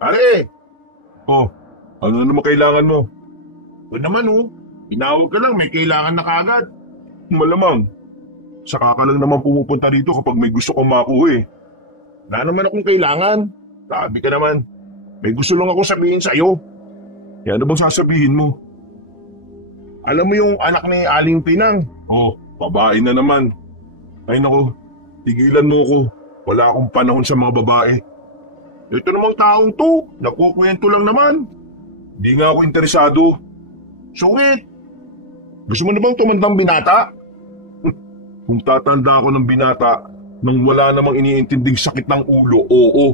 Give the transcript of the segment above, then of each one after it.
Pare, Oh, ano na naman kailangan mo? o naman Tinawag ka lang, may kailangan na kaagad. Malamang. Saka ka lang naman pumupunta dito kapag may gusto kong makuha eh. Wala naman akong kailangan. Sabi ka naman, may gusto lang ako sabihin sa'yo. Kaya ano bang sasabihin mo? Alam mo yung anak ni Aling Pinang? Oh, babae na naman. Ay nako, tigilan mo ko. Wala akong panahon sa mga babae. Ito namang taong to, nagkukwento lang naman. Di nga ako interesado. Sungit! Gusto mo na bang tumandang binata? Kung tatanda ako ng binata nang wala namang iniintinding sakit ng ulo, oo.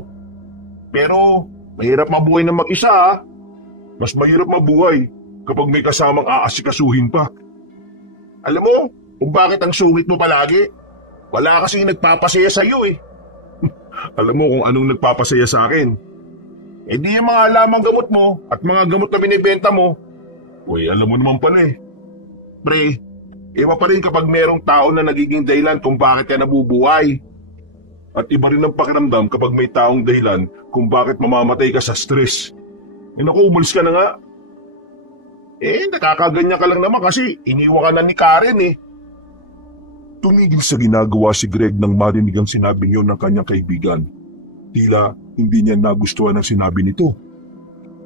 Pero mahirap mabuhay ng mag-isa ha. Mas mahirap mabuhay kapag may kasamang aasikasuhin pa. Alam mo kung bakit ang sungit mo palagi? Wala kasing nagpapasaya sa'yo eh. Alam mo kung anong nagpapasaya sa akin? Eh di yung mga lamang gamot mo at mga gamot na binibenta mo. Uy, alam mo naman pala eh. Pre, iba pa rin kapag merong tao na nagiging dahilan kung bakit ka nabubuhay. At iba rin ang pakiramdam kapag may taong dahilan kung bakit mamamatay ka sa stress. Eh naku, umalis ka na nga. Eh, nakakaganyan ka lang naman kasi iniwan ka na ni Karen eh. Tumigil sa ginagawa si Greg nang marinig ang sinabi niyo ng kanyang kaibigan. Tila hindi niya nagustuhan ang sinabi nito.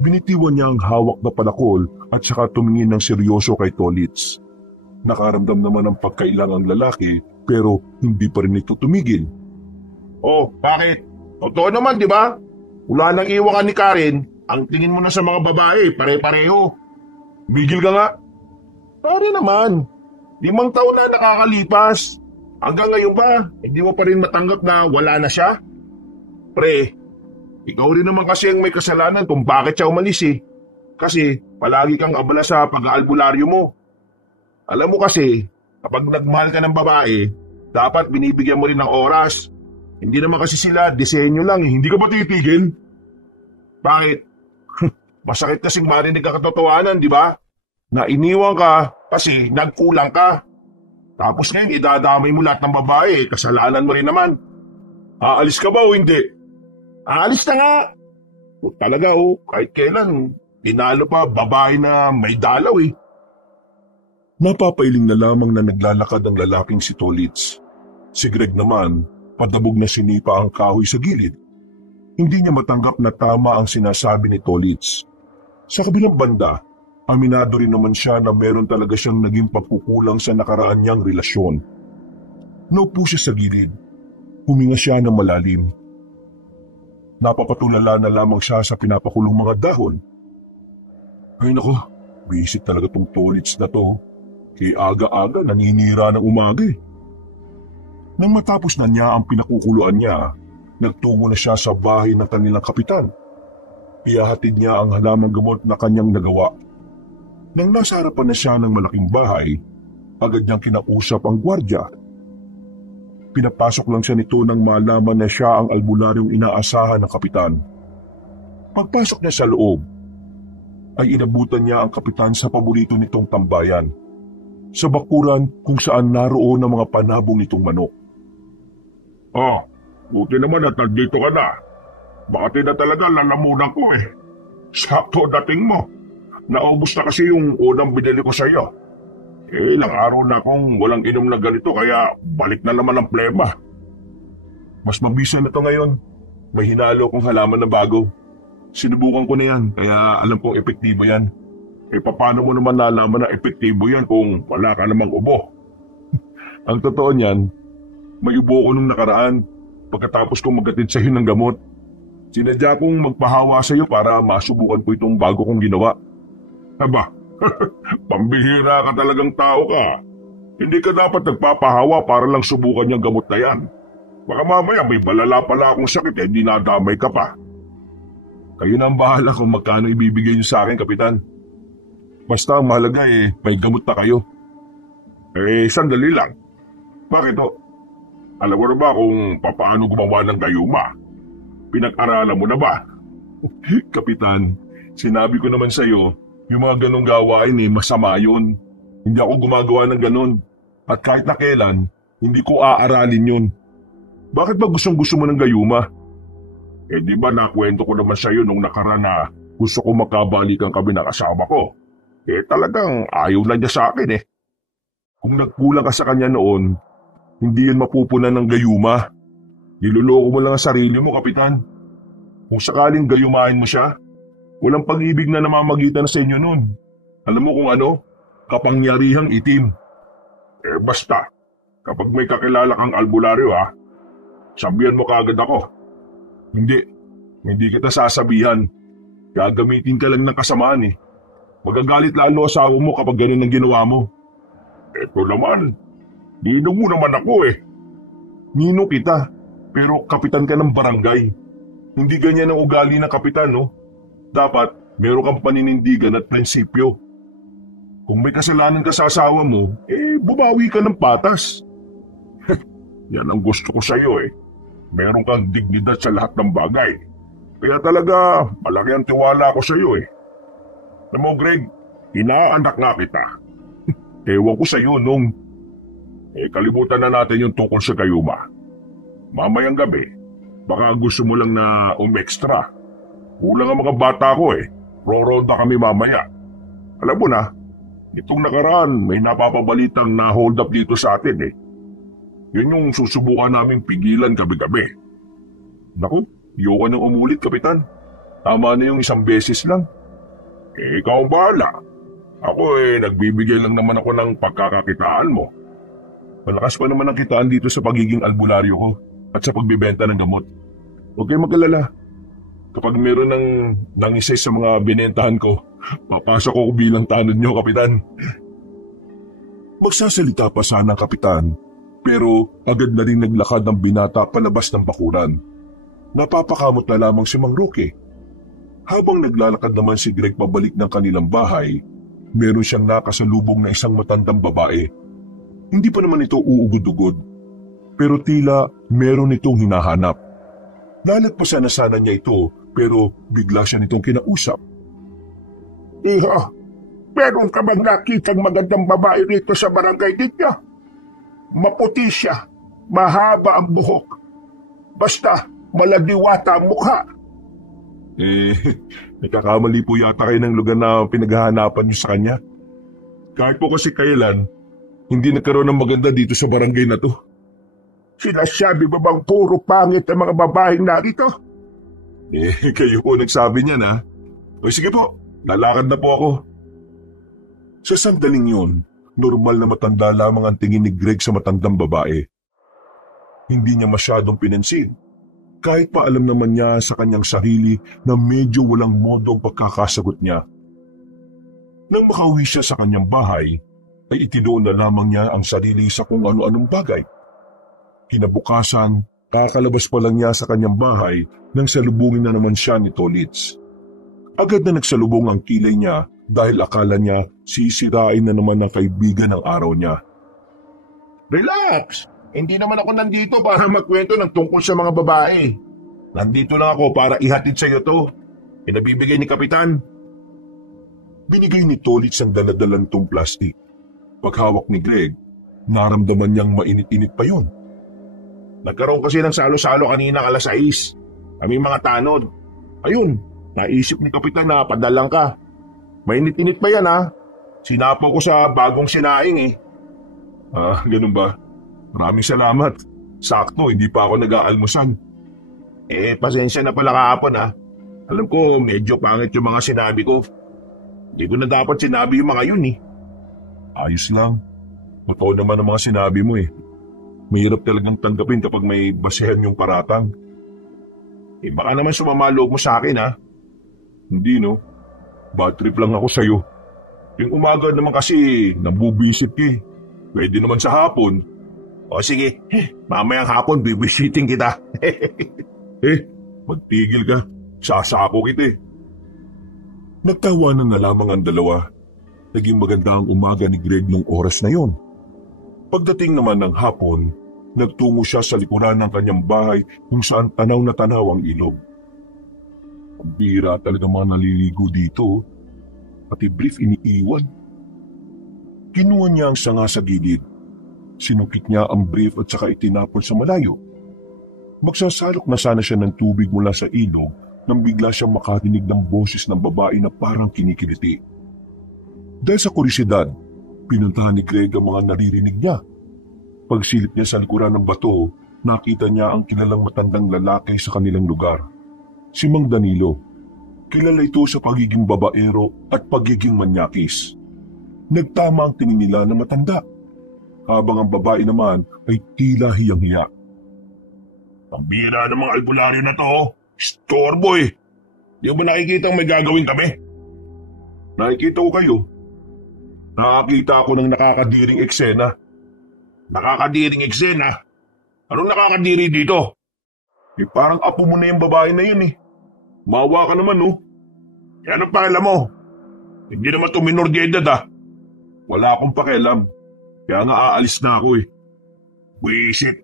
Binitiwan niya ang hawak na palakol at saka tumingin ng seryoso kay Tolitz. Nakaramdam naman ng pagkailangang lalaki pero hindi pa rin ito tumigil. Oh, bakit? Totoo naman, di ba? Wala nang iwan ka ni Karen, ang tingin mo na sa mga babae, pare-pareho. Bigil ka nga. Pare naman, 5 taon na nakakalipas. Hanggang ngayon ba, hindi mo pa rin matanggap na wala na siya? Pre, ikaw rin naman kasi ang may kasalanan kung bakit siya umalis eh. Kasi palagi kang abala sa pag-aalbularyo mo. Alam mo kasi, kapag nagmahal ka ng babae, dapat binibigyan mo rin ng oras. Hindi naman kasi sila disenyo lang eh. Hindi ka ba titigil? Bakit? Masakit kasing marinig ang katotohanan, di ba? Na iniwan ka kasi nagkulang ka. Tapos ngayon idadamay mo lahat ng babae, kasalanan mo rin naman. Aalis ka ba o hindi? Aalis na nga. Talaga kahit kailan, dinalo pa babae na may dalaw eh. Napapailing na lamang na naglalakad ang lalaking si Tolitz. Si Greg naman, padabog na sinipa ang kahoy sa gilid. Hindi niya matanggap na tama ang sinasabi ni Tolitz. Sa kabilang banda, aminado rin naman siya na meron talaga siyang naging pagkukulang sa nakaraan niyang relasyon. Naupo siya sa gilid. Huminga siya ng malalim. Napapatulala na lamang siya sa pinapakulong mga dahon. Ay nako, visit talaga tong Tolitz na to. Kaya aga-aga naninira ng umaga eh. Nang matapos na niya ang pinakukuluan niya, nagtungo na siya sa bahay ng kanilang kapitan. Ihahatid niya ang halamang gamot na kanyang nagawa. Nang nasa harapan na siya ng malaking bahay, agad niyang kinausap ang gwardya. Pinapasok lang siya nito nang malaman na siya ang albularyong inaasahan ng kapitan. Pagpasok niya sa loob, ay inabutan niya ang kapitan sa paborito nitong tambayan, sa bakuran kung saan naroon ang mga panabong nitong manok. Oh, buti naman at nandito ka na. Bakit na talaga lalamunan ko eh. Sakto dating mo. Naubos na kasi yung unang binili ko sa iyo. Ilang araw na akong walang inom na ganito kaya balik na naman ang plema. Mas mabisa na to ngayon. May hinalo kong halaman na bago. Sinubukan ko na yan kaya alam kong epektibo yan. Eh paano mo naman nalaman na epektibo yan kung wala ka namang ubo? Ang totoo niyan, may ubo ko nung nakaraan pagkatapos kong maghatid sa iyo ng gamot. Sinadya kong magpahawa sa iyo para masubukan ko itong bago kong ginawa. Aba, pambihira ka talagang tao ka. Hindi ka dapat nagpapahawa para lang subukan yung gamot na yan. Baka mamaya may balala pala akong sakit eh, di nadamay ka pa. Kayo na ang bahala kung magkano ibibigay niyo sa akin, Kapitan. Basta ang mahalaga may gamot na kayo. Sandali lang. Bakit ho? Alam mo na ba kung paano gumawa ng gayuma? Pinag-aralan mo na ba? Kapitan, sinabi ko naman sa iyo, yung mga ganong gawain masama yun. Hindi ako gumagawa ng ganon. At kahit na kailan, hindi ko aaralin yun. Bakit ba gustong-gusto mo ng gayuma? Di ba nakwento ko naman sa'yo nung nakaraan na gusto ko magkabalikan kami ng asawa ko. Talagang ayaw na niya sa akin eh. Kung nagkulang ka sa kanya noon, hindi yan mapupunan ng gayuma. Niloloko mo lang ang sarili mo, Kapitan. Kung sakaling gayumahin mo siya, walang pag-ibig na namamagitan sa inyo noon. Alam mo kung ano? Kapangyarihang itim. Basta, kapag may kakilala kang albularyo sabihan mo kaagad ako. Hindi kita sasabihan. Gagamitin ka lang ng kasamaan eh. Magagalit lalo asawa mo kapag ganun ang ginawa mo. Eto naman, ninong mo naman ako eh. Ninong kita, pero kapitan ka ng barangay. Hindi ganyan ang ugali ng kapitan, no? Dapat meron kang paninindigan at prinsipyo. Kung may kasalanan ka sa asawa mo, bumawi ka ng patas. Yan ang gusto ko sa'yo eh. Meron kang dignidad sa lahat ng bagay. Kaya talaga, malaki ang tiwala ko sa'yo eh. Alam mo, Greg, inaanak nga kita. Ewan ko sa'yo nung kalimutan na natin yung tungkol sa gayuma. Mamayang gabi, baka gusto mo lang na umextra. Kulang ang mga bata ko eh. Roronda kami mamaya. Alam mo na, itong nakaraan may napapabalitang na-hold up dito sa atin eh. Yun yung susubukan namin pigilan gabi-gabi. Naku, ayoko nang umulit, Kapitan. Tama na yung isang beses lang. Ikaw ang bahala. Ako nagbibigay lang naman ako ng pagkakakitaan mo. Malakas pa naman ang kitaan dito sa pagiging albularyo ko at sa pagbibenta ng gamot. Huwag kayong mag-alala. Kapag meron ng nangisay sa mga binentahan ko, papasok ko bilang tanod nyo, Kapitan. Magsasalita pa sana ang Kapitan, pero agad na rin naglakad ng binata palabas ng bakuran. Napapakamot na lamang si Mang Roque. Habang naglalakad naman si Greg pabalik ng kanilang bahay, meron siyang nakasalubong na isang matandang babae. Hindi pa naman ito uugod-ugod, pero tila meron itong hinahanap. Lalagpasan na sana niya ito, pero bigla siya nitong kinausap. Iho, meron ka bang nakitang magandang babae rito sa barangay ninyo? Maputi siya, mahaba ang buhok. Basta, maladiwata ang mukha. Nagkakamali po yata kayo ng lugar na pinaghahanapan niyo sa kanya. Kahit po kasi kailan, hindi nagkaroon ng maganda dito sa barangay na to. Sinasabi ba bang puro pangit ang mga babaeng narito? Kayo po nagsabi niyan ha. O sige po, lalakad na po ako. Sa sandaling yun, normal na matanda lamang ang tingin ni Greg sa matandang babae. Hindi niya masyadong pinansin. Kahit pa alam naman niya sa kanyang sarili na medyo walang modo ang pagkakasagot niya. Nang makauwi siya sa kanyang bahay, ay itinuon na lamang niya ang sarili sa kung ano-anong bagay. Kinabukasan, kakalabas pa lang niya sa kanyang bahay nang salubungin na naman siya ni Tolits. Agad na nagsalubong ang kilay niya dahil akala niya sisirain na naman ng kaibigan ng araw niya. Relax! Hindi naman ako nandito para magkwento ng tungkol sa mga babae. Nandito lang ako para ihatid sa iyo to. Pinabibigay ni Kapitan. Binigay ni Tolits ang daladalang tong plastik. Paghawak ni Greg, naramdaman niyang mainit-init pa yun. Nagkaroon kasi ng salo-salo kanina alas 6. Kami mga tanod. Ayun, naisip ni Kapitan na padalang ka. Mainit-init pa yan ha. Sinapo ko sa bagong sinaing eh. Ganun ba? Maraming salamat. Sakto, hindi pa ako nag-aalmusan. Pasensya na pala kahapon ha. Alam ko, medyo pangit yung mga sinabi ko. Hindi ko na dapat sinabi yung mga yun eh. Ayos lang. Totoo naman ang mga sinabi mo eh. Mahirap talagang tanggapin kapag may basehan yung paratang. Baka naman sumama loob mo sa akin ha. Hindi no. Bad trip lang ako sa'yo. Yung umaga naman kasi nabubisit ka eh. Pwede naman sa hapon. O sige, mamayang hapon bibisiting kita. Magtigil ka. Sasako kita eh. Nagtawanan na lamang ang dalawa. Naging maganda ang umaga ni Greg nung oras na yon. Pagdating naman ng hapon, nagtungo siya sa likuran ng kanyang bahay kung saan tanaw na tanaw ang ilog. Ang bira talaga mga naliligo dito, pati brief iniiwan. Kinuha niya ang sanga sa gilid. Sinukit niya ang brief at saka itinapon sa malayo. Magsasalok na sana siya ng tubig mula sa ilog nang bigla siyang makarinig ng boses ng babae na parang kinikiliti. Dahil sa kurisidad, pinuntahan ni Greg ang mga naririnig niya. Pagsilip niya sa likuran ng bato, nakita niya ang kilalang matandang lalaki sa kanilang lugar. Si Mang Danilo. Kilala ito sa pagiging babaero at pagiging manyakis. Nagtama ang tingin nila na matanda, habang ang babae naman ay tila hiyang-hiya. Ang bira ng mga albularyo na to, storbo eh. Di ba nakikita ang may gagawin kami? Nakikita ko kayo. Nakakita ako ng nakakadiring eksena. Nakakadiring eksena? Anong nakakadiri dito? Parang apo mo na yung babae na yun eh. Mawa ka naman oh. Yan ang pakialam mo. Hindi naman ito minor de edad ah. Wala akong pakialam. Kaya nga aalis na ako eh. Wisit.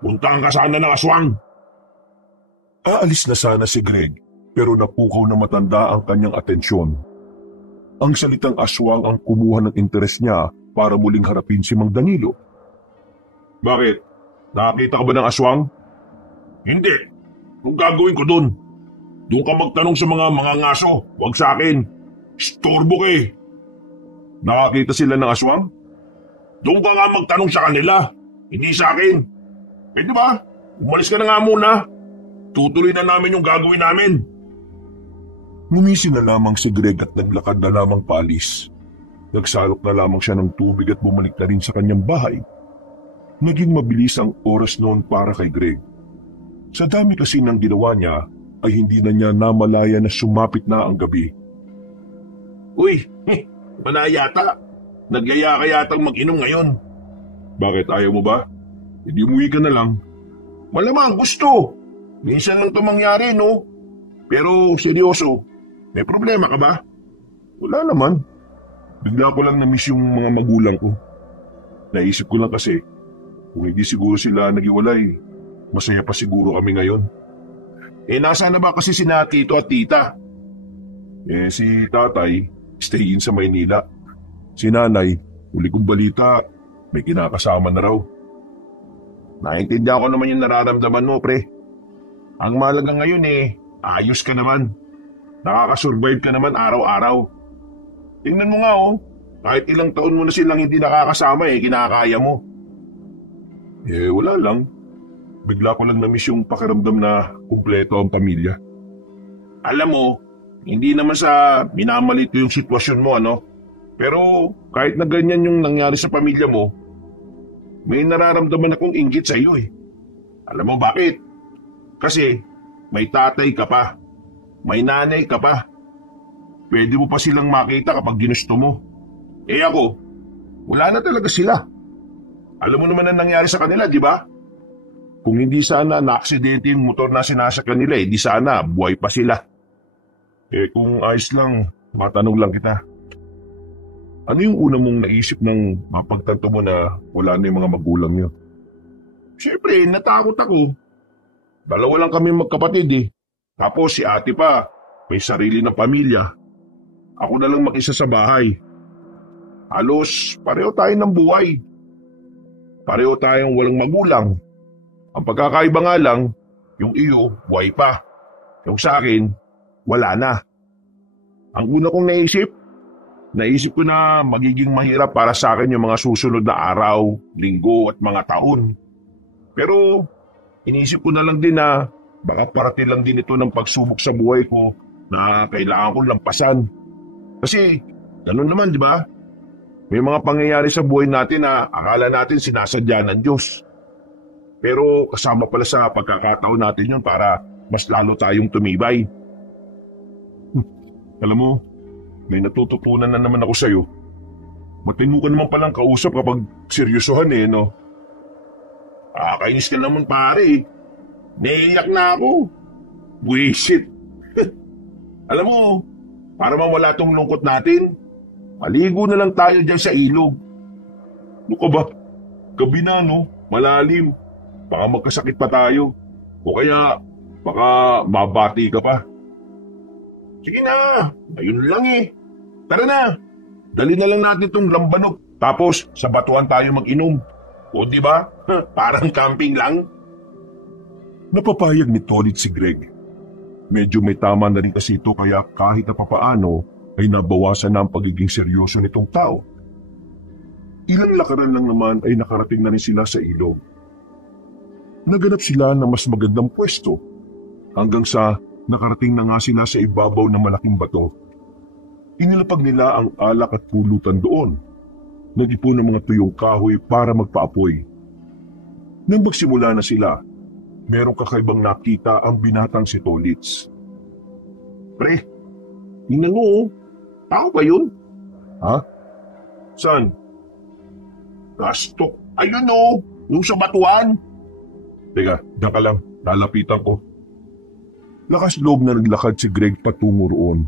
Puntahan ka sana ng aswang. Aalis na sana si Greg, pero napukaw na matanda ang kanyang atensyon. Ang salitang aswang ang kumuha ng interes niya para muling harapin si Mang Danilo. Bakit? Nakakita ka ba ng aswang? Hindi. Anong gagawin ko dun? Doon ka magtanong sa mga ngaso, huwag sa akin. Storbo ka eh. Nakakita sila ng aswang? Doon ka nga magtanong sa kanila, hindi sa akin. Pwede ba? Umalis ka na nga muna. Tutuloy na namin yung gagawin namin. Ngumisi na lamang si Greg at naglakad na lamang paalis. Nagsalok na lamang siya ng tubig at bumalik na rin sa kanyang bahay. Naging mabilis ang oras noon para kay Greg. Sa dami kasi ng ginawa niya, ay hindi na niya namalaya na sumapit na ang gabi. Uy, manayata. Nagyaya ka yatang mag-inom ngayon. Bakit, ayaw mo ba? Hindi umuwi ka na lang. Malamang gusto. Minsan lang ito mangyari, no? Pero seryoso, may problema ka ba? Wala naman. Bigla ko lang na-miss yung mga magulang ko. Naisip ko lang kasi, kung hindi siguro sila naghiwalay, masaya pa siguro kami ngayon. Nasaan na ba kasi si tito at tita? Si tatay, stay in sa Maynila. Si nanay, huli kong balita, may kinakasama na raw. Naintindihan ko naman yung nararamdaman mo, pre. Ang mahalaga ngayon ayos ka naman. Nakakasurvive ka naman araw-araw. Tingnan mo nga kahit ilang taon mo na silang hindi nakakasama kinakaya mo. Wala lang. Bigla ko lang na-miss yung pakiramdam na kumpleto ang pamilya. Alam mo, hindi naman sa minamalit ko yung sitwasyon mo, Pero kahit na ganyan yung nangyari sa pamilya mo, may nararamdaman akong inggit sa iyo Alam mo bakit? Kasi may tatay ka pa, may nanay ka pa. Pwede mo pa silang makita kapag ginusto mo. Ako, wala na talaga sila. Alam mo naman ang nangyari sa kanila, di ba? Kung hindi sana na-aksidente yung motor na sinasakyan nila, di sana buhay pa sila. Kung ayos lang, matanong lang kita. Ano yung una mong naisip nang mapagtanto mo na wala na yung mga magulang niyo? Siyempre, natakot ako. Dalawa lang kami magkapatid Tapos si ate pa, may sarili ng pamilya. Ako na lang mag-isa sa bahay. Halos pareho tayo ng buhay. Pareho tayong walang magulang. Ang pagkakaiba nga lang, yung iyo, buhay pa. Yung sa akin, wala na. Ang una kong naisip ko na magiging mahirap para sa akin yung mga susunod na araw, linggo at mga taon. Pero inisip ko na lang din na baka parating lang din ito ng pagsubok sa buhay ko na kailangan kong lampasan. Kasi ganun naman, di ba? May mga pangyayari sa buhay natin na akala natin sinasadya ng Diyos. Pero kasama pala sa pagkakataon natin yun para mas lalo tayong tumibay. Alam mo, may natututunan na naman ako sa'yo. Matino ka naman palang kausap kapag seryosohan Kainis ka naman pare. Naiiyak na ako. Buisit. Alam mo, para mawala tong lungkot natin, maligo na lang tayo dyan sa ilog. Ano ka ba? Gabi na malalim. Baka magkasakit pa tayo. O kaya, baka mabati ka pa. Sige na, ayun lang Tara na, dali na lang natin itong lambanok. Tapos, sa batuan tayo mag-inom. O di ba? Parang camping lang. Napapayag ni Tolit si Greg. Medyo may tama na rin kasi ito kaya kahit na papaano ay nabawasan na ang pagiging seryoso nitong tao. Ilang lakaran lang naman ay nakarating na rin sila sa ilog. Naganap sila ng mas magandang pwesto hanggang sa nakarating na nga sila sa ibabaw ng malaking bato. Inilapag nila ang alak at pulutan doon. Nag-ipon ng mga tuyong kahoy para magpaapoy. Nang magsimula na sila, merong kakaibang nakita ang binatang si Tolits. Pre, tingnan mo, tao ba yun? Ha? Saan? Gastok. Ayun o, yung sa batuan. Teka, diyan ka lang, lalapitan ko. Lakas loob na naglakad si Greg patungo roon.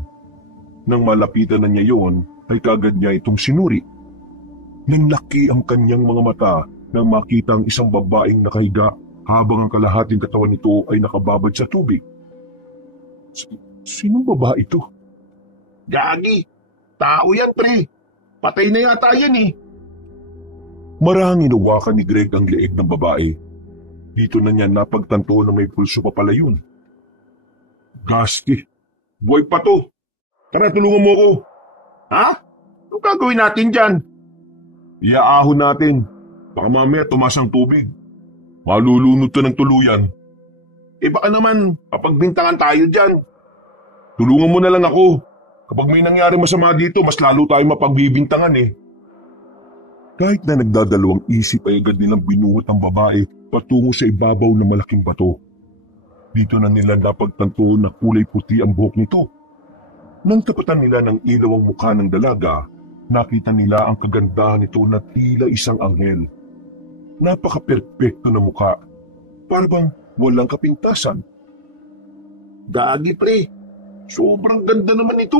Nang malapitan na niya yon, ay kagad niya itong sinuri. Nang laki ang kanyang mga mata nang makita ang isang babaeng nakahiga habang ang kalahating katawan nito ay nakababad sa tubig. Sinong babae ito? Gagi, tao yan pre. Patay na yata yan eh. Marahang inawakan ni Greg ang leeg ng babae. Dito na niya napagtanto na may pulso pa pala yun. Gasti, Buhay pa to. Tara, tulungan mo ako. Ha? Anong gagawin natin dyan? iaahon natin. Baka mamaya tumas ang tubig. Malulunod to ng tuluyan. Baka naman, papagbintangan tayo dyan. Tulungan mo na lang ako. Kapag may nangyari masama dito, mas lalo tayo mapagbibintangan eh. Kahit na nagdadalawang isip ay agad nilang binuhat ang babae patungo sa ibabaw ng malaking bato. Dito na nila napagtanto na kulay puti ang buhok nito. Nang tapatan nila ng ilaw ang mukha ng dalaga, nakita nila ang kagandahan nito na tila isang anghel. Napaka-perpekto na mukha. Para bang walang kapintasan. Gagi pre, sobrang ganda naman ito.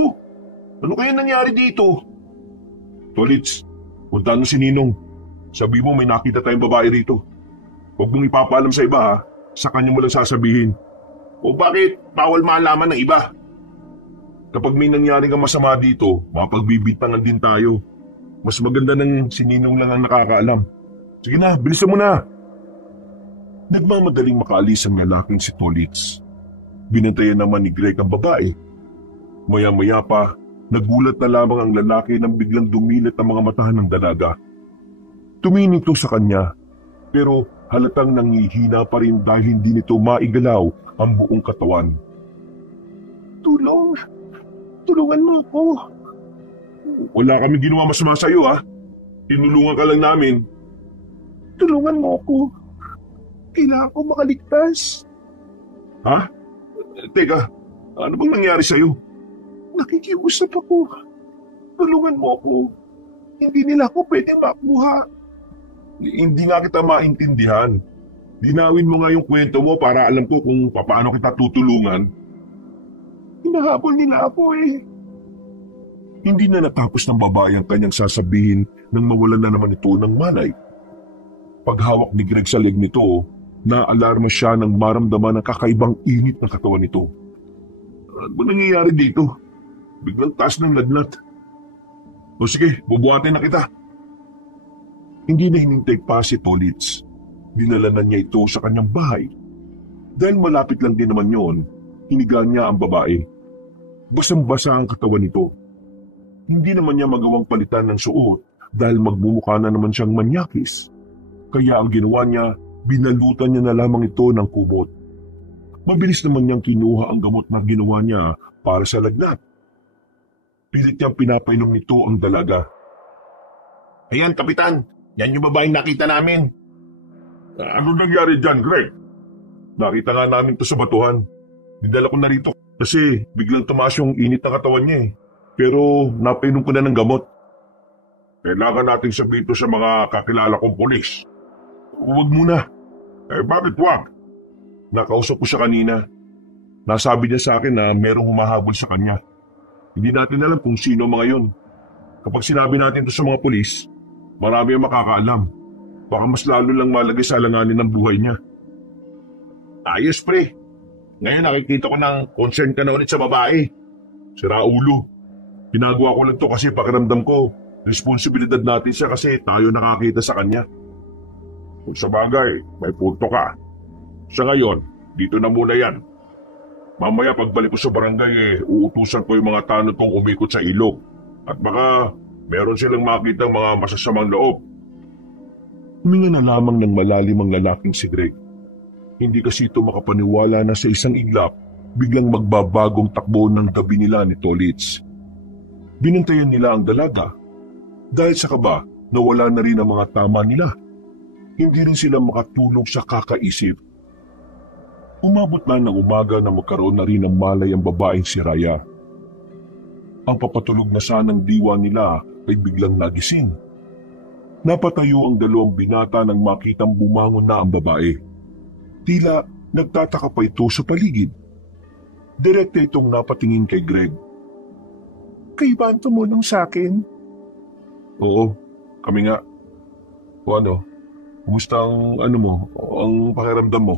Ano kaya nangyari dito? Tolits, punta si Ninong. Sabi mo may nakita tayong babae rito. Huwag mong ipapaalam sa iba ha, sa kanya mo lang sasabihin. O bakit bawal malaman ng iba? Kapag may nangyari kang masama dito, mapagbibintangan din tayo. Mas maganda ng si Ninong lang ang nakakaalam. Sige na, bilisan mo na. Nagmamadaling makaalis ang lalaking si Tolits. Binantayan naman ni Greg ang babae. Maya-maya pa, nagulat na lamang ang lalaki nang biglang dumilat ang mga mata ng dalaga. Tumingin ito sa kanya, pero halatang nangihina pa rin dahil hindi nito maigalaw ang buong katawan. Tulungan mo ako. Wala kami ginawa masama sa iyo ha. Tinulungan ka lang namin. Tulungan mo ako. Kailangan ko makaligtas. Ha? Teka, ano bang nangyari sa iyo? Nakikiusap ako. Tulungan mo ako. Hindi nila ako pwede makuha. Hindi nga kita maintindihan. Dinawin mo nga yung kwento mo para alam ko kung paano kita tutulungan. Hinahabol nila ako eh. Hindi na natapos ng babae ang kanyang sasabihin nang mawalan na naman ito ng malay. Paghawak ni Greg sa leg nito, naalarma siya nang maramdaman ang kakaibang init ng katawan nito. Ano ba nangyayari dito? Biglang taas ng lagnat. O sige, bubuhatin na kita. Hindi na hinintay pa si Tolits. Dinala na niya ito sa kanyang bahay. Dahil malapit lang din naman yon, hiniga niya ang babae. Basang-basa ang katawan nito. Hindi naman niya magawang palitan ng suot dahil magmumukha na naman siyang manyakis. Kaya ang ginawa niya, binalutan niya na lamang ito ng kumot. Mabilis naman niyang kinuha ang gamot na ginawa niya para sa lagnat. Pilit niyang pinapainom nito ang dalaga. Ayan, Kapitan. Yan yung babaeng nakita namin. Ano nangyari dyan, Greg? Nakita nga namin to sa batuhan. Dinala ko na rito kasi biglang tumaas yung init ng katawan niya eh. Pero napainom ko na ng gamot. Kailangan natin sabihin ito sa mga kakilala kong polis. Huwag muna. Bakit wag? Nakausap ko siya kanina. Nasabi niya sa akin na merong humahabol sa kanya. Hindi natin alam kung sino mga yon. Kapag sinabi natin ito sa mga polis, marami ang makakaalam. Baka mas lalo lang malagay sa alanganin ng buhay niya. Ayos, pre. Ngayon nakikita ko ng concern ka na ulit sa babae. Sira ulo. Ginagawa ko lang to kasi pakiramdam ko, responsibilidad natin siya kasi tayo nakakita sa kanya. Kung sa bagay, may punto ka. Sa ngayon, dito na muna yan. Mamaya pagbalik ko sa barangay uutusan ko yung mga tanod kong umikot sa ilog. At baka meron silang makitang mga masasamang loob. Huminga na lamang ng malalim ang lalaking si Greg. Hindi kasi ito makapaniwala na sa isang iglap, biglang magbabagong takbo ng gabi nila ni Tolits. Binantayan nila ang dalaga. Dahil sa kaba, nawala na rin ang mga tama nila. Hindi rin sila makatulog sa kakaisip. Umabot na ng umaga na magkaroon na rin ng malay ang babaeng si Raya. Ang papatulog na sanang diwa nila ay biglang nagising. Napatayo ang dalawang binata nang makitang bumangon na ang babae. Tila nagtataka pa ito sa paligid. Direkta itong napatingin kay Greg. Kayo ba ang tumulong sa akin? Oo, kami nga. O ano, kumusta ang ang pakiramdam mo?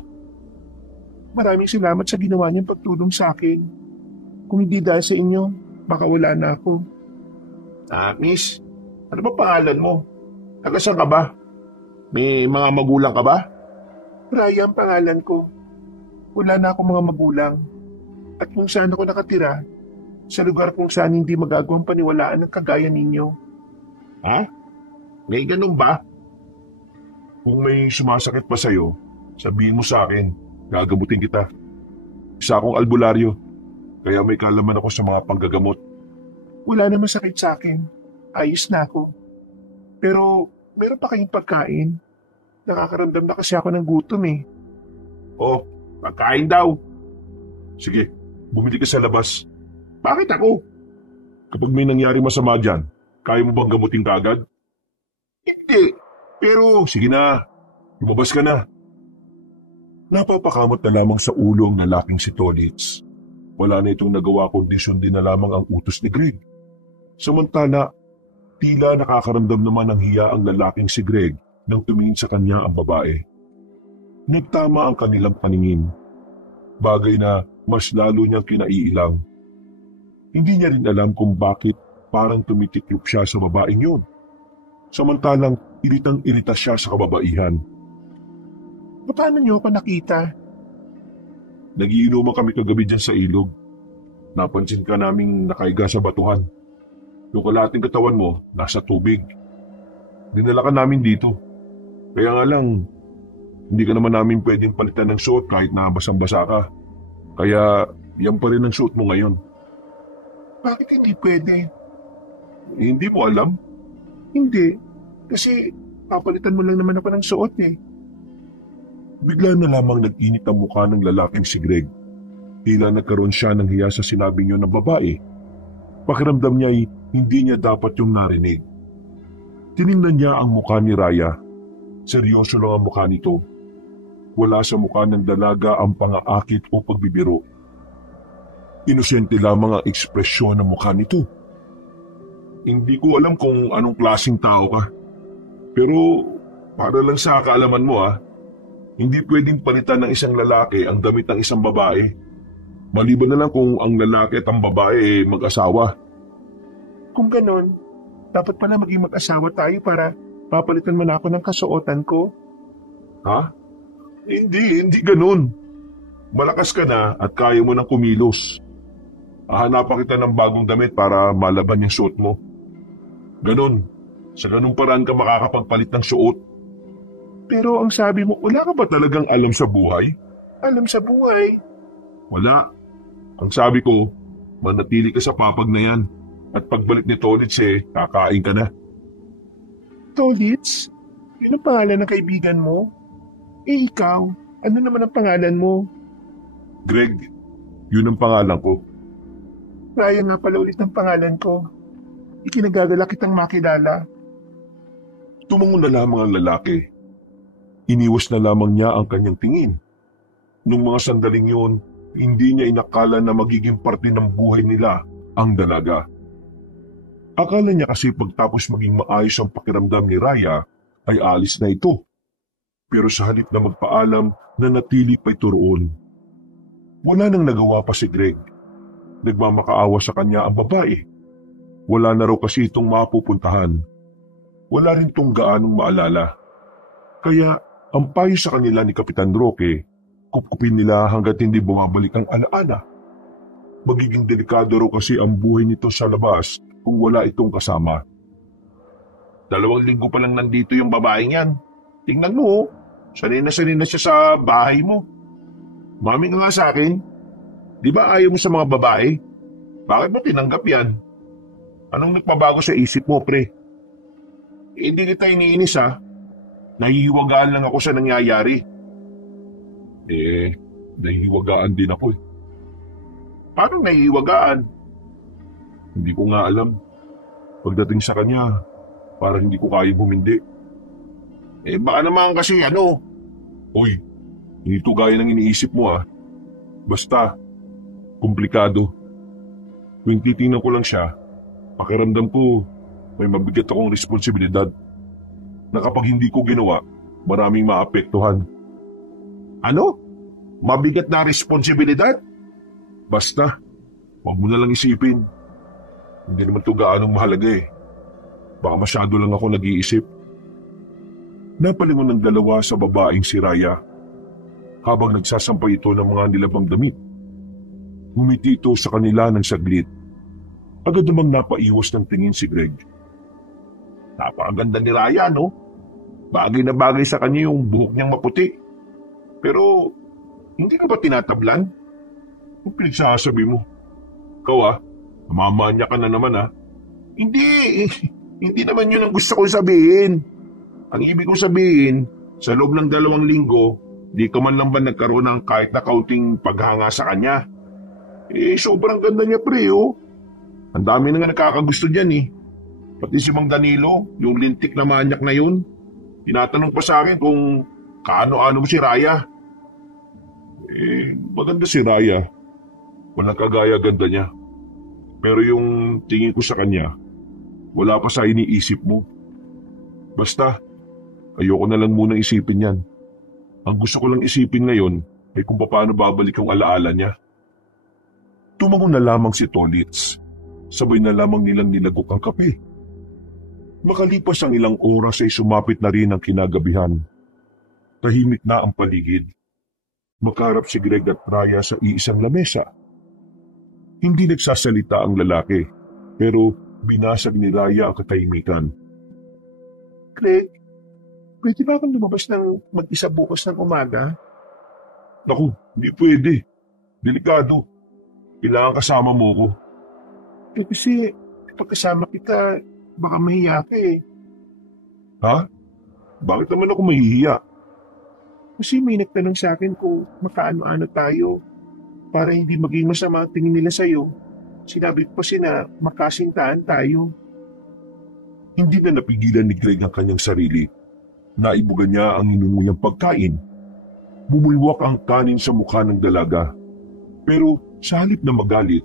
Maraming salamat sa ginawa niyang pagtulong sa akin. Kung hindi dahil sa inyo, baka wala na ako. Miss, ano ba pangalan mo? Taga-saan ka ba? May mga magulang ka ba? Raya ang pangalan ko. Wala na akong mga magulang. At kung saan ako nakatira, sa lugar kung saan hindi magagawang paniwalaan ng kagaya ninyo. Ha? May ganun ba? Kung may sumasakit pa sa'yo, sabihin mo sa akin. Gagamutin kita. Isa akong albularyo, kaya may kalaman ako sa mga panggagamot. Wala namang sakit sa akin. Ayos na ako. Pero meron pa kayong pagkain? Nakakaramdam na kasi ako ng gutom eh. Oh, pagkain daw. Sige, bumili ka sa labas. Bakit ako? Kapag may nangyari masama dyan, kaya mo bang gamutin ka agad? Hindi, pero sige na, lumabas ka na. Napapakamot na lamang sa ulo ang lalaking si Tolits. Wala na itong nagawa kundi sundin na lamang ang utos ni Greg. Samantala, tila nakakaramdam naman ng hiya ang lalaking si Greg nang tumingin sa kanya ang babae. Nagtama ang kanilang paningin. Bagay na mas lalo niyang kinaiilang. Hindi niya rin alam kung bakit parang tumitiklop siya sa babaeng yun. Samantalang iritang-irita siya sa kababaihan. Paano niyo ako nakita? Nagiinuman kami kagabi dyan sa ilog. Napansin ka naming nakaiga sa batuhan. Yung kalahating katawan mo, nasa tubig. Dinala ka namin dito. Kaya nga lang, hindi ka naman namin pwedeng palitan ng suot kahit na basang-basa ka. Kaya yan pa rin ang suot mo ngayon. Bakit hindi pwede? Hindi mo alam? Hindi, kasi papalitan mo lang naman ako ng suot eh. Bigla na lamang nag-init ang mukha ng lalaking si Greg. Tila nagkaroon siya ng hiya sa sinabi niyo ng babae. Pakiramdam niya ay hindi niya dapat yung narinig. Tiningnan niya ang mukha ni Raya. Seryoso lang ang mukha nito. Wala sa mukha ng dalaga ang pangaakit o pagbibiro. Inosente lamang ang ekspresyon ng mukha nito. Hindi ko alam kung anong klaseng tao ka. Pero para lang sa kaalaman mo hindi pwedeng palitan ng isang lalaki ang damit ng isang babae. Maliban na lang kung ang lalaki at ang babae mag-asawa. Kung ganon, dapat pala maging mag-asawa tayo para papalitan mo na ako ng kasuotan ko. Ha? Hindi ganon. Malakas ka na at kaya mo nang kumilos. Hahanapan kita ng bagong damit para malaban yung suot mo. Ganon. Sa ganung paraan ka makakapagpalit ng suot. Pero ang sabi mo, wala ka ba talagang alam sa buhay? Alam sa buhay? Wala. Ang sabi ko, manatili ka sa papag na yan. At pagbalik ni Tolits kakain ka na. Tolits? Yun ang pangalan ng kaibigan mo? Ikaw, ano naman ang pangalan mo? Greg, yun ang pangalan ko. Raya nga pala ulit ang pangalan ko. Ikinagagala kitang makilala. Tumungo na lamang ang lalaki. Iniwas na lamang niya ang kanyang tingin. Nung mga sandaling yun, hindi niya inakala na magiging parte ng buhay nila ang dalaga. Akala niya kasi pagtapos maging maayos ang pakiramdam ni Raya, ay alis na ito. Pero sa halip na magpaalam, nanatili pa ito roon. Wala nang nagawa pa si Greg. Nagmamakaawa sa kanya ang babae. Wala na raw kasi itong mapupuntahan. Wala rin itong gaanong maalala. Kaya ang payo sa kanila ni Kapitan Roque, kupkupin nila hanggat hindi bumabalik ang alaala. Magiging delikado raw kasi ang buhay nito sa labas kung wala itong kasama. 2 linggo pa lang nandito yung babaeng yan. Tingnan mo, oh. Sanay na siya sa bahay mo. Mami ka nga sa akin. Di ba ayaw mo sa mga babae? Bakit mo tinanggap yan? Anong nagpabago sa isip mo, pre? Hindi kita iniinis, ha? Nahihiwagaan lang ako sa nangyayari. Nahihiwagaan din ako eh. Paano nahihiwagaan? Hindi ko nga alam. Pagdating sa kanya, parang hindi ko kaya bumindi. Baka naman kasi Uy, hindi to gaya ng iniisip mo ah. Basta, komplikado. Kung titingnan ko lang siya, pakiramdam ko may mabigat akong responsibilidad na kapag hindi ko ginawa, maraming maapektuhan. Ano? Mabigat na responsibilidad? Basta, wag mo na lang isipin. Hindi naman to gaanong mahalaga eh. Baka masyado lang ako nag-iisip. Napalingon ng dalawa sa babaeng si Raya habang nagsasampay ito ng mga nilabang damit. Ngumiti ito sa kanila ng saglit. Agad namang napaiwas ng tingin si Greg. Napakaganda ni Raya, no? Bagay na bagay sa kanya yung buhok niyang maputi. Pero, hindi ka ba tinatablan? Ang pinagsasabi mo? Ikaw mamanya ka na naman Hindi, hindi naman yun ang gusto kong sabihin. Ang ibig kong sabihin, sa loob ng 2 linggo, di ka man lang ba nagkaroon ng kahit na kaunting paghanga sa kanya? Sobrang ganda niya, pre, oh. Ang dami na nga nakakagusto dyan, eh. Pati si Mang Danilo, yung lintik na manyak na yun, tinatanong pa sa akin kung kaano-ano mo si Raya. Maganda si Raya. Walang kagaya ganda niya. Pero yung tingin ko sa kanya, wala pa sa iniisip mo. Basta, ayoko na lang munang isipin yan. Ang gusto ko lang isipin ngayon ay kung paano babalik ang alaala niya. Tumango na lamang si Tolitz. Sabay na lamang nilang nilagok ang kape. Makalipas ang ilang oras ay sumapit na rin ang kinagabihan. Tahimik na ang paligid. Makarap si Greg at Raya sa iisang lamesa. Hindi nagsasalita ang lalaki, pero binasag ni Raya ang katahimikan. Greg, pwede ba akong lumabas ng mag-isa bukas ng umaga? Naku, hindi pwede. Delikado. Kailangan kasama mo ko. Kasi kapag kasama kita, baka mahiya ka eh. Ha? Bakit naman ako mahihiya? Kasi may nagtanong sa akin kung makaano-ano tayo para hindi maging masama ang tingin nila sa'yo. Sinabi ko kasi na makasintahan tayo. Hindi na napigilan ni Greg ang kanyang sarili. Naibuga niya ang inunuyang pagkain. Bumulwak ang kanin sa mukha ng dalaga. Pero sa halip na magalit,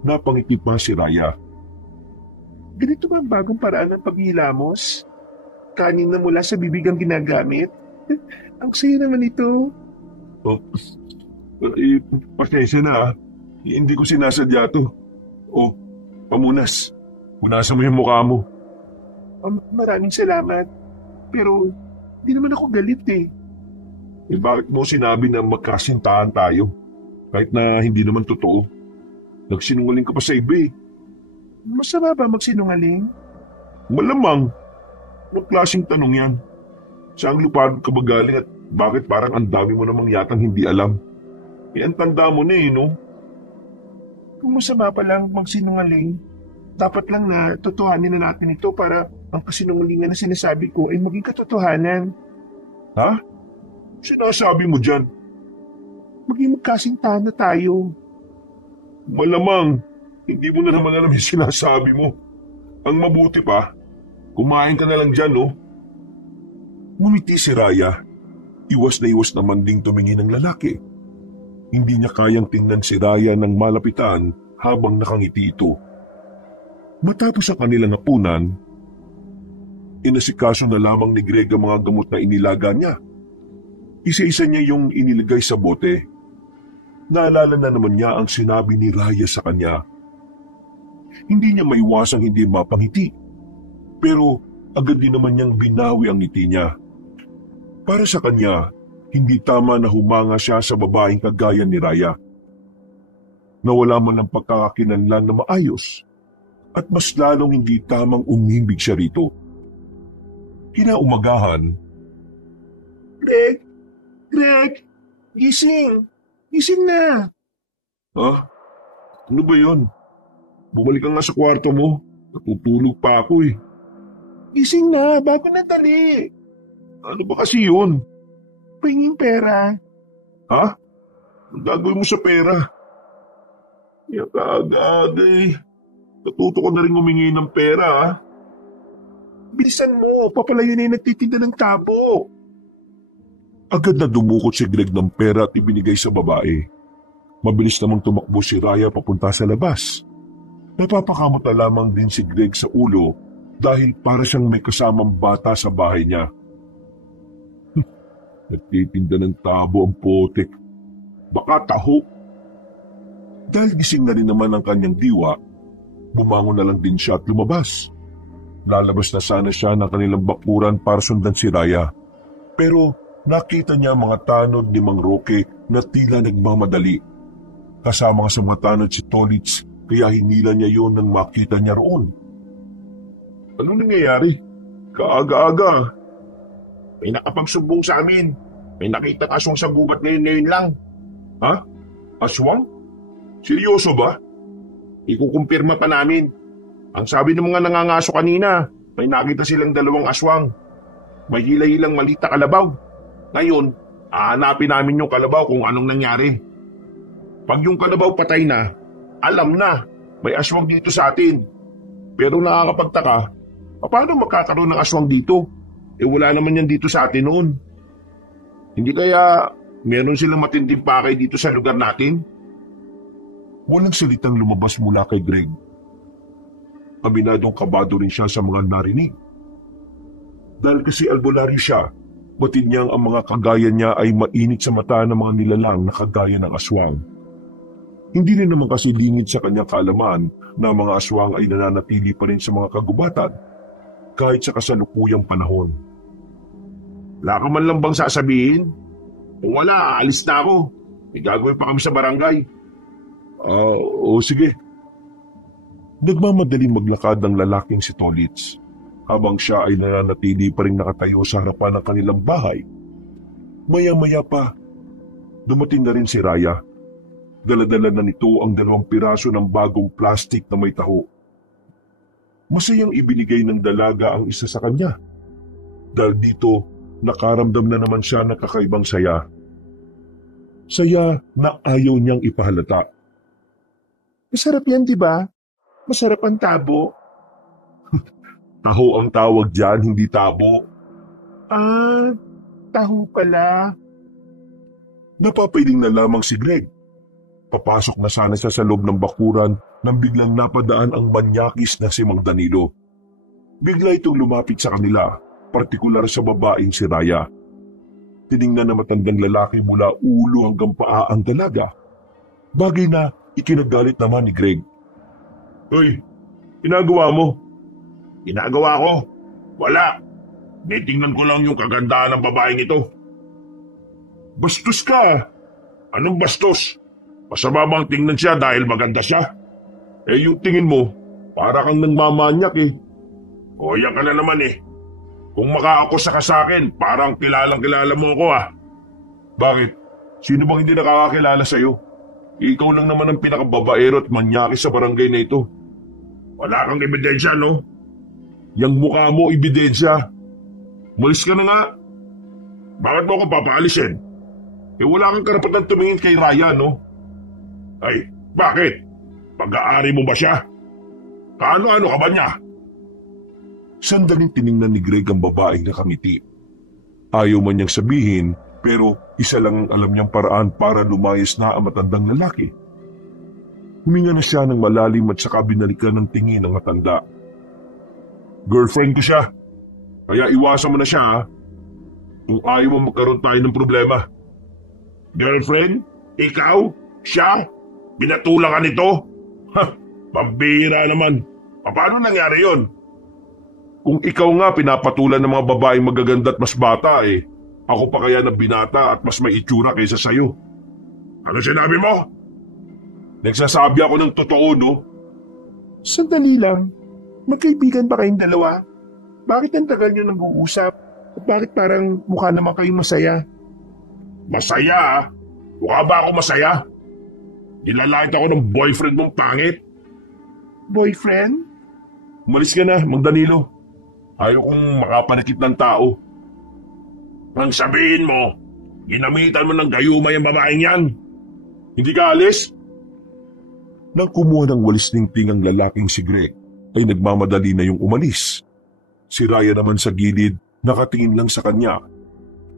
napangiti pa si Raya. Ganito ba ang bagong paraan ng paghilamos? Kanin na mula sa bibig ang ginagamit? Ang saya naman ito. Pasensya na. Hindi ko sinasadya to. Pamunas. Punasan mo yung mukha mo. Maraming salamat. Pero di naman ako galit eh. Bakit mo sinabi na magkasintahan tayo? Kahit na hindi naman totoo. Nagsinungaling ka pa sa iba eh. Masama ba magsinungaling? Malamang. Anong klaseng tanong yan? Saan lupad ka ba galing at bakit parang ang dami mo namang yatang hindi alam? Ang tanda mo na eh, no? Kung masama pa lang magsinungaling, dapat lang na totohanin na natin ito para ang kasinungalingan na sinasabi ko ay maging katotohanan. Ha? Sinasabi mo dyan? Maging magkasintahan na tayo. Malamang, hindi mo na naman alam yung sinasabi mo. Ang mabuti pa, kumain ka na lang dyan, no? Ngumiti si Raya. Iwas na iwas naman ding tumingin ng lalaki. Hindi niya kayang tingnan si Raya ng malapitan habang nakangiti ito. Matapos ang kanilang hapunan, inasikaso na lamang ni Greg ang mga gamot na inilaga niya. Isa-isa niya yung inilagay sa bote. Naalala na naman niya ang sinabi ni Raya sa kanya. Hindi niya maiwasang hindi mapangiti. Pero agad din naman niyang binawi ang ngiti niya. Para sa kanya, Hindi tama na humanga siya sa babaeng kagaya ni Raya. Nawala man ang pagkakakinanlan na maayos at mas lalong hindi tamang umibig siya rito. Kinaumagahan, Greg! Greg! Gising! Gising na! "Ha? Ano ba yun? Bumalik ka nga sa kwarto mo. Natutulog pa ako eh." Gising na! Bago na dali! "Ano ba kasi yun?" Pahinging pera. "Ha? Ang gagawin mo sa pera?" "Yan kaagad eh. Natuto ko na rin humingi ng pera ha." Bilisan mo! Papalayo na yung nagtitinda ng tabo. Agad na dumukot si Greg ng pera at ibinigay sa babae. Mabilis namang tumakbo si Raya papunta sa labas. Napapakamot na lamang din si Greg sa ulo dahil para siyang may kasamang bata sa bahay niya. Nagtitinda ng tabo ang potek. Baka taho. Dahil gising na rin naman ang kanyang diwa, bumangon na lang din siya at lumabas. Lalabas na sana siya ng kanilang bakuran para sundan si Raya. Pero nakita niya ang mga tanod ni Mang Roque na tila nagmamadali. Kasama nga sa mga tanod si Tolits, kaya hinila niya yun nang makita niya roon. "Ano nangyayari? Kaaga-aga." May nakapagsumbong sa amin. May nakita aswang sa gubat ngayon lang. "Ha? Aswang? Seryoso ba?" Ikukumpirma pa namin. Ang sabi ng mga nangangaso kanina, may nakita silang 2 aswang. May hila-hilang malita kalabaw. Ngayon, hahanapin namin yung kalabaw kung anong nangyari. Pag yung kalabaw patay na, alam na, may aswang dito sa atin. Pero nakakapagtaka, paano magkakaroon ng aswang dito? Wala naman yan dito sa atin noon. Hindi kaya meron silang matinding pakay dito sa lugar natin? Walang salitang lumabas mula kay Greg. Aminadong kabado rin siya sa mga narinig. Dahil kasi albularyo siya, batid niyang ang mga kagaya niya ay mainit sa mata ng mga nilalang na kagaya ng aswang. Hindi rin naman kasi lingid sa kanyang kaalaman na ang mga aswang ay nananatili pa rin sa mga kagubatan kahit sa kasalukuyang panahon. Wala ka man lang bang sasabihin? Kung wala, aalis na ako. May gagawin pa kami sa barangay. Oo, sige. Nagmamadaling maglakad ng lalaking si Tolits habang siya ay nananatili pa rin nakatayo sa harapan ng kanilang bahay. Maya-maya pa, dumating na rin si Raya. Dala-dala na nito ang 2 piraso ng bagong plastik na may taho. Masayang ibinigay ng dalaga ang isa sa kanya. Dahil dito, nakaramdam na naman siya ng kakaibang saya. Saya na ayaw niyang ipahalata. Masarap yan, di ba? Masarap ang tabo. Taho ang tawag dyan, hindi tabo. Taho pala. Napapiling na lamang si Greg. Papasok na sana siya sa loob ng bakuran nang biglang napadaan ang manyakis na si Mang Danilo. Bigla itong lumapit sa kanila, partikular sa babaeng si Raya. Tiningnan na matandang lalaki mula ulo hanggang paa ang dalaga. Bagay na ikinagalit naman ni Greg. Uy, ginagawa mo? Ginagawa ko? Wala. Nitingnan ko lang yung kagandahan ng babaeng ito. Bastos ka. Anong bastos? Masama bang tingnan siya dahil maganda siya? Yung tingin mo, para kang nagmamanyak eh. O yan ka na naman eh. Kung makaakusa ka sa akin, parang kilalang-kilala mo ako ah. Bakit? Sino bang hindi nakakakilala sa'yo? Ikaw lang naman ang pinakababaero at manyaki sa barangay na ito. Wala kang ebidensya, no? Yang mukha mo, ebidensya. Malis ka na nga. Bakit mo ako papaalisin? Wala kang karapatan tumingin kay Raya, no? Ay, bakit? Pag-aari mo ba siya? Kaano-ano ka ba niya? Sandaling tiningnan ni Greg ang babaeng nakangiti. Ayaw man niyang sabihin, pero isa lang ang alam niyang paraan para lumayas na ang matandang lalaki. Huminga na siya ng malalim at saka binalikan ng tingin ng matanda. Girlfriend ko siya, kaya iwasan mo na siya ha. Kung ayaw mo magkaroon tayo ng problema. Girlfriend? Ikaw? Siya? Binatulang ka nito? Ha, pambihira naman. Paano nangyari yon? Kung ikaw nga pinapatulan ng mga babaeng magaganda at mas bata Ako pa kaya na binata at mas may itsura kaysa sa'yo. Ano sinabi mo? Nagsasabi ako ng totoo, no? Sandali lang. Magkaibigan ba kayong dalawa? Bakit ang tagal nyo nag-uusap? At bakit parang mukha naman kayong masaya? Masaya, ah? Mukha ba ako masaya? Nilalait ako ng boyfriend mong pangit. Boyfriend? Umalis ka na, Mang Danilo. Ayaw kong makapanakit ng tao. Ang sabihin mo, ginamitan mo ng gayuma yung babaeng yan. Hindi ka alis? Nang kumuha ng walis ningting ang lalaking si Greg, ay nagmamadali na yung umalis. Si Raya naman sa gilid, nakatingin lang sa kanya.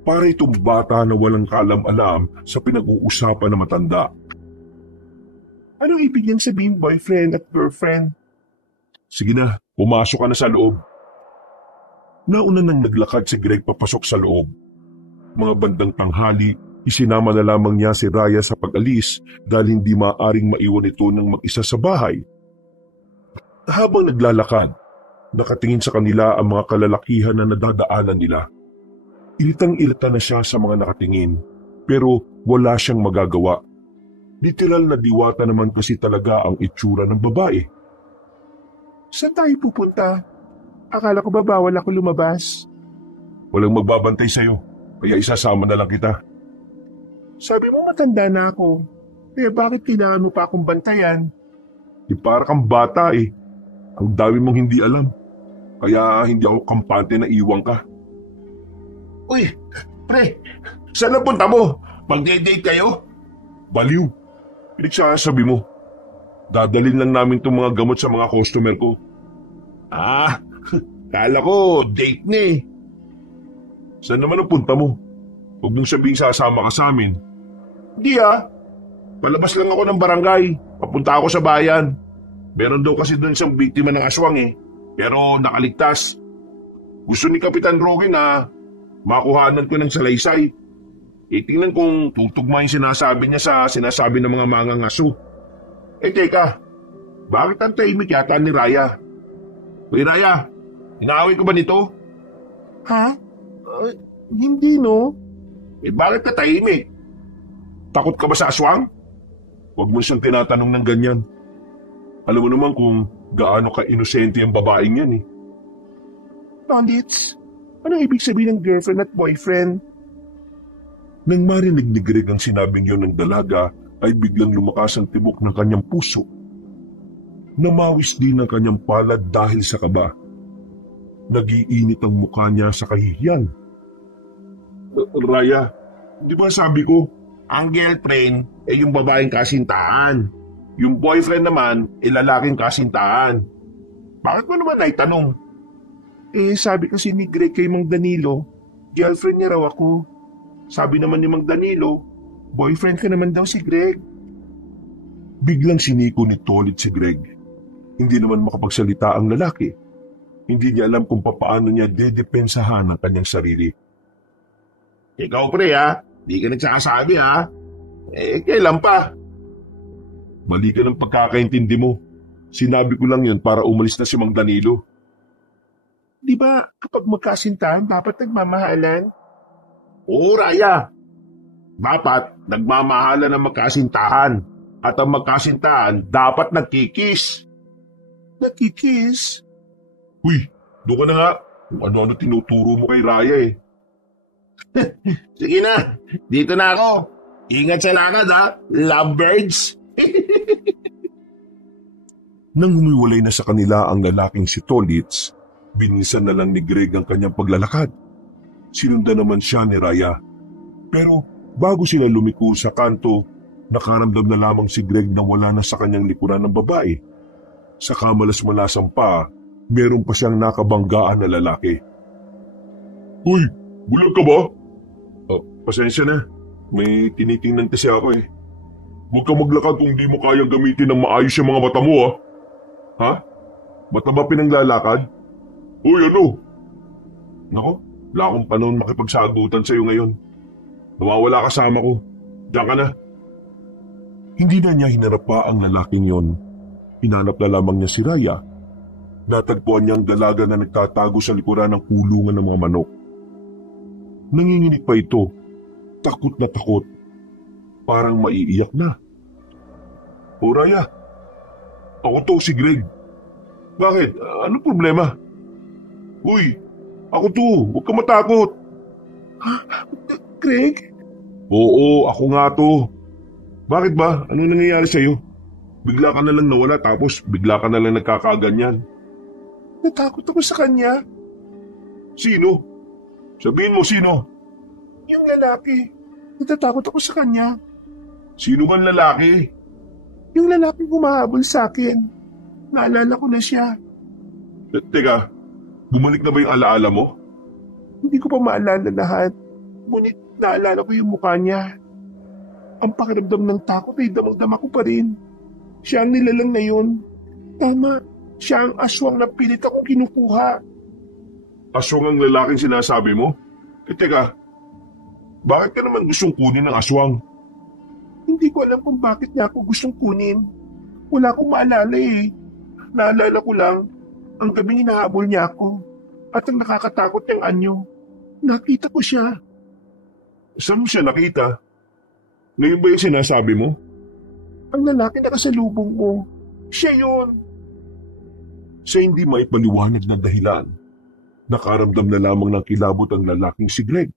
Para itong bata na walang kalam-alam sa pinag-uusapan na matanda. Anong ibig niyang sabihin boyfriend at girlfriend? Sige na, pumasok ka na sa loob. Nauna nang naglakad si Greg papasok sa loob. Mga bandang tanghali, isinama na lamang niya si Raya sa pag-alis dahil hindi maaring maiwan ito ng mag-isa sa bahay. Habang naglalakad, nakatingin sa kanila ang mga kalalakihan na nadadaanan nila. Ilitang-ilita na siya sa mga nakatingin, pero wala siyang magagawa. Literal na diwata naman kasi talaga ang itsura ng babae. Saan tayo pupunta? Akala ko ba bawal ako lumabas? Walang magbabantay sa'yo, kaya isasama na lang kita. Sabi mo matanda na ako, kaya bakit kailangan mo pa akong bantayan? Para kang bata eh. Ang dami mong hindi alam. Kaya hindi ako kampante na iwan ka. Uy, pre, saan ang punta mo? Mag-date kayo? Baliw. Pinagsasabi mo. Dadalhin lang namin itong mga gamot sa mga customer ko. Ah, kala ko date na eh. Saan naman ang punta mo? Huwag mong sabihing sasama ka sa amin. Hindi ah. Palabas lang ako ng barangay. Papunta ako sa bayan. Meron daw kasi doon isang biktima ng aswang eh. Pero nakaligtas. Gusto ni Kapitan Rowan na makuhanan ko ng salaysay. Tingnan kung tutugma yung sinasabi niya sa sinasabi ng mga mangangaso. Teka, bakit ang tahimik yata ni Raya? Uy Raya, inaaway ko ba nito? Ha? Hindi no. Bakit ka tahimik? Takot ka ba sa aswang? Huwag mo siyang tinatanong ng ganyan. Alam mo naman kung gaano ka-inosente ang babaeng yan eh. Tondits, anong ibig sabihin ng girlfriend at boyfriend? Nang marinig ni Greg ang sinabing yun ng dalaga, ay biglang lumakas ang tibok ng kanyang puso. Namawis din ang kanyang palad dahil sa kaba. Nagiinit ang mukha niya sa kahihiyan. Raya, di ba sabi ko, ang girlfriend ay yung babaeng kasintahan. Yung boyfriend naman ay lalaking kasintahan. Bakit mo naman naitanong? Sabi kasi ni Greg kay Mang Danilo, girlfriend niya raw ako. Sabi naman ni Mang Danilo, boyfriend ka naman daw si Greg. Biglang siniko ni Tolit si Greg. Hindi naman makapagsalita ang lalaki. Hindi niya alam kung papaano niya dedepensahan ang kanyang sarili. Ikaw pre ha, di ka nagsasabi ha. Kailan pa? Mali ka ng pagkakaintindi mo. Sinabi ko lang yun para umalis na si Mang Danilo. Di ba kapag magkasintahan dapat nagmamahalan? Oo, Raya. Dapat nagmamahalan ng magkasintahan. At ang magkasintahan dapat nagkikis. Nagkikis? Uy, doon ka na nga. Kung ano-ano tinuturo mo kay Raya eh. Sige na, dito na ako. Ingat sa lakad ha, lovebirds. Nang humiwalay na sa kanila ang lalaking si Tolitz, binisan na lang ni Greg ang kanyang paglalakad. Sinundan naman siya ni Raya. Pero bago sila lumiko sa kanto, nakaramdam na lamang si Greg na wala na sa kanyang likuran ng babae. Sa kamalas-malasan pa, meron pa siyang nakabanggaan na lalaki. Uy, bulag ka ba? Pasensya na, may tinitingnan kasi ako eh. Huwag kang maglakad kung di mo kayang gamitin ng maayos yung mga mata mo ha. Ha? Ba't na ba pinanglalakad? Uy, ano? Nako, wala akong panahon makipagsagutan sa'yo ngayon. Nawawala kasama ko. Diyan ka na. Hindi na niya hinarap pa ang lalaking yon. Hinanap na lamang niya si Raya. Natagpuan niya ang dalaga na nagtatago sa likuran ng kulungan ng mga manok. Nanginginig pa ito. Takot na takot. Parang maiiyak na. O Raya, ako to si Greg. Bakit? Ano problema? Uy, ako to. Huwag ka matakot. Greg? Oo, ako nga to. Bakit ba? Ano nangyayari sa'yo? Bigla ka na lang nawala tapos bigla ka na lang nagkakaganyan. Natakot ako sa kanya. Sino? Sabihin mo sino? Yung lalaki. Natatakot ako sa kanya. Sino bang lalaki? Yung lalaking humahabol sa akin. Naalala ko na siya. Teka, bumalik na ba yung alaala mo? Hindi ko pa maalala lahat. Ngunit naalala ko yung mukha niya. Ang pakiramdam ng takot ay damang-dama ko pa rin. Siya ang nilalang na yun. Tama, siya ang aswang na pilit akong kinukuha. Aswang ang lalaking sinasabi mo? Teka, bakit ka naman gustong kunin ng aswang? Hindi ko alam kung bakit niya ako gustong kunin. Wala akong maalala eh. Naalala ko lang, ang gabing hinahabol niya ako. At ang nakakatakot niyang anyo. Nakita ko siya. Saan mo siya nakita? Ngayon ba yung sinasabi mo? Ang lalaki na kasalubong mo. Siya yun. Sa hindi maipaliwanag na dahilan, nakaramdam na lamang ng kilabot ang lalaking si Greg.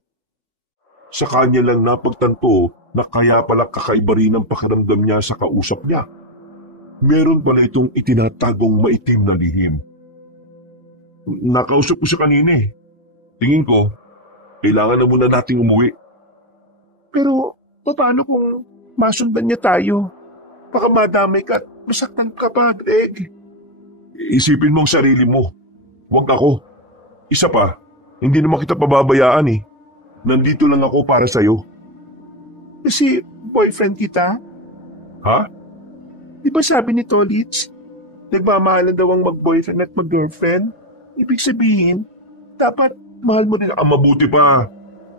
Sa kanya lang napagtanto na kaya pala kakaiba rin ang pakiramdam niya sa kausap niya. Meron pala itong itinatagong maitim na lihim. Nakausap ko siya kanina eh. Tingin ko, kailangan na muna nating umuwi. Pero paano kung masundan niya tayo? Baka madamay ka at masaktan ka pa, Greg. Isipin mo ang sarili mo. Huwag ako. Isa pa, hindi naman kita pababayaan eh. Nandito lang ako para sa'yo. Kasi boyfriend kita? Ha? Di ba sabi ni Tolitz, nagmamahalan daw ang mag-boyfriend at mag-girlfriend? Ibig sabihin, dapat mahal mo rin Ang mabuti pa,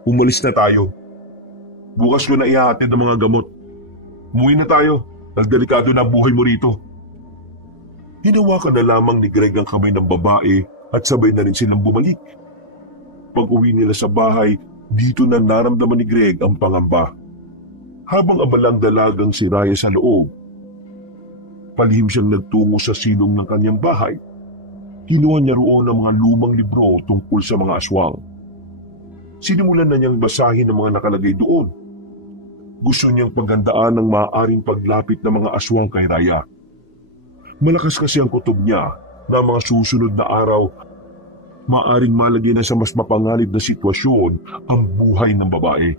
umalis na tayo. Bukas ko na ihahatid ang mga gamot. Umuwi na tayo, delikado na buhay mo rito. Hinawakan na lamang ni Greg ang kamay ng babae at sabay na rin silang bumalik. Pag-uwi nila sa bahay, dito na naramdaman ni Greg ang pangamba. Habang abalang dalagang si Raya sa loob, palihim siyang nagtungo sa silong ng kanyang bahay. Kinuha niya roon ang mga lumang libro tungkol sa mga aswang. Sinimulan na niyang basahin ang mga nakalagay doon. Gusto niyang paghandaan ng maaaring paglapit ng mga aswang kay Raya. Malakas kasi ang kutob niya na mga susunod na araw maaaring malagyan na sa mas mapanganib na sitwasyon ang buhay ng babae.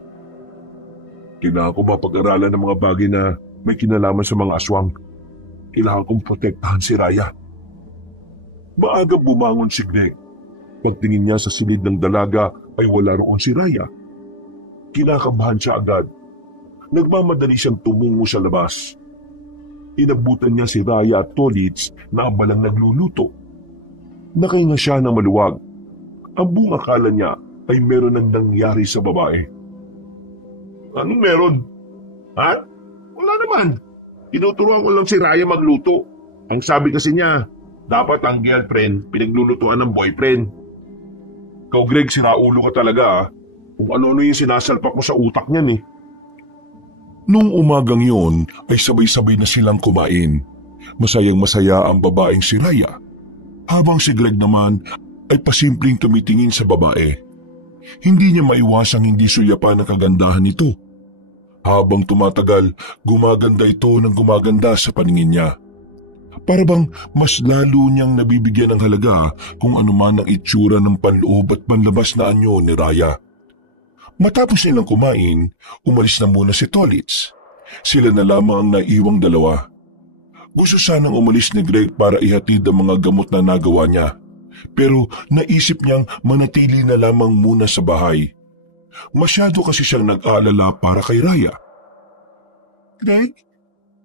Kailangan ko mapag-aralan ng mga bagay na may kinalaman sa mga aswang. Kailangan kong protektahan si Raya. Maagang bumangon si Greg. Pagtingin niya sa silid ng dalaga ay wala roon si Raya. Kinakabahan siya agad. Nagmamadali siyang tumungo sa labas. Inabutan niya si Raya at Tolitz na abalang nagluluto. Nakahinga siya ng maluwag. Ang buong akala niya ay meron nang nangyari sa babae. Anong meron? Ha? Wala naman. Tinuturuan ko lang si Raya magluto. Ang sabi kasi niya, dapat ang girlfriend pinaglulutuan ng boyfriend. Ikaw Greg, siraulo ka talaga ah. Kung ano-ano yung sinasalpak mo sa utak niyan eh. Nung umagang yon ay sabay-sabay na silang kumain. Masayang-masaya ang babaeng si Raya. Habang si Greg naman ay pasimpleng tumitingin sa babae. Hindi niya maiwasang hindi suyapan ang kagandahan nito. Habang tumatagal, gumaganda ito ng gumaganda sa paningin niya. Para bang mas lalo niyang nabibigyan ng halaga kung anuman ang itsura ng panloob at panlabas na anyo ni Raya. Matapos nilang kumain, umalis na muna si Tolitz. Sila na lamang ang naiiwang dalawa. Gusto sanang umalis ni Greg para ihatid ang mga gamot na nagawa niya. Pero naisip niyang manatili na lamang muna sa bahay. Masyado kasi siyang nag-aalala para kay Raya. Greg,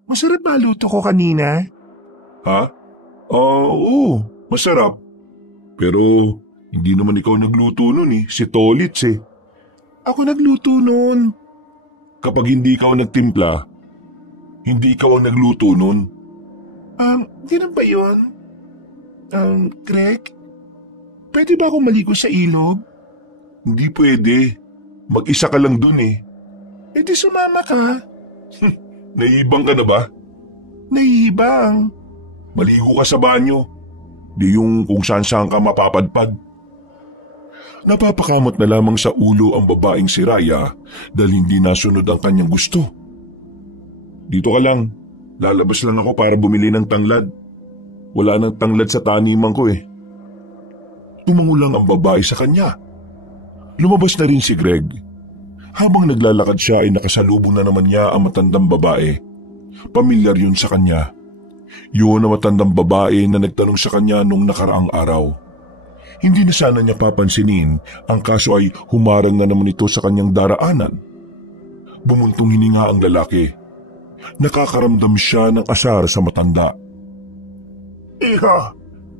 masarap ba luto ko kanina? Ha? Oo, masarap. Pero hindi naman ikaw nagluto nun eh, si Tolitz eh. Ako nagluto nun. Kapag hindi ikaw nagtimpla, hindi ikaw ang nagluto nun. Ganun ba yun? Greg, pwede ba ako maligo sa ilog? Hindi pwede. Mag-isa ka lang dun eh. E di sumama ka. Naiibang ka na ba? Nahihibang. Maligo ka sa banyo. Di yung kung saan-saan ka mapapadpad. Napapakamot na lamang sa ulo ang babaeng si Raya dahil hindi nasunod ang kanyang gusto. Dito ka lang. Lalabas lang ako para bumili ng tanglad. Wala nang tanglad sa taniman ko eh. Tumangulang ang babae sa kanya. Lumabas na rin si Greg. Habang naglalakad siya ay nakasalubong na naman niya ang matandang babae. Pamilyar yun sa kanya. Yun ang matandang babae na nagtanong sa kanya nung nakaraang araw. Hindi na sana niya papansinin, ang kaso ay humarang na naman ito sa kanyang daraanan. Bumuntong hininga ang lalaki. Nakakaramdam siya ng asar sa matanda. Iho,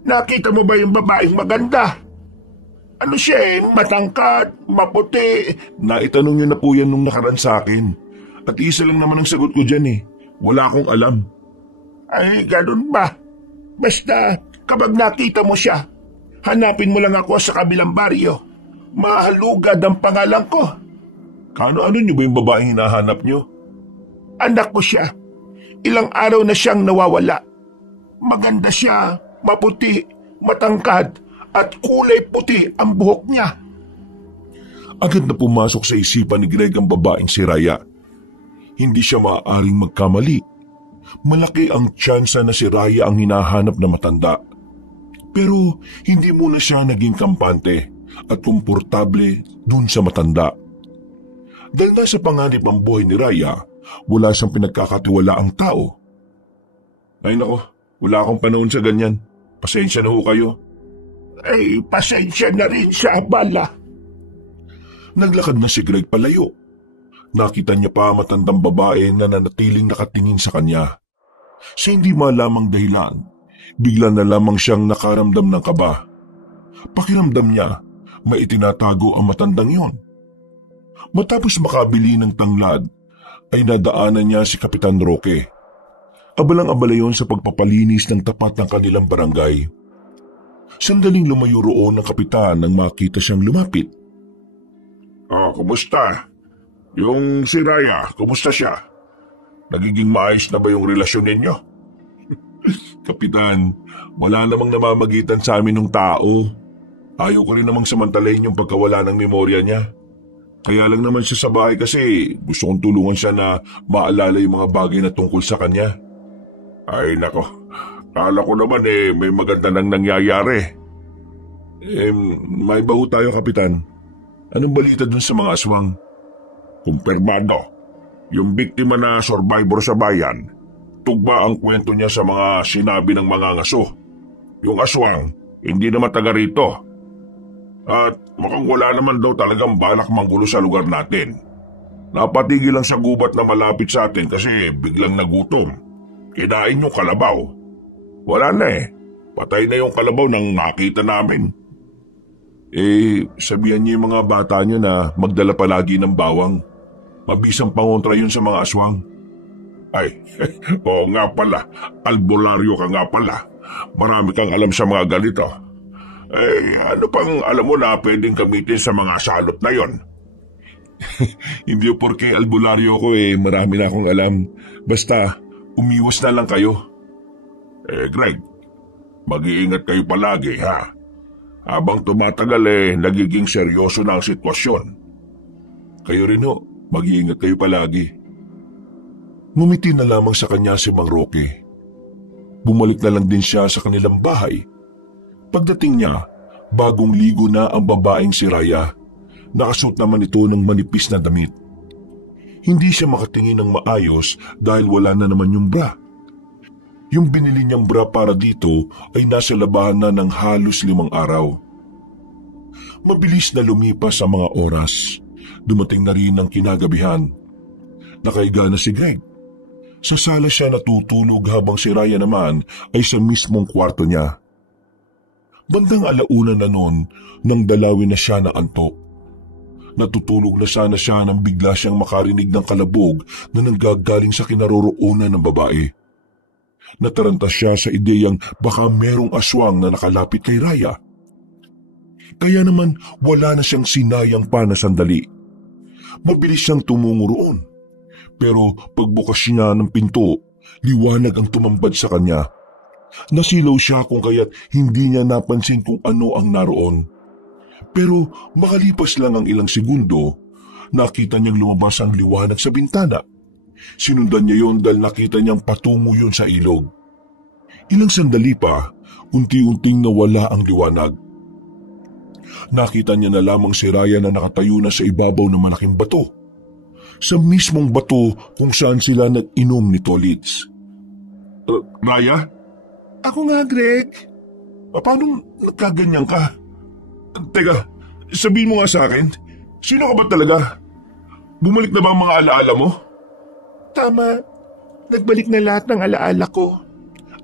nakita mo ba yung babaeng maganda? Ano siya eh, matangkad, maputi. Naitanong niyo na po yan nung nakaraan sa akin. At isa lang naman ang sagot ko dyan eh. Wala akong alam. Ay, ganun ba? Basta, kapag nakita mo siya, hanapin mo lang ako sa kabilang baryo. Mahalugad ang pangalan ko. Kano-ano niyo ba yung babaeng hinahanap niyo? Anak ko siya. Ilang araw na siyang nawawala. Maganda siya, maputi, matangkad, at kulay puti ang buhok niya. Agad na pumasok sa isipan ni Greg ang babaeng si Raya. Hindi siya maaaring magkamali. Malaki ang tsansa na si Raya ang hinahanap na matanda. Pero hindi muna siya naging kampante at komportable dun sa matanda. Dahil nasa panganib ang buhay ni Raya, wala siyang pinagkakatiwala ang tao. Ay nako, wala akong panahon sa ganyan. Pasensya na ho kayo. Ay, pasensya na rin sa abala. Naglakad na si Greg palayo. Nakita niya pa matandang babae na nanatiling nakatingin sa kanya. Sa hindi malamang dahilan, bigla na lamang siyang nakaramdam ng kaba. Pakiramdam niya, may itinatago ang matandang yon. Matapos makabili ng tanglad, ay nadaanan niya si Kapitan Roque. Abalang-abala yon sa pagpapalinis ng tapat ng kanilang barangay. Sandaling lumayo roon ng kapitan nang makita siyang lumapit. Kumusta? Yung si Raya, kumusta siya? Nagiging maayos na ba yung relasyon ninyo? Kapitan, wala namang namamagitan sa amin ng tao. Ayaw ko rin namang samantalayin yung pagkawala ng memorya niya. Kaya lang naman siya sa bahay kasi gusto kong tulungan siya na maalala yung mga bagay na tungkol sa kanya. Ay nako, kala ko naman may maganda nang nangyayari. May baho tayo, Kapitan. Anong balita dun sa mga aswang? Kumpirmado, yung biktima na survivor sa bayan, tugma ang kwento niya sa mga sinabi ng mga ngaso. Yung aswang, hindi naman taga rito. At mukhang wala naman daw talagang balak manggulo sa lugar natin. Napatigil lang sa gubat na malapit sa atin kasi biglang nagutom. Kinain yung kalabaw. Wala na patay na yung kalabaw nang nakita namin. Sabihan niyo yung mga bata niyo na magdala palagi ng bawang. Mabisang pangontra yun sa mga aswang. Ay, oo nga pala. Albularyo ka nga pala. Marami kang alam sa mga ganito. Ano pang alam mo na pwedeng gamitin sa mga salot na yon? Hindi porke albularyo ko marami na akong alam. Basta, umiwas na lang kayo. Greg, mag-iingat kayo palagi ha. Habang tumatagal nagiging seryoso na ang sitwasyon. Kayo rin ho, mag-iingat kayo palagi. Ngumiti na lamang sa kanya si Mang Roque. Bumalik na lang din siya sa kanilang bahay. Pagdating niya, bagong ligo na ang babaeng si Raya. Nakasuot naman ito ng manipis na damit. Hindi siya makatingin ng maayos dahil wala na naman yung bra. Yung binili niyang bra para dito ay nasa labahan na ng halos 5 araw. Mabilis na lumipas ang mga oras. Dumating na rin ang kinagabihan. Nakaiga na si Greg. Sa sala siya natutulog habang si Raya naman ay sa mismong kwarto niya. Bandang 1:00 na noon nang dalawin na siya ng antok. Natutulog na sana siya nang bigla siyang makarinig ng kalabog na nanggagaling sa kinaroroonan ng babae. Nataranta siya sa ideyang baka merong aswang na nakalapit kay Raya. Kaya naman wala na siyang sinayang pa na sandali. mabilis siyang tumungo roon. Pero pagbukas niya ng pinto, liwanag ang tumambad sa kanya. Nasilaw siya kung kaya't hindi niya napansin kung ano ang naroon. Pero makalipas lang ang ilang segundo, nakita niyang lumabas ang liwanag sa bintana. Sinundan niya yon dahil nakita niyang patungo yun sa ilog. Ilang sandali pa, unti-unting nawala ang liwanag. Nakita niya na lamang si Raya na nakatayo na sa ibabaw ng malaking bato. Sa mismong bato kung saan sila nag-inom ni Tolitz. Raya? Ako nga, Greg. Paano nagkaganyan ka? Teka, sabihin mo nga sa akin, sino ka ba talaga? Bumalik na ba ang mga alaala mo? Tama. Nagbalik na lahat ng alaala ko.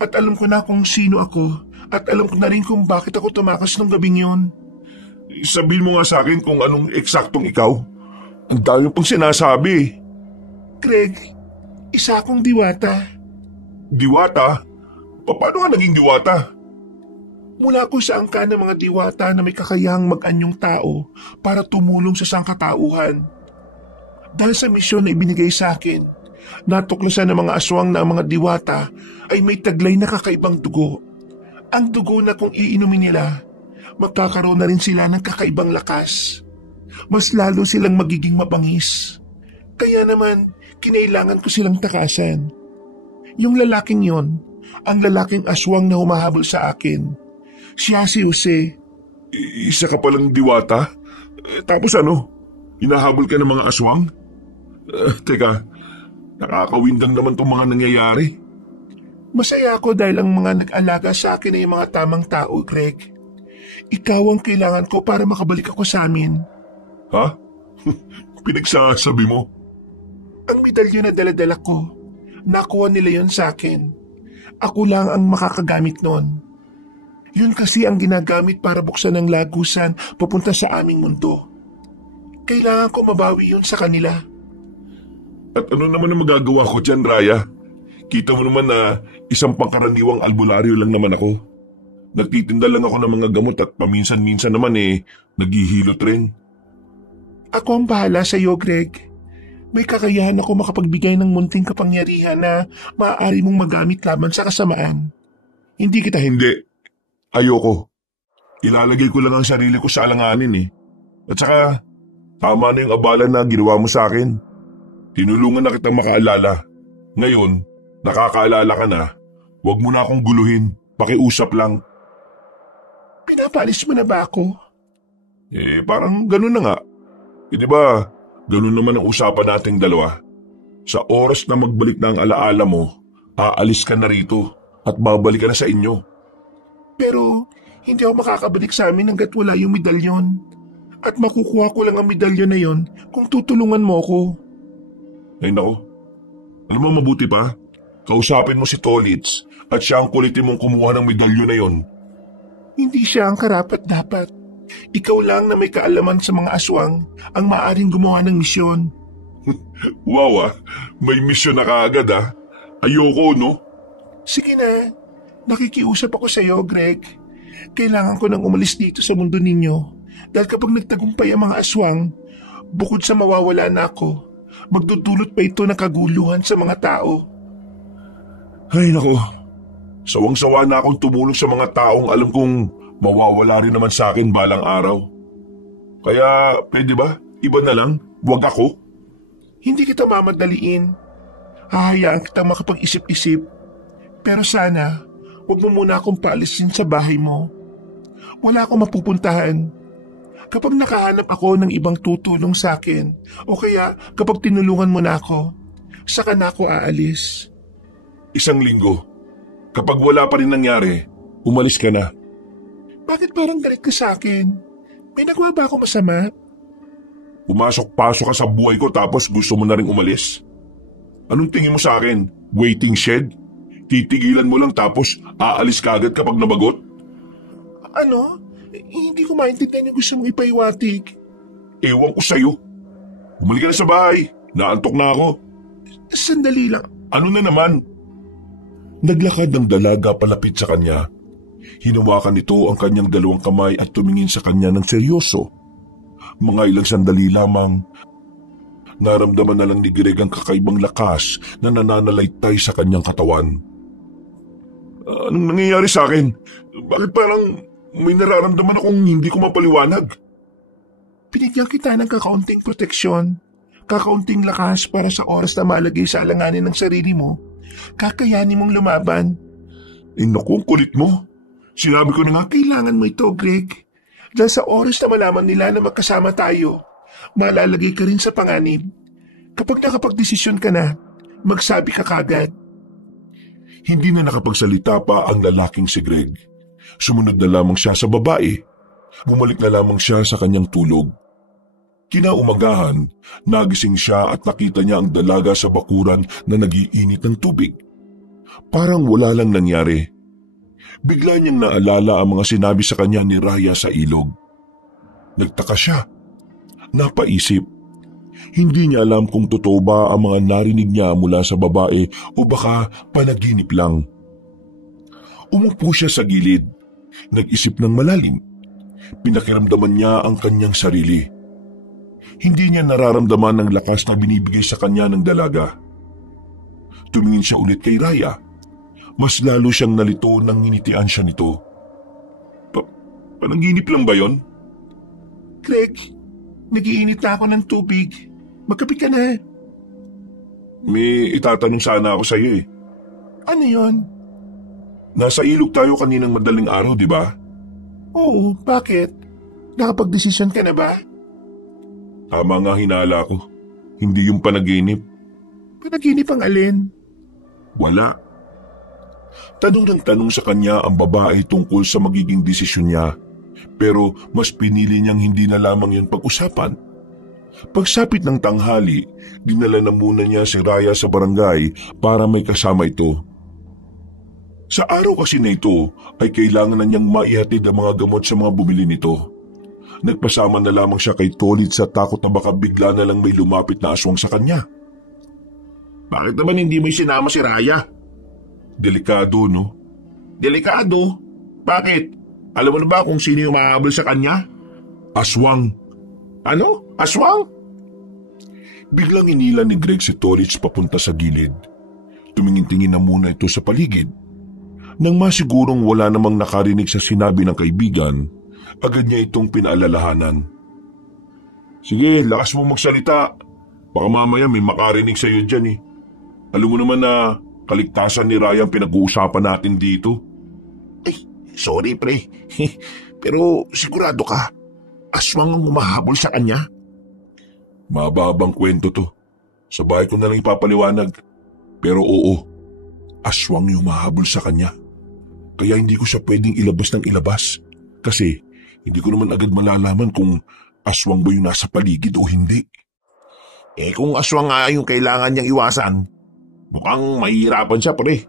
At alam ko na kung sino ako. At alam ko na rin kung bakit ako tumakas ng gabing yon. Sabihin mo nga sa akin kung anong eksaktong ikaw. Ang dami pang sinasabi. Greg, isa akong diwata. Diwata? Paano ka naging diwata? Mula ko sa angka ng mga diwata na may kakayahang mag-anyong tao para tumulong sa sangkatauhan. Dahil sa misyon na ibinigay sa akin, natuklasan ng mga aswang na ang mga diwata ay may taglay na kakaibang dugo. Ang dugo na kung iinumin nila, magkakaroon na rin sila ng kakaibang lakas. Mas lalo silang magiging mabangis. Kaya naman, kinailangan ko silang takasan. Yung lalaking yon, ang lalaking aswang na humahabol sa akin. Siya si Jose. Isa ka palang diwata? Tapos ano? Hinahabol ka ng mga aswang? Teka, nakakawindang naman itong mga nangyayari. Masaya ako dahil ang mga nag-alaga sa akin ay mga tamang tao, Greg. Ikaw ang kailangan ko para makabalik ako sa amin. Ha? Pinagsasabi mo? Ang medalyon na dala-dala ko, nakuha nila yon sa akin. Ako lang ang makakagamit nun. Yun kasi ang ginagamit para buksan ang lagusan papunta sa aming mundo. Kailangan ko mabawi yun sa kanila. At ano naman ang magagawa ko dyan, Raya? Kita mo naman na isang pangkaraniwang albularyo lang naman ako. Nagtitinda lang ako ng mga gamot at paminsan-minsan naman naghihilot rin. Ako ang bahala sa iyo, Greg. May kakayahan ako makapagbigay ng munting kapangyarihan na maaari mong magamit laban sa kasamaan. Hindi kita Hindi. Ayoko. Ilalagay ko lang ang sarili ko sa alanganin. At saka, tama na yung abala na ginawa mo sa akin. Tinulungan na kitang makaalala. Ngayon, nakakaalala ka na. Huwag mo na akong guluhin. Pakiusap lang. Pinapalis mo na ba ako? Parang ganun na nga. Di ba, ganun naman ang usapan nating dalawa. Sa oras na magbalik na ang alaala mo, aalis ka na rito at babalik ka na sa inyo. Pero hindi ako makakabalik sa amin hanggat wala yung medalyon. At makukuha ko lang ang medalyon na yon kung tutulungan mo ako. Ay nako, alam mo mabuti pa, kausapin mo si Tolitz at siya ang kulitin mong kumuha ng medalyon na yon. Hindi siya ang karapat-dapat. Ikaw lang na may kaalaman sa mga aswang ang maaaring gumawa ng misyon. Wow may misyon na kaagad Ayoko no? Sige na, nakikiusap ako sa iyo, Greg. Kailangan ko nang umalis dito sa mundo ninyo dahil kapag nagtagumpay ang mga aswang, bukod sa mawawala na ako, magdudulot pa ito ng kaguluhan sa mga tao. Ay nako, sawang-sawa na akong tumulong sa mga taong alam kong mawawala rin naman sa akin balang araw. Kaya pwede ba, iba na lang, wag ako? Hindi kita mamadaliin. Hahayaan kita makapag-isip-isip. Pero sana, huwag mo muna akong paalisin sa bahay mo. Wala akong mapupuntahan. Kapag nakahanap ako ng ibang tutulong sa akin, o kaya kapag tinulungan mo na ako, saka na ako aalis. 1 linggo. Kapag wala pa rin nangyari, umalis ka na. Bakit parang galit ka sa akin? May nagawa ba ako masama? Pumasok-pasok ka sa buhay ko tapos gusto mo na rin umalis? Anong tingin mo sa akin? Waiting shed? Titigilan mo lang tapos aalis ka agad kapag nabagot? Ano? Hindi ko maintindihan yung gusto mong ipaiwatig. Ewan ko sa'yo. Bumalik ka na sa bahay. Naantok na ako. Sandali lang. Ano na naman? Naglakad ang dalaga palapit sa kanya. Hinawakan nito ang kanyang 2 kamay at tumingin sa kanya ng seryoso. Mga ilang sandali lamang naramdaman na lang ni Greg ang kakaibang lakas na nananalaytay sa kanyang katawan. Anong nangyayari sa akin? Bakit parang may nararamdaman akong hindi ko mapaliwanag? Pinigyan kita ng kakaunting proteksyon, kakaunting lakas para sa oras na malagay sa alanganin ng sarili mo. Kakayanin mong lumaban. Naku, ang kulit mo. Sinabi ko na nga, Kailangan mo ito, Greg. Dahil sa oras na malaman nila na magkasama tayo, malalagay ka rin sa panganib. Kapag nakapagdesisyon ka na, magsabi ka kagad. Hindi na nakapagsalita pa ang lalaking si Greg. Sumunod na lamang siya sa babae. Bumalik na lamang siya sa kanyang tulog. Kinaumagahan, nagising siya at nakita niya ang dalaga sa bakuran na nagiinit ng tubig. Parang wala lang nangyari. Bigla niyang naalala ang mga sinabi sa kanya ni Raya sa ilog. Nagtaka siya. Napaisip. Hindi niya alam kung totoo ba ang mga narinig niya mula sa babae o baka panaginip lang. Umupo siya sa gilid. Nag-isip ng malalim. Pinakiramdaman niya ang kanyang sarili. Hindi niya nararamdaman ang lakas na binibigay sa kanya ng dalaga. Tumingin siya ulit kay Raya. Mas lalo siyang nalito nang nginitian siya nito. Panaginip lang ba yon? Greg, nagiinit na ako ng tubig. Magkape ka na. May itatanong sana ako sa iyo eh. Ano yon? Nasa ilog tayo kaninang madaling araw, di ba? Oo, bakit? Nakapag-desisyon ka na ba? Tama nga hinala ko. Hindi yung panaginip. Panaginip ang alin? Wala. Tanong ng tanong sa kanya ang babae tungkol sa magiging desisyon niya. Pero mas pinili niyang hindi na lamang yun pag-usapan. Pagsapit ng tanghali, dinala na muna niya si Raya sa barangay para may kasama ito. Sa araw kasi na ito ay kailangan na niyang maihatid ang mga gamot sa mga bumili nito. Nagpasama na lamang siya kay Tolit sa takot na baka bigla na lang may lumapit na aswang sa kanya. Bakit naman hindi mo sinama si Raya? Delikado, no? Delikado? Bakit? Alam mo na ba kung sino yung mahabol sa kanya? Aswang. Ano? Aswang? Biglang inila ni Greg si Tolit papunta sa gilid. Tumingin-tingin na muna ito sa paligid. Nang masigurong wala namang nakarinig sa sinabi ng kaibigan, agad niya itong pinaalalahanan. Sige, lakas mo magsalita. Baka mamaya may makarinig sa iyo dyan eh. Alam mo naman na kaligtasan ni Raya ang pinag-uusapan natin dito. Ay, sorry pre. Pero sigurado ka, aswang ang humahabol sa kanya? Mababang kwento to. Sa bahay ko na lang ipapaliwanag. Pero oo, aswang yung humahabol sa kanya. Kaya hindi ko siya pwedeng ilabas ng ilabas. Kasi hindi ko naman agad malalaman kung aswang ba yung nasa paligid o hindi. Kung aswang nga yung kailangan niyang iwasan, mukhang mahihirapan siya pre.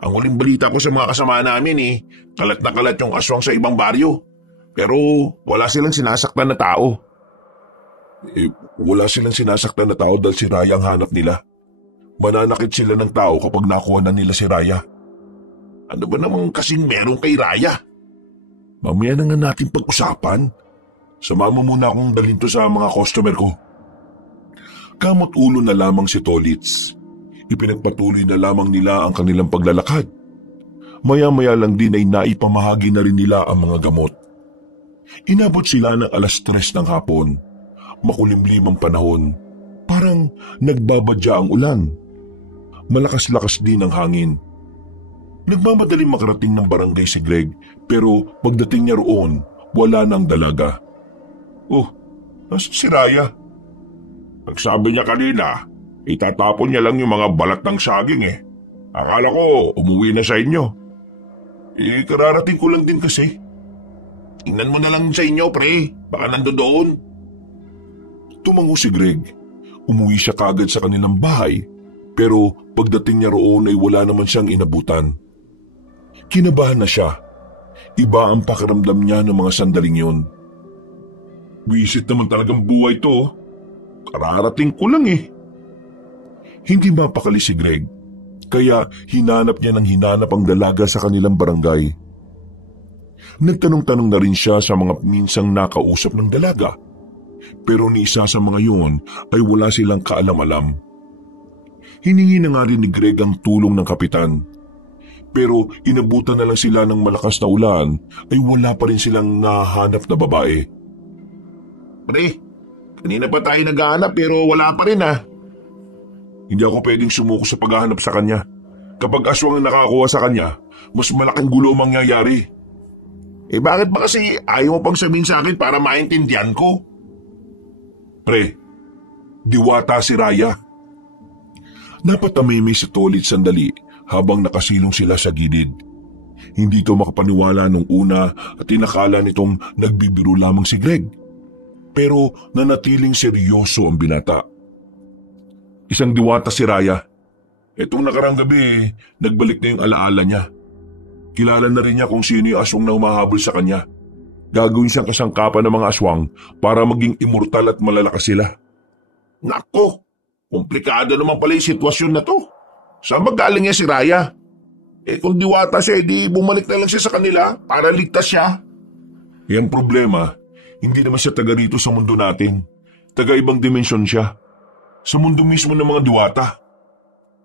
Ang huling balita ko sa mga kasama namin kalat na kalat yung aswang sa ibang baryo. Pero wala silang sinasaktan na tao. Wala silang sinasaktan na tao dahil si Raya ang hanap nila. Mananakit sila ng tao kapag nakuha na nila si Raya. Ano ba namang kasing meron kay Raya? Mamaya na nga natin pag-usapan. Sama mo muna akong dalhin to sa mga customer ko. Kamot ulo na lamang si Tolits. Ipinagpatuloy na lamang nila ang kanilang paglalakad. Maya-maya lang din ay naipamahagi na rin nila ang mga gamot. Inabot sila ng 3:00 ng hapon. Makulimlim ang panahon. Parang nagbabadya ang ulan. Malakas-lakas din ang hangin. Nagmamadaling makarating ng barangay si Greg, pero pagdating niya roon, wala nang dalaga. Oh, nasa si Raya? Pagsabi niya kanina, itatapon niya lang yung mga balat ng saging eh. Akala ko umuwi na sa inyo. Kararating ko lang din kasi. Tingnan mo na lang sa inyo pre, baka nandoon. Tumango si Greg. Umuwi siya kagad sa kanilang bahay, pero pagdating niya roon ay wala naman siyang inabutan. Kinabahan na siya. Iba ang pakiramdam niya ng mga sandaling yun. Wisit naman talagang buhay to. Kararating ko lang eh. Hindi mapakali si Greg, kaya hinanap niya ng hinanap ang dalaga sa kanilang barangay. Nagtanong-tanong na rin siya sa mga minsang nakausap ng dalaga. Pero ni isa sa mga yun ay wala silang kaalam-alam. Hiningi na nga rin ni Greg ang tulong ng kapitan. Pero inabutan na lang sila ng malakas na ulan ay wala pa rin silang nahanap na babae. Pre, kanina pa tayo naghahanap pero wala pa rin Hindi ako pwedeng sumuko sa paghahanap sa kanya. Kapag aswang ang nakakuha sa kanya, mas malaking gulo ang mangyayari. Bakit ba kasi ayaw mo pang sabihin sa akin para maintindihan ko? Pre, diwata si Raya. Napatamimi si Tolit sandali habang nakasilong sila sa gilid. Hindi ito makapaniwala nung una at inakala nitong nagbibiro lamang si Greg. Pero nanatiling seryoso ang binata. Isang diwata si Raya. Itong nakarang gabi, nagbalik na yung alaala niya. Kilala na rin niya kung sino yung aswang na humahabol sa kanya. Gagawin siyang kasangkapan ng mga aswang para maging immortal at malalakas sila. Nako, komplikado naman pala yung sitwasyon na to. Saan ba galing niya si Raya? Kung diwata siya, di bumalik na lang siya sa kanila para ligtas siya. Yung problema, hindi naman siya taga rito sa mundo natin. Taga ibang dimensyon siya. Sa mundo mismo ng mga diwata.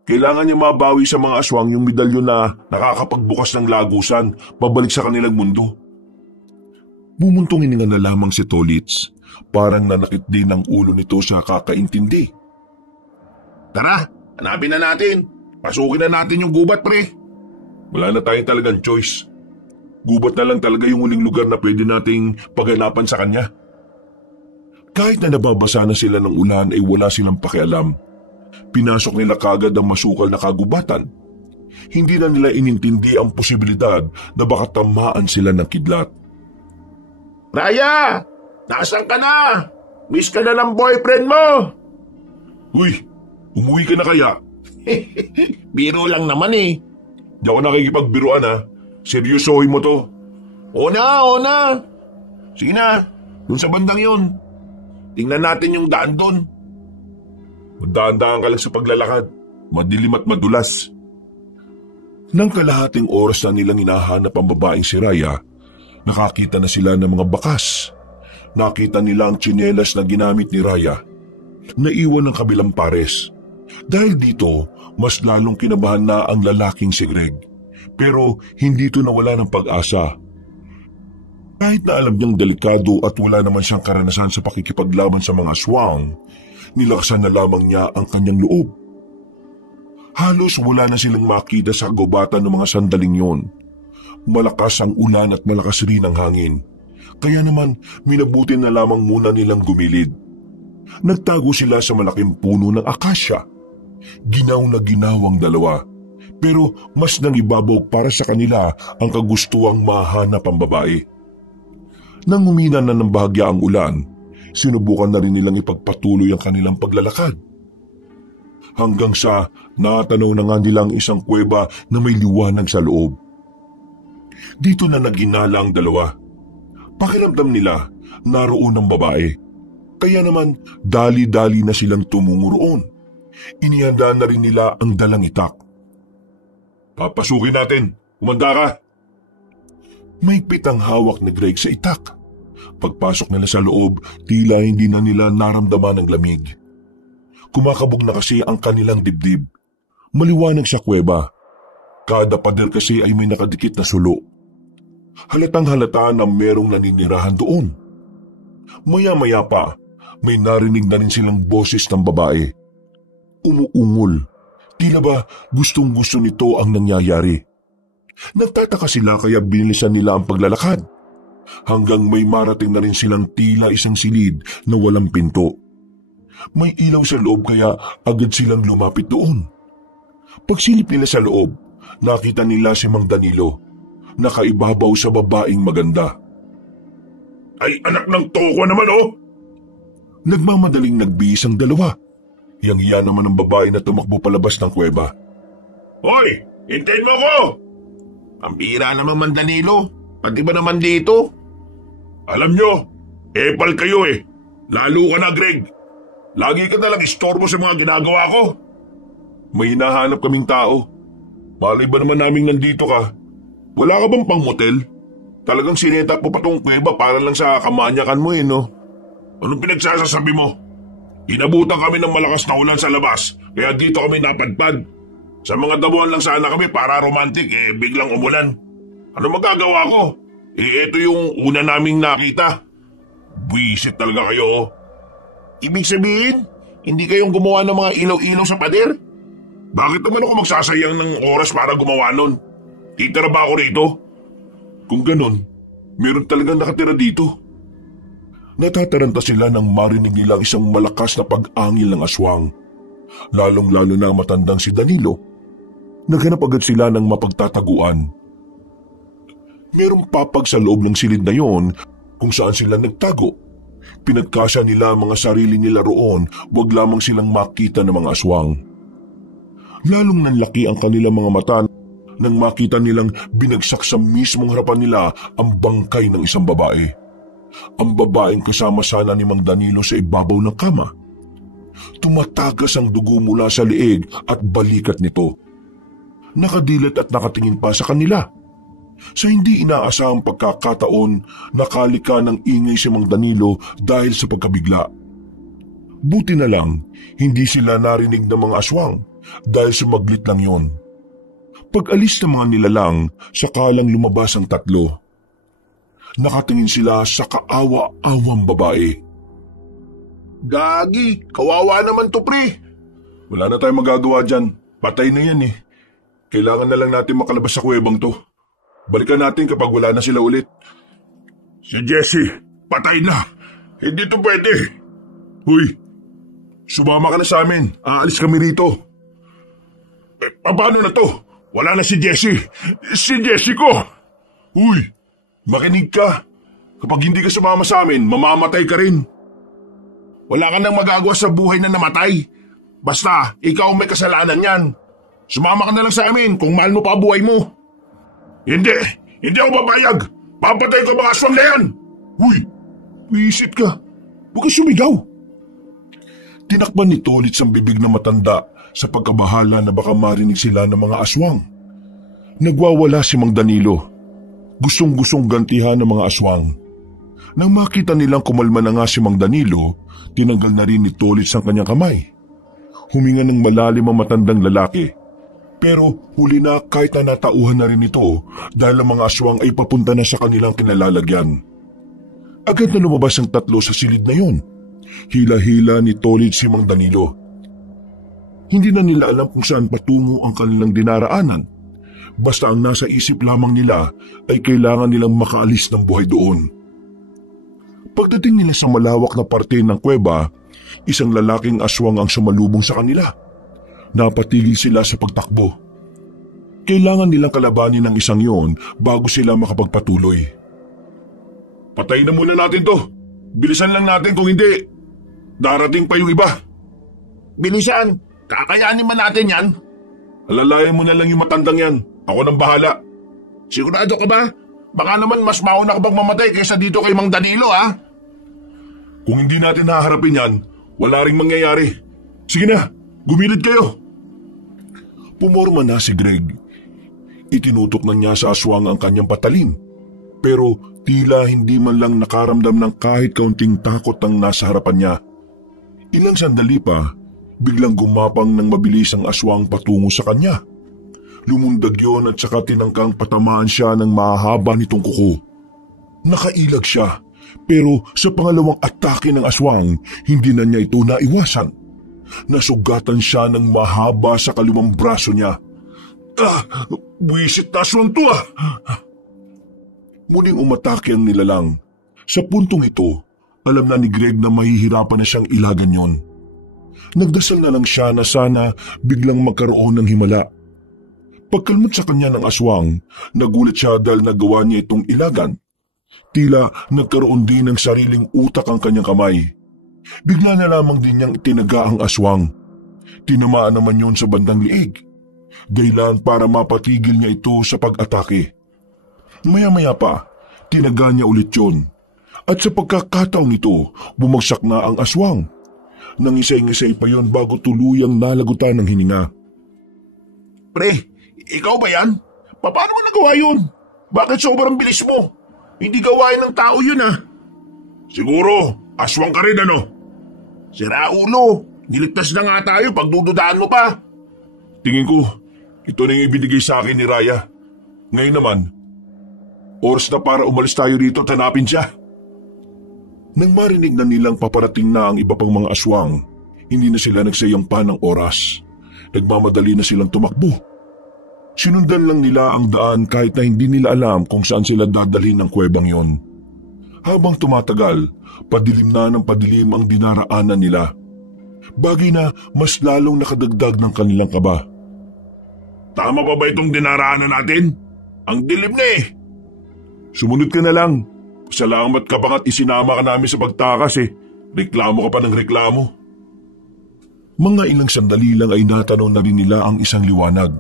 Kailangan niya mabawi sa mga aswang yung medalyon na nakakapagbukas ng lagusan pabalik sa kanilang mundo. Bumuntong hininga na lamang si Tolits. Parang nanakit din ang ulo nito sa kakaintindi. Tara, hanapin na natin. Pasukin na natin yung gubat, pre. Wala na tayong talagang choice. Gubat na lang talaga yung uling lugar na pwede nating paghanapan sa kanya. Kahit na nababasa na sila ng ulan ay wala silang pakialam. Pinasok nila kagad ang masukal na kagubatan. Hindi na nila inintindi ang posibilidad na baka tamaan sila ng kidlat. Raya! Nasaan ka na? Miss ka na ng boyfriend mo! Uy, umuwi ka na kaya? Biro lang naman Di ako nakikipagbiruan Seryosohin mo to. Oo na. Sige na, dun sa bandang yun. Tingnan natin yung daan dun. Magdaan-daan ka lang sa paglalakad. Madilim at madulas. Nang kalahating oras na nilang hinahanap ang babaeng si Raya, nakakita na sila ng mga bakas. Nakita nila ang tsinelas na ginamit ni Raya. Naiwan ng kabilang pares. Dahil dito, mas lalong kinabahan na ang lalaking si Greg. Pero hindi ito nawala ng pag-asa. Kahit na alam niyang delikado at wala naman siyang karanasan sa pakikipaglaban sa mga aswang, nilakasan na lamang niya ang kanyang loob. Halos wala na silang makita sa kagubatan ng mga sandaling yon. Malakas ang ulan at malakas rin ang hangin. Kaya naman minabuti na lamang muna nilang gumilid. Nagtago sila sa malaking puno ng akasya. Ginaw na ginaw ang dalawa. Pero mas nangibabog para sa kanila ang kagustuang mahanap ang babae. Nang humina na ng bahagya ang ulan, sinubukan na rin nilang ipagpatuloy ang kanilang paglalakad. Hanggang sa natanaw na nga nilang isang kuweba na may liwanag sa loob. Dito na naginala ang dalawa. Pakiramdam nila naroon ang babae. Kaya naman dali-dali na silang tumungo roon. Inihanda na rin nila ang dalang itak. Papasukin natin. Umanda ka. Mahigpit ang hawak ni Greg sa itak. Pagpasok nila sa loob, tila hindi na nila naramdaman ang lamig. Kumakabog na kasi ang kanilang dibdib. Maliwanag sa kuweba. Kada pader kasi ay may nakadikit na sulo. Halatang halata na merong naninirahan doon. Maya-maya pa, may narinig na rin silang boses ng babae. Umuungol. Tila ba gustong-gusto nito ang nangyayari. Nagtataka sila kaya binilisan nila ang paglalakad. Hanggang may marating na rin silang tila isang silid na walang pinto. May ilaw sa loob kaya agad silang lumapit doon. Pagsilip nila sa loob, nakita nila si Mang Danilo. Nakaibabaw sa babaeng maganda. Ay anak ng toko naman Nagmamadaling nagbihis ang dalawa. Yang-iya naman ang babae na tumakbo palabas ng kuweba. Hoy! Hintayin mo ko! Pambira naman Mang Danilo. Pati ba naman dito? Alam nyo, epal kayo Lalo ka na, Greg. Lagi ka nalang istorbo sa mga ginagawa ko. May hinahanap kaming tao. Malay ba naman naming nandito ka? Wala ka bang pang motel? Talagang sinetap mo pa tong kuweba para lang sa kamanyakan mo no? Anong pinagsasasabi mo? Inabutan kami ng malakas na ulan sa labas, kaya dito kami napadpad. Sa mga damuhan lang sana kami para romantic, biglang umulan. Ano magagawa ko? Ito yung una naming nakita. Buisit talaga kayo. Ibig sabihin, hindi kayong gumawa ng mga ilaw-ilaw sa pader? Bakit naman ako magsasayang ng oras para gumawa nun? Titira ba ako rito? Kung ganon, meron talagang nakatira dito. Natataranta sila nang marinig nila isang malakas na pag-angil ng aswang. Lalong-lalo na ang matandang si Danilo. Naghanap agad sila ng mapagtataguan. Merong papag sa loob ng silid na yon kung saan sila nagtago. Pinagkasya nila ang mga sarili nila roon, wag lamang silang makita ng mga aswang. Lalong nanlaki ang kanilang mga mata nang makita nilang binagsak sa mismong harapan nila ang bangkay ng isang babae. Ang babaeng kasama sana ni Mang Danilo sa ibabaw ng kama. Tumatagas ang dugo mula sa leeg at balikat nito. Nakadilat at nakatingin pa sa kanila. Sa hindi inaasahang pagkakataon, nakalika ng ingay si Mang Danilo dahil sa pagkabigla. Buti na lang, hindi sila narinig ng mga aswang dahil sumaglit lang yon. Pag-alis ng mga nilalang, sakalang lumabas ang tatlo. Nakatingin sila sa kaawa-awang babae. Gagi, kawawa naman to pre. Wala na tayong magagawa dyan. Patay na yan eh. Kailangan na lang natin makalabas sa kuwebang to. Balikan natin kapag wala na sila ulit. Si Jessie, patay na. Hindi to pwede. Huy, sumama ka na sa amin. Aalis kami rito. Paano na to? Wala na si Jessie. Si Jessie ko. Huy, makinig ka. Kapag hindi ka sumama sa amin, mamamatay ka rin. Wala ka nang magagawa sa buhay na namatay. Basta, ikaw may kasalanan yan. Sumama ka na lang sa amin kung mahal mo pa buhay mo. Hindi ako papayag. Papatay ko mga aswang na yan. Huy, wisit ka. Huwag ka sumigaw. Tinakpan ni Tolits ang bibig na matanda sa pagkabahala na baka marinig sila ng mga aswang. Nagwawala si Mang Danilo. Gustong-gustong gantihan ng mga aswang. Nang makita nilang kumalma na nga si Mang Danilo, tinanggal na rin ni Tolits ang kanyang kamay. Huminga ng malalim ang matandang lalaki. Pero huli na kahit na natauhan na rin ito dahil ang mga aswang ay papunta na sa kanilang kinalalagyan. Agad na lumabas ang tatlo sa silid na yon. Hila-hila ni Tolits si Mang Danilo. Hindi na nila alam kung saan patungo ang kanilang dinaraanan. Basta ang nasa isip lamang nila ay kailangan nilang makaalis ng buhay doon. Pagdating nila sa malawak na parte ng kuweba, isang lalaking aswang ang sumalubong sa kanila. Napatigil sila sa pagtakbo. Kailangan nilang kalabanin ang isang yon bago sila makapagpatuloy. Patayin na muna natin to. Bilisan lang natin kung hindi. Darating pa yung iba. Bilisan, kakayanin man natin yan. Alalayan mo na lang yung matandang yan. Ako nang bahala. Sigurado ka ba? Baka naman mas mauna ka bang mamatay kaysa dito kay Mang Danilo ha? Kung hindi natin haharapin yan, wala ring mangyayari. Sige na, gumilid kayo. Pumorma na si Greg. Itinutok na niya sa aswang ang kanyang patalim. Pero tila hindi man lang nakaramdam ng kahit kaunting takot ang nasa harapan niya. Ilang sandali pa, biglang gumapang ng mabilis ang aswang patungo sa kanya. Lumundag yon at saka tinangkang patamaan siya ng mahaba nitong kuko. Nakailag siya, pero sa pangalawang atake ng aswang, hindi na niya ito naiwasan. Nasugatan siya ng mahaba sa kaliwang braso niya. Buwisit na aswang to ah! Muling umatake ang nilalang. Sa puntong ito, alam na ni Greg na mahihirapan na siyang ilagan yon. Nagdasal na lang siya na sana biglang magkaroon ng himala. Pagkalmot sa kanya ng aswang, nagulat siya dahil nagawa niya itong ilagan. Tila nagkaroon din ng sariling utak ang kanyang kamay. Bigla na lamang din niyang itinaga ang aswang. Tinamaan naman yon sa bandang liig. Dahilan para mapatigil niya ito sa pag-atake. Maya-maya pa, tinaga niya ulit yon. At sa pagkakataong ito, bumagsak na ang aswang. Nangisay-ngisay pa yon bago tuluyang nalagutan ng hininga. Pre, ikaw ba yan? Paano mo nagawa yun? Bakit sobrang bilis mo? Hindi gawain ng tao yun ah. Siguro, Aswang ka rin ano? Sira ulo, niligtas na nga tayo pagdududaan mo pa. Tingin ko, ito na yung ibinigay sa akin ni Raya. Ngayon naman, oras na para umalis tayo dito at hanapin siya. Nang marinig na nilang paparating na ang iba pang mga aswang, hindi na sila nagsayang pa ng oras. Nagmamadali na silang tumakbo. Sinundan lang nila ang daan kahit na hindi nila alam kung saan sila dadalhin ng kuwebang yon. Habang tumatagal, padilim na ng padilim ang dinaraanan nila. Bagay na mas lalong nakadagdag ng kanilang kaba. Tama pa ba itong dinaraanan natin? Ang dilim na eh. Sumunod ka na lang. Salamat ka pa at isinama ka namin sa pagtakas eh. Reklamo ka pa ng reklamo. Mga ilang sandali lang ay natanaw na rin nila ang isang liwanag.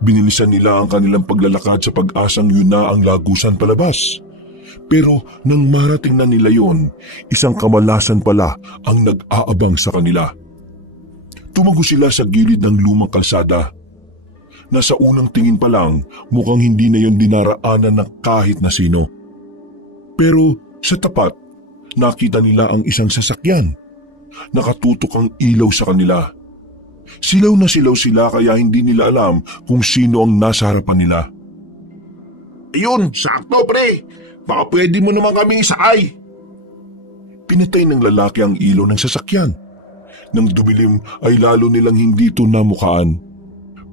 Binilisan nila ang kanilang paglalakad sa pag-asang yun na ang lagusan palabas. Pero nang marating na nila yon, isang kamalasan pala ang nag-aabang sa kanila. Tumago sila sa gilid ng lumang kalsada. Nasa unang tingin pa lang, mukhang hindi na yon dinaraanan ng kahit na sino. Pero sa tapat, nakita nila ang isang sasakyan. Nakatutok ang ilaw sa kanila. Silaw na silaw sila kaya hindi nila alam kung sino ang nasa harapan nila. Ayun, sakto pre. Baka pwede mo naman kaming isakay. Pinatay ng lalaki ang ilaw ng sasakyan. Nang dumilim ay lalo nilang hindi ito namukaan.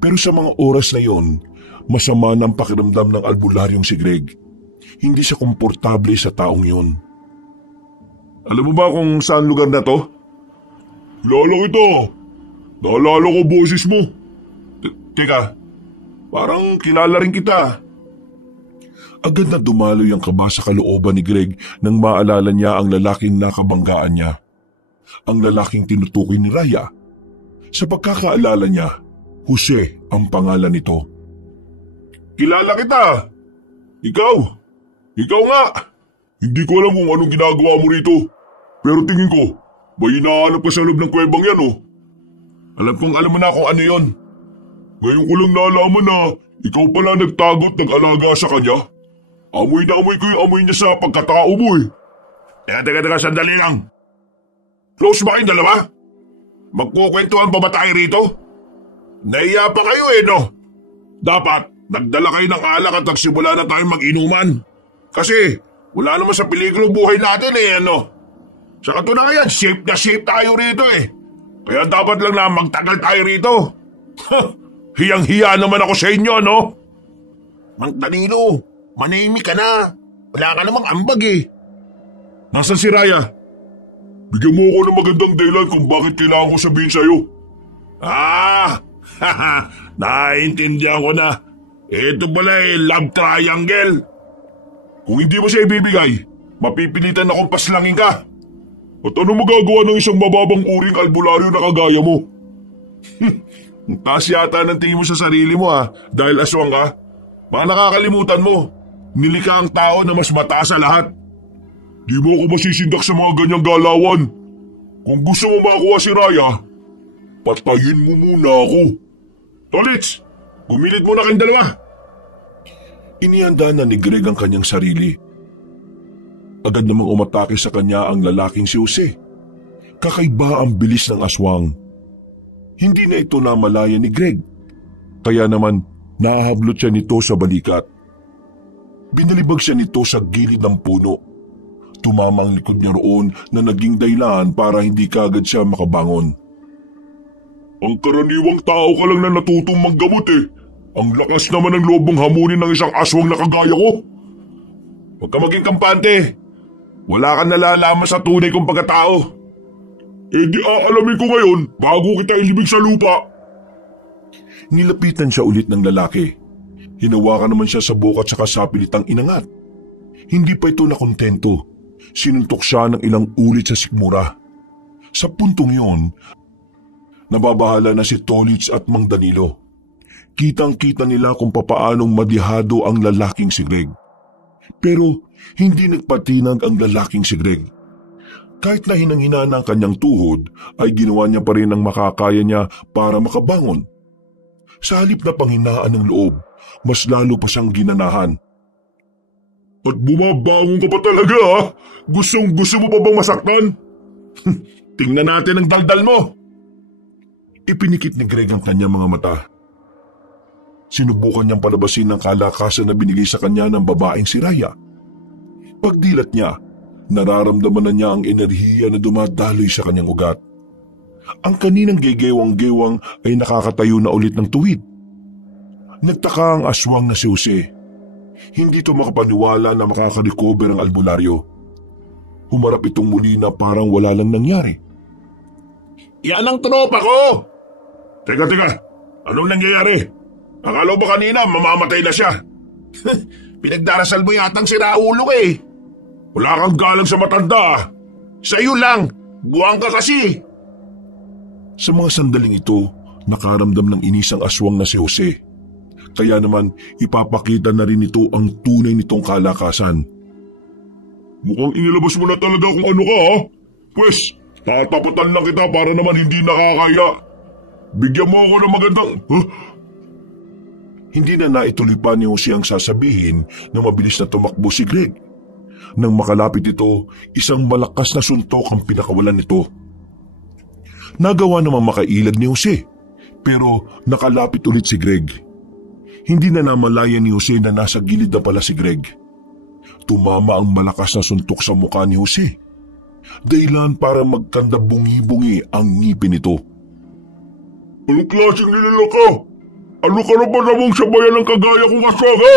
Pero sa mga oras na yon, masama na ang pakiramdam ng albularyong si Greg. Hindi siya komportable sa taong yon. Alam mo ba kung saan lugar na to? Kilala kita. Naalala ko boses mo. Teka, parang kilala rin kita. Agad na dumaloy ang kaba sa kalooban ni Greg nang maalala niya ang lalaking nakabanggaan niya. Ang lalaking tinutukoy ni Raya. Sa pagkakaalala niya, Jose ang pangalan nito. Kilala kita. Ikaw nga. Hindi ko alam kung anong ginagawa mo rito. Pero tingin ko, may hinahanap ka sa loob ng kuwebang yan oh. Alam mo na kung ano yon. Ngayon ko lang nalaman na ikaw pala nagtago at nag-alaga sa kanya. Amoy na amoy ko yung amoy niya sa pagkatao mo eh. Teka, sandali lang. Close ba kayong dalawa? Magkukwentuhan pa ba tayo rito? Naiya pa kayo eh no? Dapat, nagdala kayo ng alak at nagsimula na tayo mag-inuman. Kasi, wala naman sa peligro buhay natin eh ano? Sa katunayan, safe na safe tayo rito eh. Kaya dapat lang na magtagal tayo rito. Hiyang-hiya naman ako sa inyo, no? Mang Danilo, manahimik ka na. Wala ka namang ambag eh. Nasaan si Raya? Bigyan mo ako ng magandang dahilan kung bakit kailangan ko sabihin sa'yo. Naiintindihan ko na. Ito pala eh, love triangle. Kung hindi mo siya ibibigay, mapipilitan akong paslangin ka. At ano magagawa ng isang mababang uring albularyo na kagaya mo? Ang taas yata ng tingin mo sa sarili mo dahil aswang ka. Baka nakakalimutan mo, nilikha ang tao na mas mataas sa lahat. Di mo ako masisindak sa mga ganyang galawan. Kung gusto mo makuha si Raya, patayin mo muna ako. Tolits, gumilit muna kayong dalawa. Inihanda na ni Greg ang kanyang sarili. Agad namang umatake sa kanya ang lalaking si Jose. Kakaiba ang bilis ng aswang. Hindi na ito namalaya ni Greg. Kaya naman nahablot siya nito sa balikat. Binalibag siya nito sa gilid ng puno. Tumama ang likod niya roon na naging dahilan para hindi kaagad siya makabangon. Ang karaniwang tao ka lang na natutong manggamot eh. Ang lakas naman ng loob mong hamunin ng isang aswang na kagaya ko. Huwag ka maging kampante. Wala kang nalalaman sa tunay kong pagkatao. Di aalamin ko ngayon bago kita ilibig sa lupa. Nilapitan siya ulit ng lalaki. Hinawakan naman siya sa bukat sa kasapilitang inangat. Hindi pa ito nakontento. Sinuntok siya ng ilang ulit sa sikmura. Sa puntong yon, nababahala na si Tolits at Mang Danilo. Kitang-kita nila kung papaanong madihado ang lalaking si Greg. Pero hindi nagpatinag ang lalaking si Greg. Kahit na hinang-hina ng kanyang tuhod, ay ginawa niya pa rin ang makakaya niya para makabangon. Sa halip na panghinaan ng loob, mas lalo pa siyang ginanahan. At bumabangon ka pa talaga ha? Gusto mo pa bang masaktan? Tingnan natin ang daldal mo. Ipinikit ni Greg ang kanyang mga mata. Sinubukan niyang palabasin ang kalakasan na binigay sa kanya ng babaeng si Raya. Pagdilat niya, nararamdaman na niya ang enerhiya na dumadaloy sa kanyang ugat. Ang kaninang gegewang-gewang ay nakakatayo na ulit ng tuwid. Nagtaka ang aswang na si Jose. Hindi ito makapaniwala na makaka-recover ang albularyo. Humarap itong muli na parang wala lang nangyari. Yan ang tropa ko! Teka, anong nangyayari? Akala ba kanina mamamatay na siya? Pinagdarasal mo yatang siraulo eh. Wala kang galang sa matanda. Sa'yo lang, buwang ka kasi. Sa mga sandaling ito, nakaramdam ng inis ang aswang na si Jose. Kaya naman ipapakita na rin ito ang tunay nitong kalakasan. Mukhang inilabas mo na talaga kung ano ka ha? Pwes, tatapatan lang kita para naman hindi nakakaya. Bigyan mo ako ng magandang... Hindi na naituloy pa ni Jose ang sasabihin na mabilis na tumakbo si Greg. Nang makalapit ito, isang malakas na suntok ang pinakawalan nito. Nagawa namang makailag ni Jose, pero nakalapit ulit si Greg. Hindi na namalayan ni Jose na nasa gilid na pala si Greg. Tumama ang malakas na suntok sa mukha ni Jose. Dahilan para magkanda bungi-bungi ang ngipin nito. Anong klaseng nilala ka? Ano ka na ba namang sabayan ng kagaya kong aswang ha?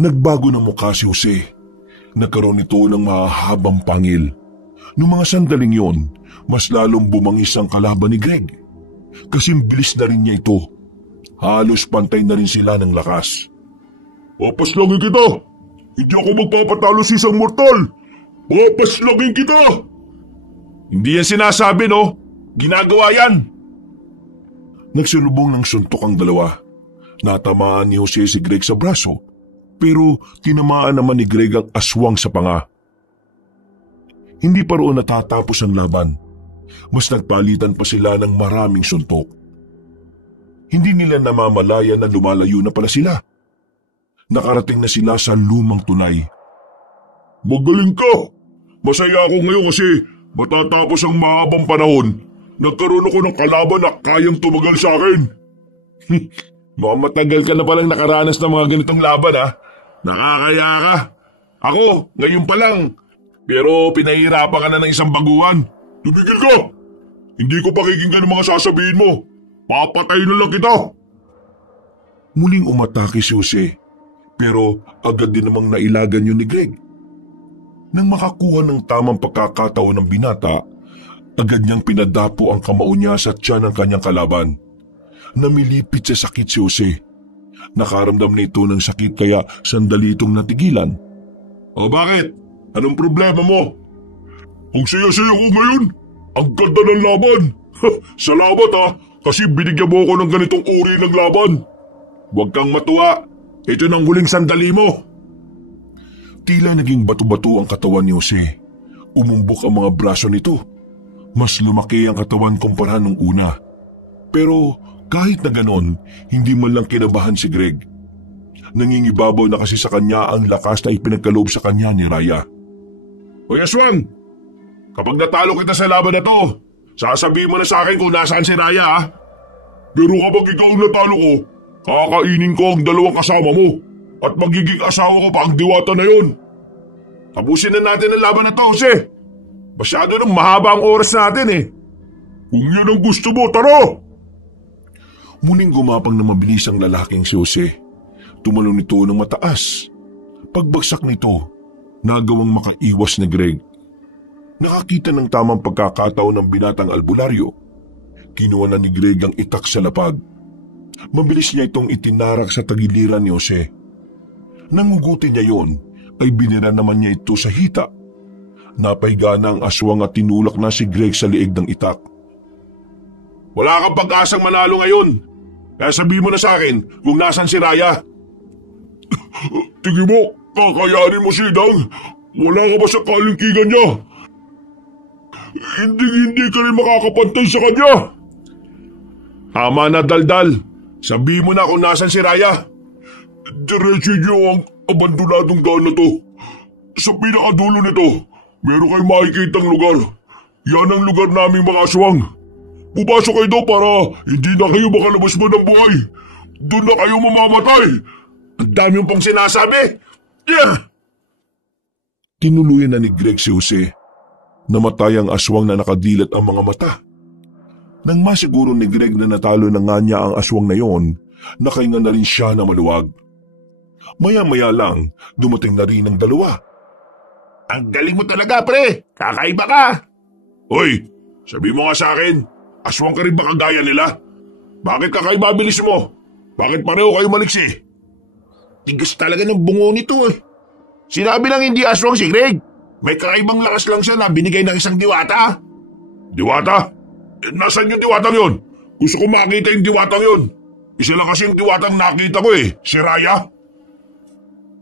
Nagbago ng mukha si Jose. Nagkaroon ito ng mahahabang pangil. Noong mga sandaling yon, mas lalong bumangis ang kalaban ni Greg. Kasing bilis na rin niya ito. Halos pantay na rin sila ng lakas. Papaslangin kita! Hindi ako magpapatalo sa isang mortal! Papaslangin kita! Hindi yan sinasabi no? Ginagawa yan! Nagsulubong ng suntok ang dalawa. Natamaan ni Jose si Greg sa braso, pero tinamaan naman ni Greg ang aswang sa panga. Hindi pa roon natatapos ang laban. Mas nagpalitan pa sila ng maraming suntok. Hindi nila namamalayan na lumalayo na pala sila. Nakarating na sila sa lumang tunay. Magaling ka! Masaya ako ngayon kasi matatapos ang mahabang panahon. Nagkaroon ako ng kalaban na kayang tumagal sa akin. Mukhang matagal ka na palang nakaranas ng mga ganitong laban ha. Nakakaya ka. Ako, ngayon pa lang. Pero pinahirapan ka na ng isang baguhan. Tumigil ka! Hindi ko pakikinggan ang mga sasabihin mo. Papatay na lang kita. Muling umatake si Jose, pero agad din namang nailagan yun ni Greg. Nang makakuha ng tamang pagkakataon ng binata, agad niyang pinadapo ang kamao niya sa tiyan ng kanyang kalaban. Namilipit sa sakit si Jose. Nakaramdam na ito ng sakit kaya sandali itong natigilan. O bakit? Anong problema mo? Ang saya-saya ko ngayon. Ang ganda ng laban. Salamat ha, kasi binigyan mo ako ng ganitong uri ng laban. Huwag kang matuwa. Ito ng huling sandali mo. Tila naging bato-bato ang katawan ni Jose. Umumbok ang mga braso nito. Mas lumaki ang katawan kumpara nung una. Pero kahit na ganon, hindi man lang kinabahan si Greg. Nangingibabaw na kasi sa kanya ang lakas na ipinagkaloob sa kanya ni Raya. Hoy Aswang, kapag natalo kita sa laban na to, sasabihin mo na sa akin kung nasaan si Raya ha? Pero kapag ikaw ang natalo ko, kakainin ko ang dalawang kasama mo at magiging asawa ko pa ang diwata na yon. Tapusin na natin ang laban na to, Jose. Masyado nang mahaba ang oras natin eh. Kung yan ang gusto mo, tara! Muling gumapang na mabilis ang lalaking si Jose. Tumalon nito ng mataas. Pagbagsak nito, nagawang makaiwas ni Greg. Nakakita ng tamang pagkakataon ng binatang albularyo. Kinuha na ni Greg ang itak sa lapag. Mabilis niya itong itinarak sa tagiliran ni Jose. Nangugutin niya yon, ay binira naman niya ito sa hita. Napahiga na ang aswang at tinulak na si Greg sa liig ng itak. Wala kang pag-asang manalo ngayon. Kaya sabihin mo na sa akin kung nasan si Raya. Tingin mo, kakayanin mo si Dang. Wala ka ba sa kalingkingan niya? Hindi ka rin makakapantay sa kanya. Tama na, Daldal. Sabihin mo na kung nasan si Raya. Diretso niyo ang abandonadong daan na to. Sa pinakadulo nito, meron kayong makikitang lugar. Yan ang lugar naming mga aswang. Pupasok kayo doon para hindi na kayo makalabas mo ng buhay. Doon na kayo mamamatay. Ang dami yung pong sinasabi. Yeah! Tinuluyan na ni Greg si Jose. Namatay ang aswang na nakadilat ang mga mata. Nang masiguro ni Greg na natalo na nga niya ang aswang na yon, nakahinga na rin siya na maluwag. Maya-maya lang, dumating na rin ang dalawa. Ang galing mo talaga, pre. Kakaiba ka. Hoy, sabi mo nga sa akin, aswang ka rin ba kagaya nila? Bakit kakaiba bilis mo? Bakit pareho kayo maliksi? Tigas talaga ng bungo nito eh. Sinabi lang hindi aswang si Greg. May kakaibang lakas lang siya na binigay ng isang diwata. Diwata? Nasaan yung diwatang yon? Gusto ko makita yung diwatang yon. Isa lang kasi yung diwatang nakita ko si Raya.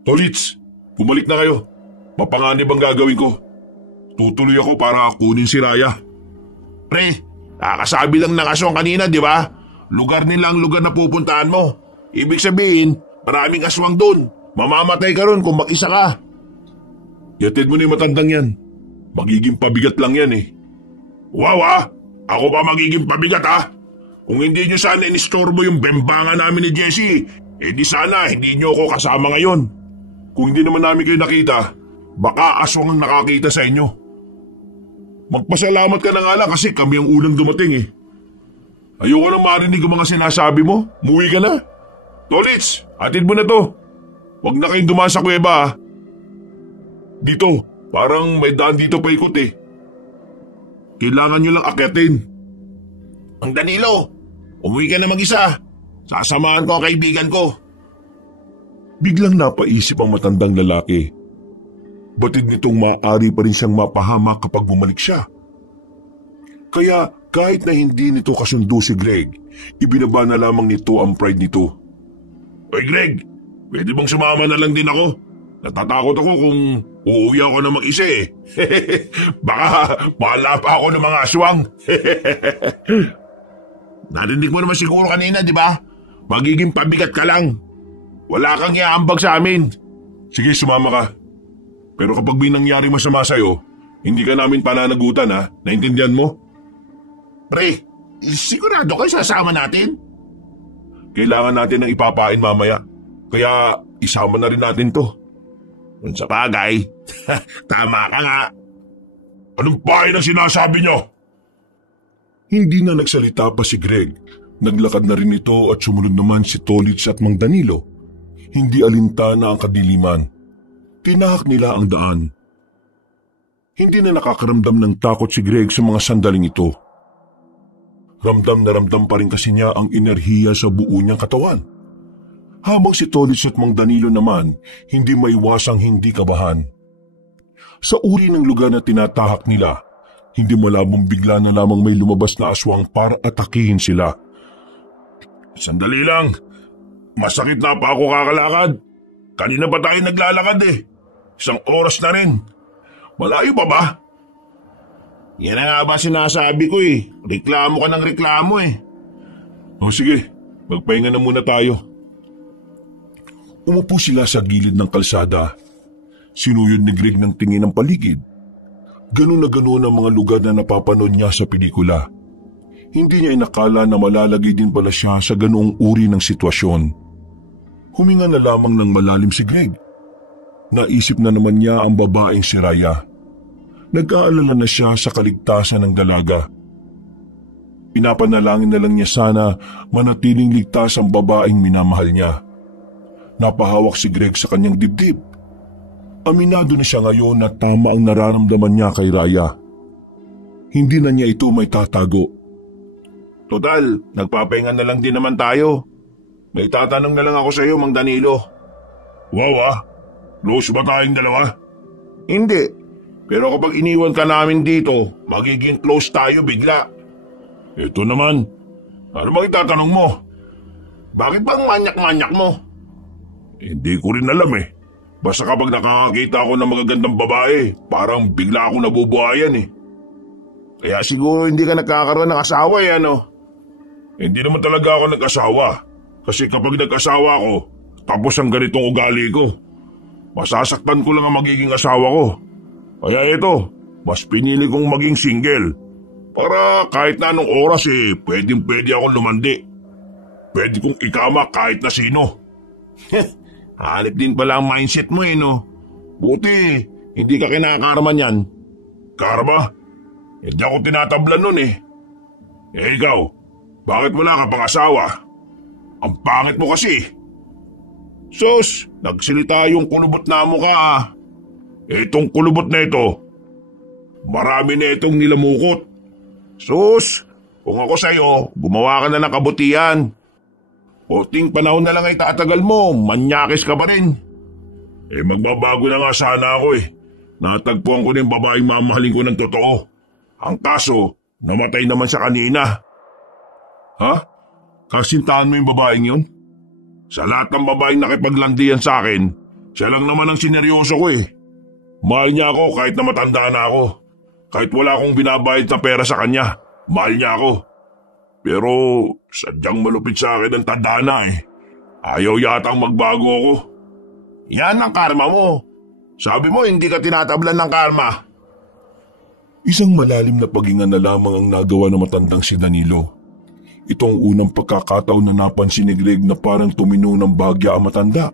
Tolits, bumalik na kayo. Mapanganib ang gagawin ko. Tutuloy ako para kunin si Raya. Pre, kakasabi lang ng aswang kanina, di ba? Lugar nila ang lugar na pupuntahan mo. Ibig sabihin, maraming aswang doon. Mamamatay ka ron kung mag-isa ka. Yatid mo na yung matandang yan. Magiging pabigat lang yan Wow Ako pa magiging pabigat Kung hindi nyo sana inistorbo yung bembangan namin ni Jessie, di sana hindi nyo ako kasama ngayon. Kung hindi naman namin kayo nakita, baka aswang ang nakakita sa inyo. Magpasalamat ka na nga lang kasi kami ang unang dumating Ayoko nang marinig ang mga sinasabi mo. Muwi ka na. Tolits, atid mo na to. Huwag na kayong dumaan sa kuweba Dito, parang may daan dito pa ikot Kailangan nyo lang akyatin. Ang Danilo, umuwi ka na mag-isa. Sasamahan ko ang kaibigan ko. Biglang napaisip ang matandang lalaki. Batid nitong maaari pa rin siyang mapahamak kapag bumalik siya. Kaya kahit na hindi nito kasundo si Greg, ibinaba na lamang nito ang pride nito. Hoy Greg, pwede bang sumama na lang din ako? Natatakot ako kung uuwi ako na mag-isa Baka mahala pa ako ng mga aswang. Narinig mo naman siguro kanina, di ba? Magiging pabigat ka lang. Wala kang iaambag sa amin. Sige, sumama ka. Pero kapag may nangyari masama sa'yo, hindi ka namin pananagutan Naintindihan mo? Pre, sigurado kayo sasama natin? Kailangan natin ng ipapain mamaya. Kaya isama na rin natin to. Kung sa bagay, tama ka nga. Anong pain ang sinasabi nyo? Hindi na nagsalita pa si Greg. Naglakad na rin ito at sumunod naman si Tolits at Mang Danilo. Hindi alintana ang kadiliman. Tinahak nila ang daan. Hindi na nakakaramdam ng takot si Greg sa mga sandaling ito. Ramdam na ramdam pa rin kasi niya ang enerhiya sa buo niyang katawan. Habang si Tolits at Mang Danilo naman, hindi maiwasang hindi kabahan. Sa uri ng lugar na tinatahak nila, hindi malabong bigla na lamang may lumabas na aswang para atakihin sila. Sandali lang. Masakit na pa ako kakalakad. Kanina pa tayo naglalakad 1 oras na rin. Malayo pa ba? Yan na nga ba sinasabi ko Reklamo ka ng reklamo O sige, magpahinga na muna tayo. Umupo sila sa gilid ng kalsada. Sinuyod ni Greg ng tingin ng paligid. Ganun na ganun ang mga lugar na napapanood niya sa pelikula. Hindi niya inakala na malalagay din pala siya sa ganoong uri ng sitwasyon. Huminga na lamang ng malalim si Greg. Naisip na naman niya ang babaeng si Raya. Nag-aalala na siya sa kaligtasan ng dalaga. Pinapanalangin na lang niya sana manatiling ligtas ang babaeng minamahal niya. Napahawak si Greg sa kanyang dibdib. Aminado na siya ngayon na tama ang nararamdaman niya kay Raya. Hindi na niya ito may tatago. Total, nagpapahinga na lang din naman tayo. May tatanong na lang ako sa iyo, Mang Danilo. Wow close ba tayong dalawa? Hindi, pero kapag iniwan ka namin dito, magiging close tayo bigla. Ito naman, ano bang itatanong mo? Bakit bang manyak-manyak mo? Hindi ko rin alam Basta kapag nakakakita ako ng magagandang babae, parang bigla ako nabubuhayan Kaya siguro hindi ka nagkakaroon ng asawa Hindi naman talaga ako nag-asawa. Kasi kapag nag-asawa ako, Tapos ang ganitong ugali ko. Masasaktan ko lang ang magiging asawa ko. Kaya ito, mas pinili kong maging single. Para kahit na anong oras pwedeng-pwede akong lumandi. Pwede kong ikama kahit na sino. Halip din pala ang mindset mo no. Buti, hindi ka kinakarma niyan. Karma? Hindi ako tinatablan nun ikaw, bakit wala ka pang asawa? Ang pangit mo kasi. Sus, nagsilita yung kulubot na mukha Itong kulubot na ito, marami na itong nilamukot. Sus, kung ako sa'yo, gumawa ka na ng kabutihan. Konting panahon na lang ay tatagal mo, manyakis ka pa rin. Magbabago na nga sana ako Natagpuan ko na yung babaeng mamahalin ko ng totoo. Ang kaso, namatay naman siya kanina. Ha? Kasintahan mo yung babaeng yun? Sa lahat ng babaeng nakipaglandian sa akin, siya lang naman ang sineryoso ko Mahal niya ako kahit na matanda na ako. Kahit wala akong binabayad na pera sa kanya, mahal niya ako. Pero sadyang malupit sa akin ang tanda na Ayaw yatang magbago ako. Yan ang karma mo. Sabi mo hindi ka tinatablan ng karma. Isang malalim na paghinga na lamang ang nagawa ng matandang si Danilo. Ito ang unang pagkakataon na napansin ni Greg na parang tumino ng bagya ang matanda.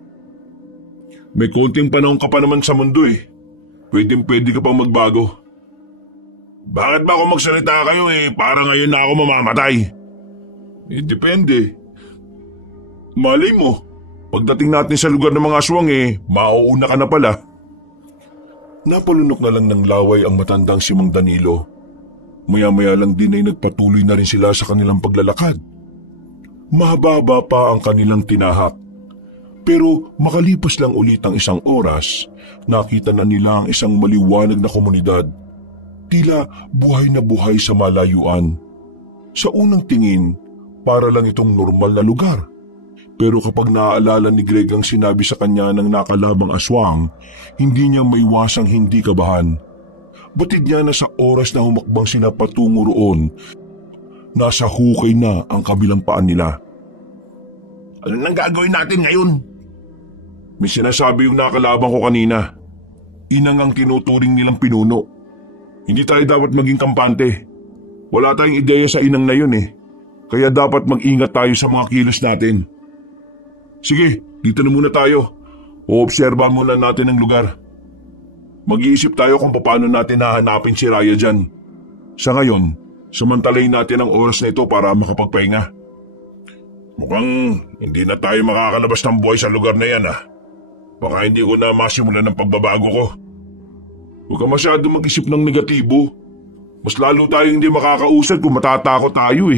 May konting panahon ka pa naman sa mundo Pwedeng-pwede ka pang magbago. Bakit ba ako magsalita kayo para ngayon na ako mamamatay? Depende. Malay mo, pagdating natin sa lugar ng mga aswang mauuna ka na pala. Napalunok na lang ng laway ang matandang si Mang Danilo. Maya-maya lang din ay nagpatuloy na rin sila sa kanilang paglalakad. Mahaba pa ang kanilang tinahak. Pero makalipas lang ulit ang isang oras, nakita na nila ang isang maliwanag na komunidad. Tila buhay na buhay sa malayuan. Sa unang tingin, para lang itong normal na lugar. Pero kapag naaalala ni Greg ang sinabi sa kanya ng nakalabang aswang, hindi niya maiwasang hindi kabahan. Batid niya na sa oras na humakbang sila patungo roon, nasa hukay na ang kabilang paan nila. Ano nang gagawin natin ngayon? May sinasabi yung nakalabang ko kanina. Inang ang tinuturing nilang pinuno. Hindi tayo dapat maging kampante. Wala tayong ideya sa inang na yun Kaya dapat mag-ingat tayo sa mga kilos natin. Sige, dito na muna tayo. Oobserbahan muna natin ang lugar. Mag-iisip tayo kung paano natin hahanapin si Raya dyan. Sa ngayon, samantalayin natin ang oras na ito para makapagpahinga. Mukhang hindi na tayo makakalabas ng buhay sa lugar na yan Baka hindi ko na masimulan ng pagbabago ko. Huwag ka masyado mag-isip ng negatibo. Mas lalo tayong hindi makakausad kung matatakot tayo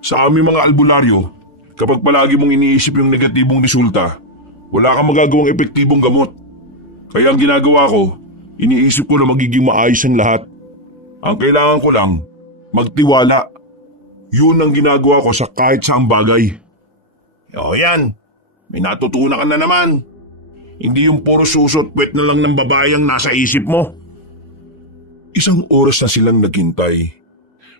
Sa aming mga albularyo, kapag palagi mong iniisip yung negatibong resulta, wala kang magagawang epektibong gamot. Kaya ang ginagawa ko, iniisip ko na magiging maayos ang lahat. Ang kailangan ko lang, magtiwala. Yun ang ginagawa ko sa kahit saang bagay. O yan, may natutunan ka na naman. Hindi yung puro susot puwet na lang ng babae ang nasa isip mo. Isang oras na silang naghintay.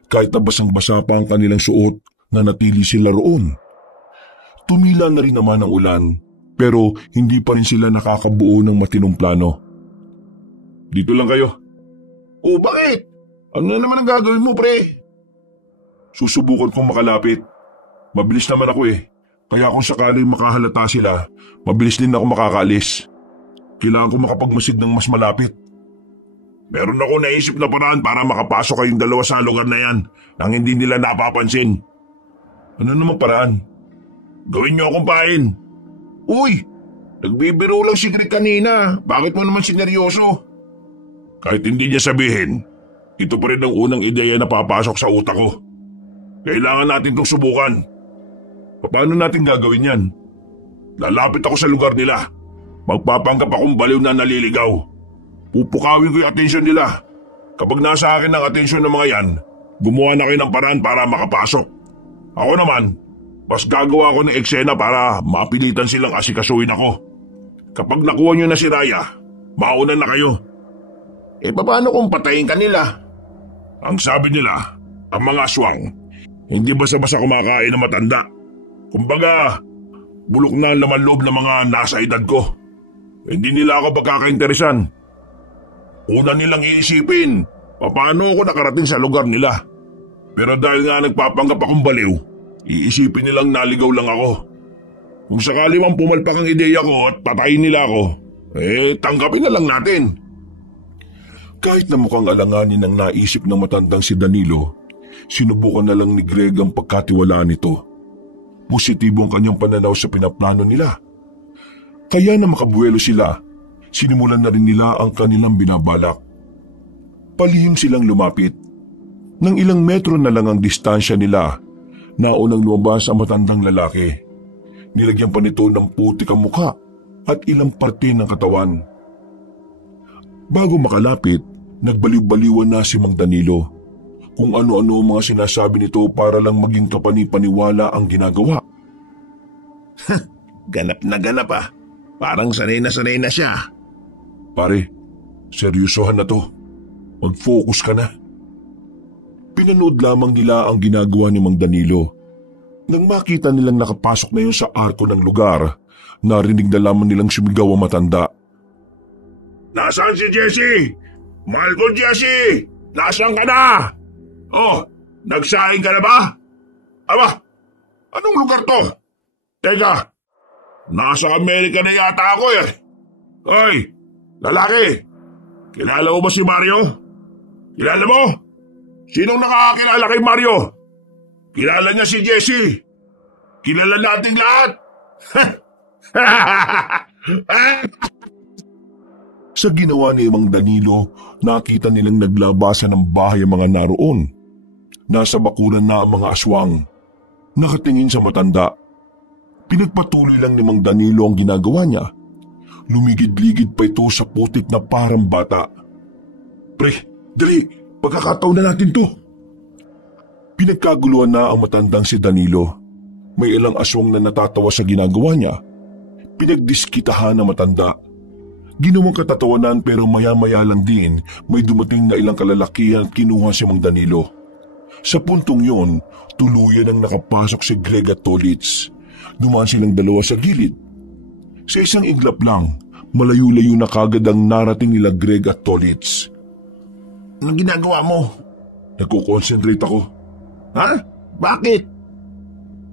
Kahit na basang-basa pa ang kanilang suot, na natili sila roon. Tumila na rin naman ang ulan, pero hindi pa rin sila nakakabuo ng matinong plano. Dito lang kayo. O bakit? Ano na naman ang gagawin mo, pre? Susubukan kong makalapit. Mabilis naman ako Kaya kung sakaling makahalata sila, mabilis din ako makakaalis. Kailangan ko makapagmasid ng mas malapit. Meron ako naisip na paraan para makapasok kayong dalawa sa lugar na yan nang hindi nila napapansin. Ano namang paraan? Gawin niyo akong pain. Uy, nagbibiro lang si Greg kanina. Bakit mo naman sineryoso? Kahit hindi niya sabihin, ito pa rin ang unang ideya na papasok sa utak ko. Kailangan natin itong subukan. Paano natin gagawin yan? Lalapit ako sa lugar nila. Magpapanggap akong baliw na naliligaw. Pupukawin ko yung atensyon nila. Kapag nasa akin ang atensyon ng mga yan, gumawa na kayo ng paraan para makapasok. Ako naman, mas gagawa ko ng eksena para mapilitan silang asikasuhin ako. Kapag nakuha nyo na si Raya, mauna na kayo. Paano kung patayin ka nila? Ang sabi nila, ang mga aswang, hindi basta-basta kumakain ng matanda. Kumbaga, bulok na ang laman loob ng mga nasa edad ko. Hindi nila ako pagkakainteresan. Una nilang iisipin, paano ako nakarating sa lugar nila. Pero dahil nga nagpapanggap akong baliw, iisipin nilang naligaw lang ako. Kung sakali mang pumalpak ang ideya ko at patayin nila ako, tanggapin na lang natin. Kahit na mukhang alanganin ang naisip ng matandang si Danilo, sinubukan na lang ni Greg ang pagkatiwalaan nito. Positibo ang kanyang pananaw sa pinaplano nila. Kaya na makabuelo sila, sinimulan na rin nila ang kanilang binabalak. Palihim silang lumapit. Nang ilang metro na lang ang distansya nila, naunang lumabas ang matandang lalaki. Nilagyan pa nito ng putik ang mukha at ilang parte ng katawan. Bago makalapit, nagbaliw-baliwan na si Mang Danilo. Kung ano-ano ang mga sinasabi nito para lang maging kapani-paniwala ang ginagawa. Ganap na ganap ah. Parang sanay na siya. Pare, seryosohan na to. Mag-focus ka na. Pinanood lamang nila ang ginagawa ni Mang Danilo. Nang makita nilang nakapasok na yun sa arko ng lugar, narinig na lamang nilang sumigaw ang matanda. Nasaan si Jessie? Mahal ko Jessie! Nasaan ka na? Oh, nagsaing ka na ba? Aba, anong lugar to? Teka, nasa Amerika na yata ako eh. Hoy, lalaki, kilala mo ba si Mario? Kilala mo? Sinong nakakakilala kay Mario? Kilala niya si Jessie. Kilala nating lahat. Sa ginawa ni Mang Danilo, nakita nilang naglabasan ng bahay ang mga naroon. Nasa bakuran na ang mga aswang. Nakatingin sa matanda. Pinagpatuloy lang ni Mang Danilo ang ginagawa niya. Lumigid-ligid pa ito sa putik na parang bata. Pre, dali, pagkakataon na natin to. Pinagkaguluhan na ang matandang si Danilo. May ilang aswang na natatawa sa ginagawa niya. Pinagdiskitahan ang matanda. Ginawang katatawanan pero maya-maya lang din may dumating na ilang kalalakihan at kinuha si Mang Danilo. Sa puntong yon, tuluyan ang nakapasok si Greg at Tolitz. Dumaan silang dalawa sa gilid. Sa isang iglap lang, malayo-layo na kagad ang narating nila Greg at Tolitz. Anong ginagawa mo? Nagko-concentrate ako. Ha? Bakit?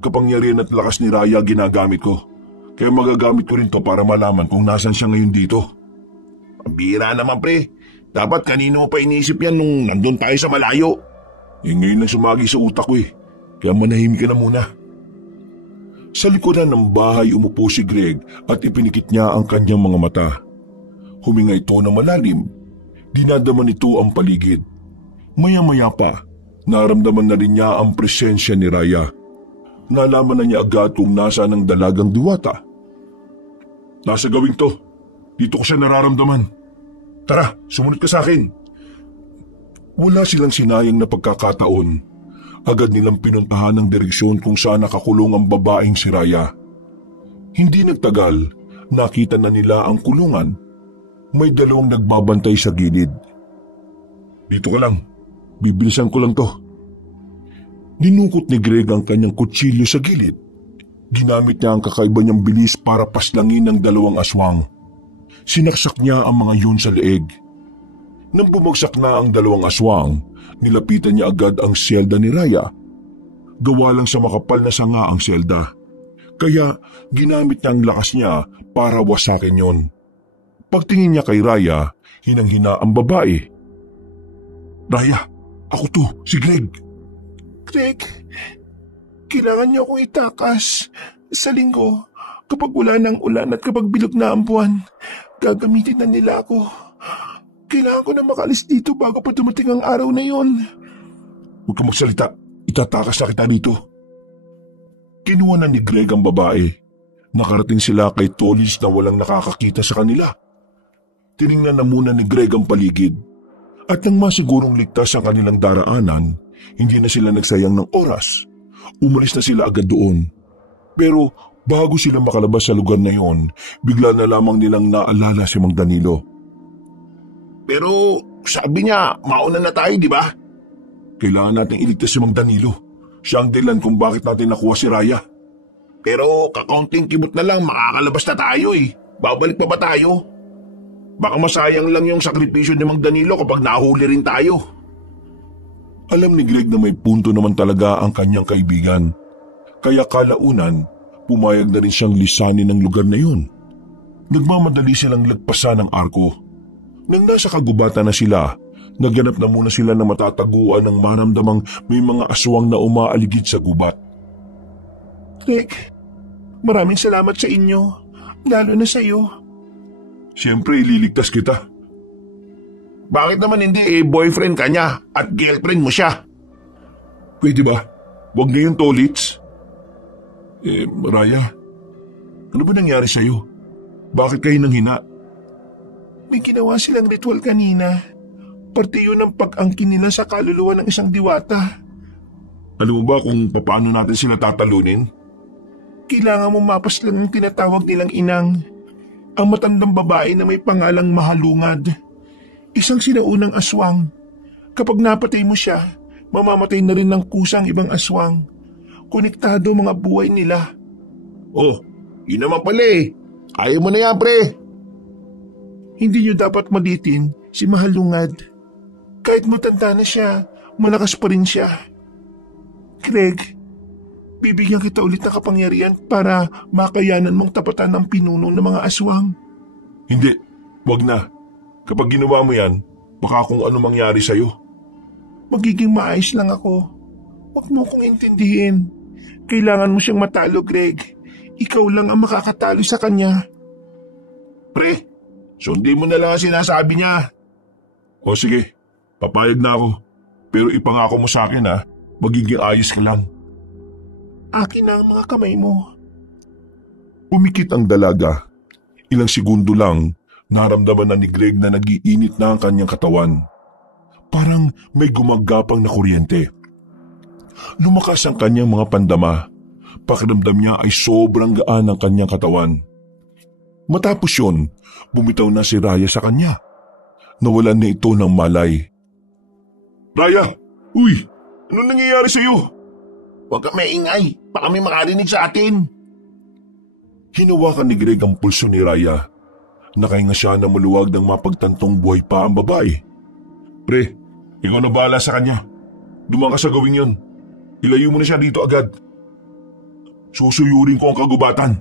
Kapangyarihan at lakas ni Raya ginagamit ko. Kaya magagamit ko rin to para malaman kung nasan siya ngayon dito. Ang bihira naman pre. Dapat kanino pa iniisip yan nung nandun tayo sa malayo. Ngayon lang sumagi sa utak ko eh. Kaya manahimik ka na muna. Sa likodan ng bahay umupo si Greg at ipinikit niya ang kanyang mga mata. Huminga ito na malalim. Dinadama nito ang paligid. Maya-maya pa, naramdaman na rin niya ang presensya ni Raya. Nalaman na niya agad kung nasa ng dalagang diwata. Nasa gawing to. Dito ko siya nararamdaman. Tara, sumunod ka sa akin. Wala silang sinayang na pagkakataon. Agad nilang pinuntahan ang direksyon kung saan nakakulong ang babaeng si Raya. Hindi nagtagal, nakita na nila ang kulungan. May dalawang nagbabantay sa gilid. Dito ka lang. Bibilisan ko lang to. Dinukot ni Greg ang kanyang kutsilyo sa gilid. Ginamit niya ang kakaiba niyang bilis para paslangin ang dalawang aswang. Sinaksak niya ang mga yun sa leeg. Nang bumagsak na ang dalawang aswang, nilapitan niya agad ang selda ni Raya. Gawa lang sa makapal na sanga ang selda. Kaya ginamit niya ang lakas niya para wasakin yon. Pagtingin niya kay Raya, hinang-hina ang babae. Raya, ako to, si Greg. Greg, kailangan niyo akong itakas. Sa linggo, kapag wala ng ulan at kapag bilog na ang buwan, gagamitin na nila ako. Kailangan ko na makalis dito bago pa dumating ang araw na yon. Huwag ka magsalita, itatakas na kita dito. Kinuha na ni Greg ang babae. Nakarating sila kay Tolitz na walang nakakakita sa kanila. Tiningnan na muna ni Greg ang paligid. At nang masigurong ligtas ang kanilang daraanan, hindi na sila nagsayang ng oras. Umalis na sila agad doon. Pero bago sila makalabas sa lugar na yon, bigla na lamang nilang naalala si Mang Danilo. Pero sabi niya, mauna na tayo, di ba? Kailangan natin iligtas si Mang Danilo. Siya ang dahilan kung bakit natin nakuha si Raya. Pero kakaunting kibot na lang makakalabas na tayo eh. Babalik pa ba tayo? Baka masayang lang yung sakripisyo ni Mang Danilo kapag nahuli rin tayo. Alam ni Greg na may punto naman talaga ang kanyang kaibigan. Kaya kalaunan, pumayag na rin siyang lisanin ng lugar na yun. Nagmamadali silang lagpasan ng arko. Nang nasa kagubatan na sila, naghanap na muna sila na matataguan ng maramdamang may mga aswang na umaaligid sa gubat. Greg, maraming salamat sa inyo, lalo na sa iyo. Siyempre, ililigtas kita. Bakit naman hindi boyfriend ka niya at girlfriend mo siya? Pwede ba? Huwag ngayon, Tolits. Raya, ano ba nangyari sa'yo? Bakit kayo nanghina? May ginawa silang ritual kanina. Parte yun ng pag-angkin nila sa kaluluwa ng isang diwata. Alam mo ba kung paano natin sila tatalunin? Kailangan mo mapaslang ang tinatawag nilang inang. Ang matandang babae na may pangalang Mahalungad. Isang sinaunang aswang. Kapag napatay mo siya, mamamatay na rin ng kusang ibang aswang. Konektado mga buhay nila. Oh, yun naman pala eh. Ayaw mo na yan, pre. Hindi niyo dapat maditin si Mahalungad. Kahit matanda na siya, malakas pa rin siya. Greg, bibigyan kita ulit ng kapangyarihan para makayanan mong tapatan ng pinuno ng mga aswang. Hindi, wag na. Kapag ginawa mo yan, baka kung ano mangyari sa'yo. Magiging maayos lang ako. Huwag mo kong intindihin. Kailangan mo siyang matalo, Greg. Ikaw lang ang makakatalo sa kanya. Pre, sundin mo na lang ang sinasabi niya. O sige, papayag na ako. Pero ipangako mo sa akin magiging ayos ka lang. Akin na ang mga kamay mo. Umikit ang dalaga. Ilang segundo lang, naramdaman na ni Greg na nagiinit na ang kanyang katawan. Parang may gumagapang na kuryente. Lumakas ang kanyang mga pandama. Pakiramdam niya ay sobrang gaan ang kanyang katawan. Matapos yun, bumitaw na si Raya sa kanya. Nawalan na ito ng malay. Raya! Uy! Ano nangyayari sa iyo? Huwag ka maingay. Baka may makarinig sa atin. Hinawakan ni Greg ang pulso ni Raya. Nakahinga siya na maluwag ng mapagtantong buhay pa ang babae. Pre, ikaw na bahala sa kanya. Dumang ka sa gawin yun. Ilayo mo na siya dito agad. Susuyurin ko ang kagubatan.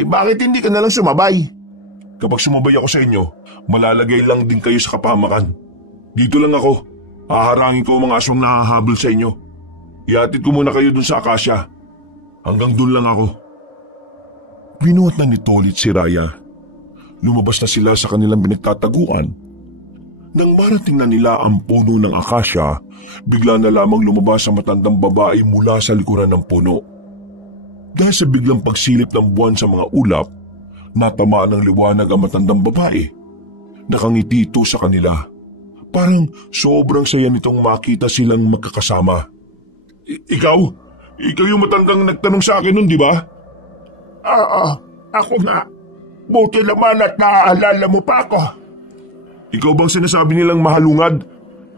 Bakit hindi ka nalang sumabay? Kapag sumabay ako sa inyo, malalagay lang din kayo sa kapamakan. Dito lang ako. Haharangin ko ang mga aswang nahahabol sa inyo. Ihatid ko muna kayo dun sa akasya. Hanggang dun lang ako. Binuhat na ni Tolit si Raya. Lumabas na sila sa kanilang pinagtataguan. Nang marating na nila ang puno ng akasya, bigla na lamang lumabas ang matandang babae mula sa likuran ng puno. Dahil sa biglang pagsilip ng buwan sa mga ulap, natamaan ng liwanag ang matandang babae. Nakangiti ito sa kanila. Parang sobrang saya nitong makita silang magkakasama. Ikaw? Ikaw yung matandang nagtanong sa akin nun, di ba? Oo, ako nga. Buti naman at naaalala mo pa ako. Ikaw bang sinasabi nilang Mahalungad?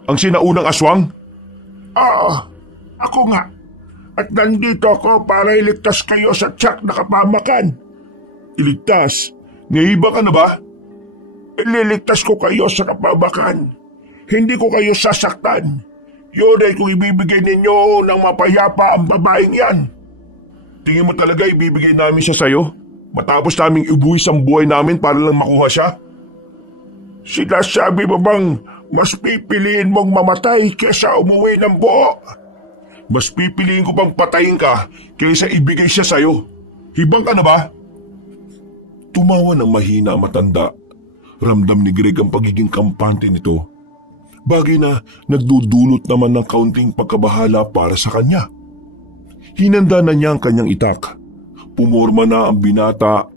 Ang sinaunang aswang? Oo, ako nga. At nandito ako para iligtas kayo sa tiyak na kapamakan. Iligtas? Ngayiba ka na ba? Ililigtas ko kayo sa kapamakan. Hindi ko kayo sasaktan. Yun ay kung ibibigay ninyo ng mapayapa ang babaeng yan. Tingin mo talaga ibibigay namin siya sa'yo? Matapos naming ibuwis ang buhay namin para lang makuha siya? Sinasabi mo bang mas pipiliin mong mamatay kaysa umuwi ng buo? Mas pipiliin ko pang patayin ka kaysa ibigay siya sa'yo. Hibang ka na ba? Tumawa ng mahina ang matanda. Ramdam ni Greg ang pagiging kampante nito. Bagay na nagdudulot naman ng kaunting pagkabahala para sa kanya. Hinanda na niya ang kanyang itak. Pumorma na ang binata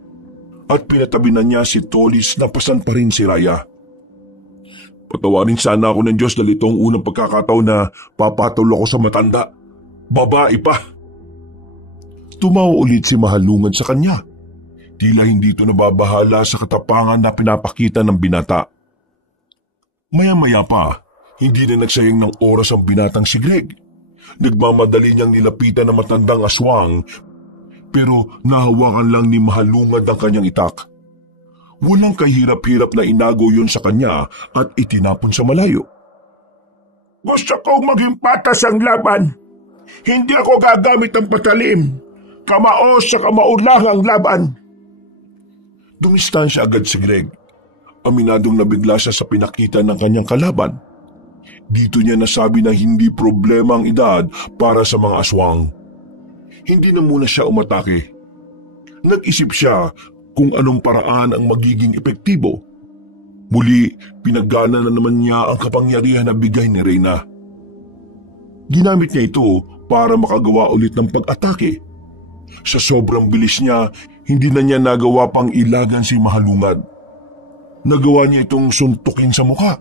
at pinatabi na niya si Tolis na pasan pa rin si Raya. Patawarin sana ako ng Diyos dahil ito ang unang pagkakataon na papatol ako sa matanda. Babae pa. Tumawa ulit si Mahalungad sa kanya. Tila hindi ito nababahala sa katapangan na pinapakita ng binata. Maya-maya pa, hindi na nagsayang ng oras ang binatang si Greg. Nagmamadali niyang nilapitan ng matandang aswang pero nahawakan lang ni Mahalungad ang kanyang itak. Walang kahirap-hirap na inago yun sa kanya at itinapon sa malayo. Gusto kong maging patas ang laban. Hindi ako gagamit ng patalim. Kamao sa kamao lang ang laban. Dumistansya agad si Greg. Aminadong nabigla siya sa pinakita ng kanyang kalaban. Dito niya nasabi na hindi problema ang edad para sa mga aswang. Hindi na muna siya umatake. Nag-isip siya kung anong paraan ang magiging epektibo. Muli, pinagana na naman niya ang kapangyarihan na bigay ni Reyna. Ginamit niya ito para makagawa ulit ng pag-atake. Sa sobrang bilis niya, hindi na niya nagawa pang ilagan si Mahalungad. Nagawa niya itong suntukin sa mukha.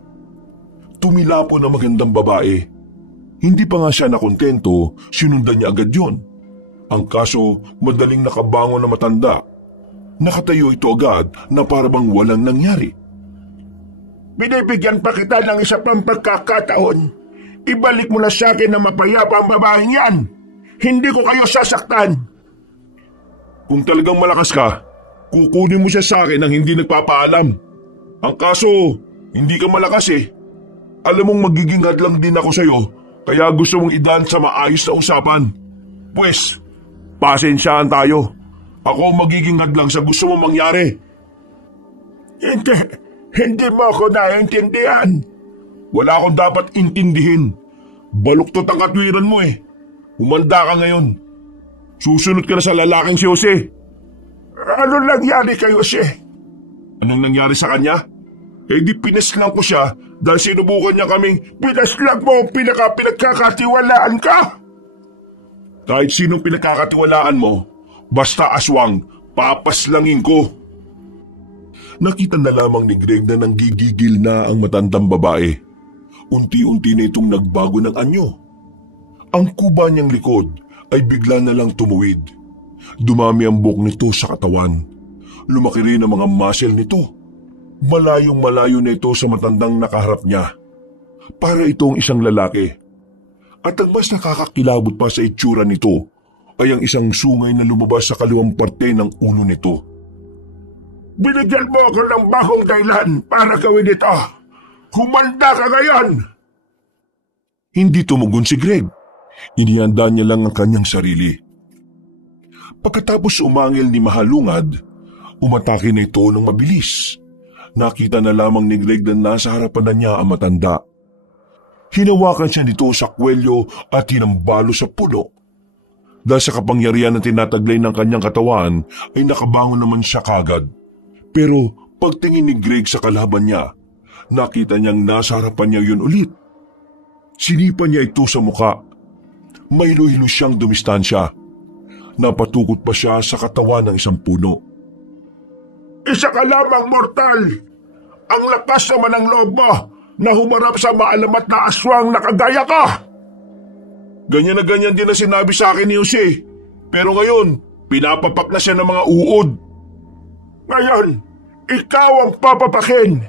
Tumilapon ang magandang babae. Hindi pa nga siya nakontento, sinundan niya agad yon. Ang kaso, madaling nakabangon na matanda. Nakatayo ito agad na parabang walang nangyari. Binibigyan pa kita ng isa pang pagkakataon. Ibalik mo na sa akin na mapayapa ang babaeng yan. Hindi ko kayo sasaktan. Kung talagang malakas ka, kukunin mo siya sa akin nang hindi nagpapaalam. Ang kaso, hindi ka malakas eh. Alam mong magiging hadlang din ako sa'yo, kaya gusto mong idaan sa maayos na usapan. Pwes, pasensyaan tayo. Ako magiging hadlang sa gusto mong mangyari. Hindi mo ako naiintindihan. Wala akong dapat intindihin. Baluktot ang katwiran mo eh. Humanda ka ngayon. Susunod ka na sa lalaking si Jose. Ano nangyari kay Jose? Anong nangyari sa kanya? Eh di pinaslang ko siya dahil sinubukan niya kaming... Pinaslang mo ang pinagkakatiwalaan ka? Kahit sinong pinagkakatiwalaan mo, basta aswang, papaslangin ko. Nakita na lamang ni Greg na nanggigigil na ang matandang babae. Unti-unti na itong nagbago ng anyo. Ang kuba niyang likod ay bigla na lang tumuwid. Dumami ang buhok nito sa katawan. Lumaki rin ang mga muscle nito. Malayong malayo na ito sa matandang nakaharap niya. Para itong isang lalaki. At ang mas nakakakilabot pa sa itsura nito ay ang isang sungay na lumabas sa kaliwang parte ng ulo nito. Binigyan mo ako ng bagong dahilan para gawin ito. Humanda ka ngayon! Hindi tumugon si Greg. Inihanda niya lang ang kanyang sarili. Pagkatapos umangil ni Mahalungad, umatake na ito ng mabilis. Nakita na lamang ni Greg na nasa harapan na niya ang matanda. Hinawakan siya nito sa kwelyo at hinambalo sa puno. Dahil sa kapangyarihan na tinataglay ng kanyang katawan, ay nakabangon naman siya kagad. Pero pagtingin ni Greg sa kalaban niya, nakita niyang nasa harapan niya yun ulit. Sinipa niya ito sa muka. May hilo siyang dumistansya. Napatukot pa siya sa katawan ng isang puno. Isa ka lamang mortal! Ang lakas naman ng loob mo na humarap sa maalamat na aswang na kagaya ka! Ganyan na ganyan din ang sinabi sa akin ni Jose. Pero ngayon, pinapapak na siya ng mga uod. Ngayon, ikaw ang papapakin.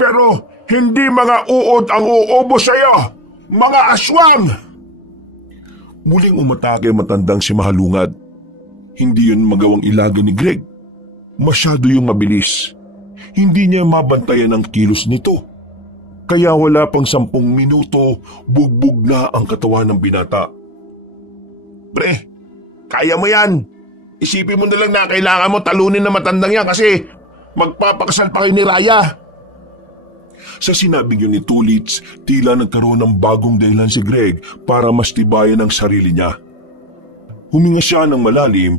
Pero hindi mga uod ang uubo sa'yo. Mga aswang! Muling umatake matandang si Mahalungad. Hindi yun magawang ilaga ni Greg. Masyado yung mabilis. Hindi niya mabantayan ang kilos nito. Kaya wala pang 10 minuto, bugbog na ang katawan ng binata. Pre, kaya mo yan. Isipin mo na lang na kailangan mo talunin na matandang yan kasi magpapakasal pa kayo ni Raya. Sa sinabing yun ni Tulits, tila nagkaroon ng bagong dahilan si Greg para mas tibayan ang sarili niya. Huminga siya ng malalim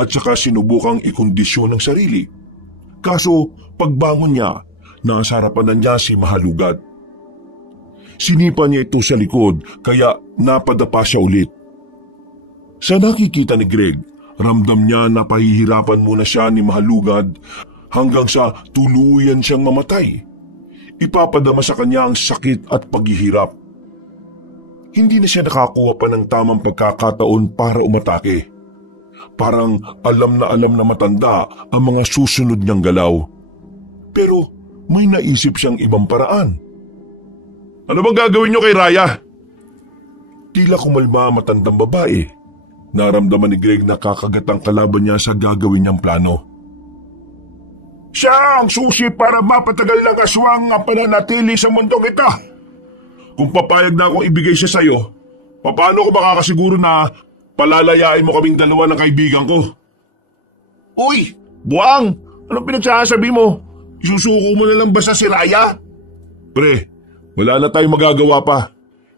at saka sinubukang ikondisyon ng sarili. Kaso pagbangon niya, nasa harapan na niya si Mahalungad. Sinipa niya ito sa likod kaya napadapa siya ulit. Sa nakikita ni Greg, ramdam niya na pahihirapan muna siya ni Mahalungad hanggang sa tuluyan siyang mamatay. Ipapadama sa kanya ang sakit at paghihirap. Hindi na siya nakakuha pa ng tamang pagkakataon para umatake. Parang alam na matanda ang mga susunod niyang galaw. Pero may naisip siyang ibang paraan. Ano bang gagawin niyo kay Raya? Tila kumalma matandang babae. Naramdaman ni Greg na kakagat ang kalaban niya sa gagawin niyang plano. Siya ang susi para mapatagal ng aswang ang pananatili sa mundong ito. Kung papayag na akong ibigay siya sa'yo, paano ko makakasiguro na palalayain mo kaming dalawa ng kaibigan ko? Uy, buwang! Anong pinagsasabi mo? Isusuko mo na lang ba sa si Raya? Pre, wala na tayong magagawa pa.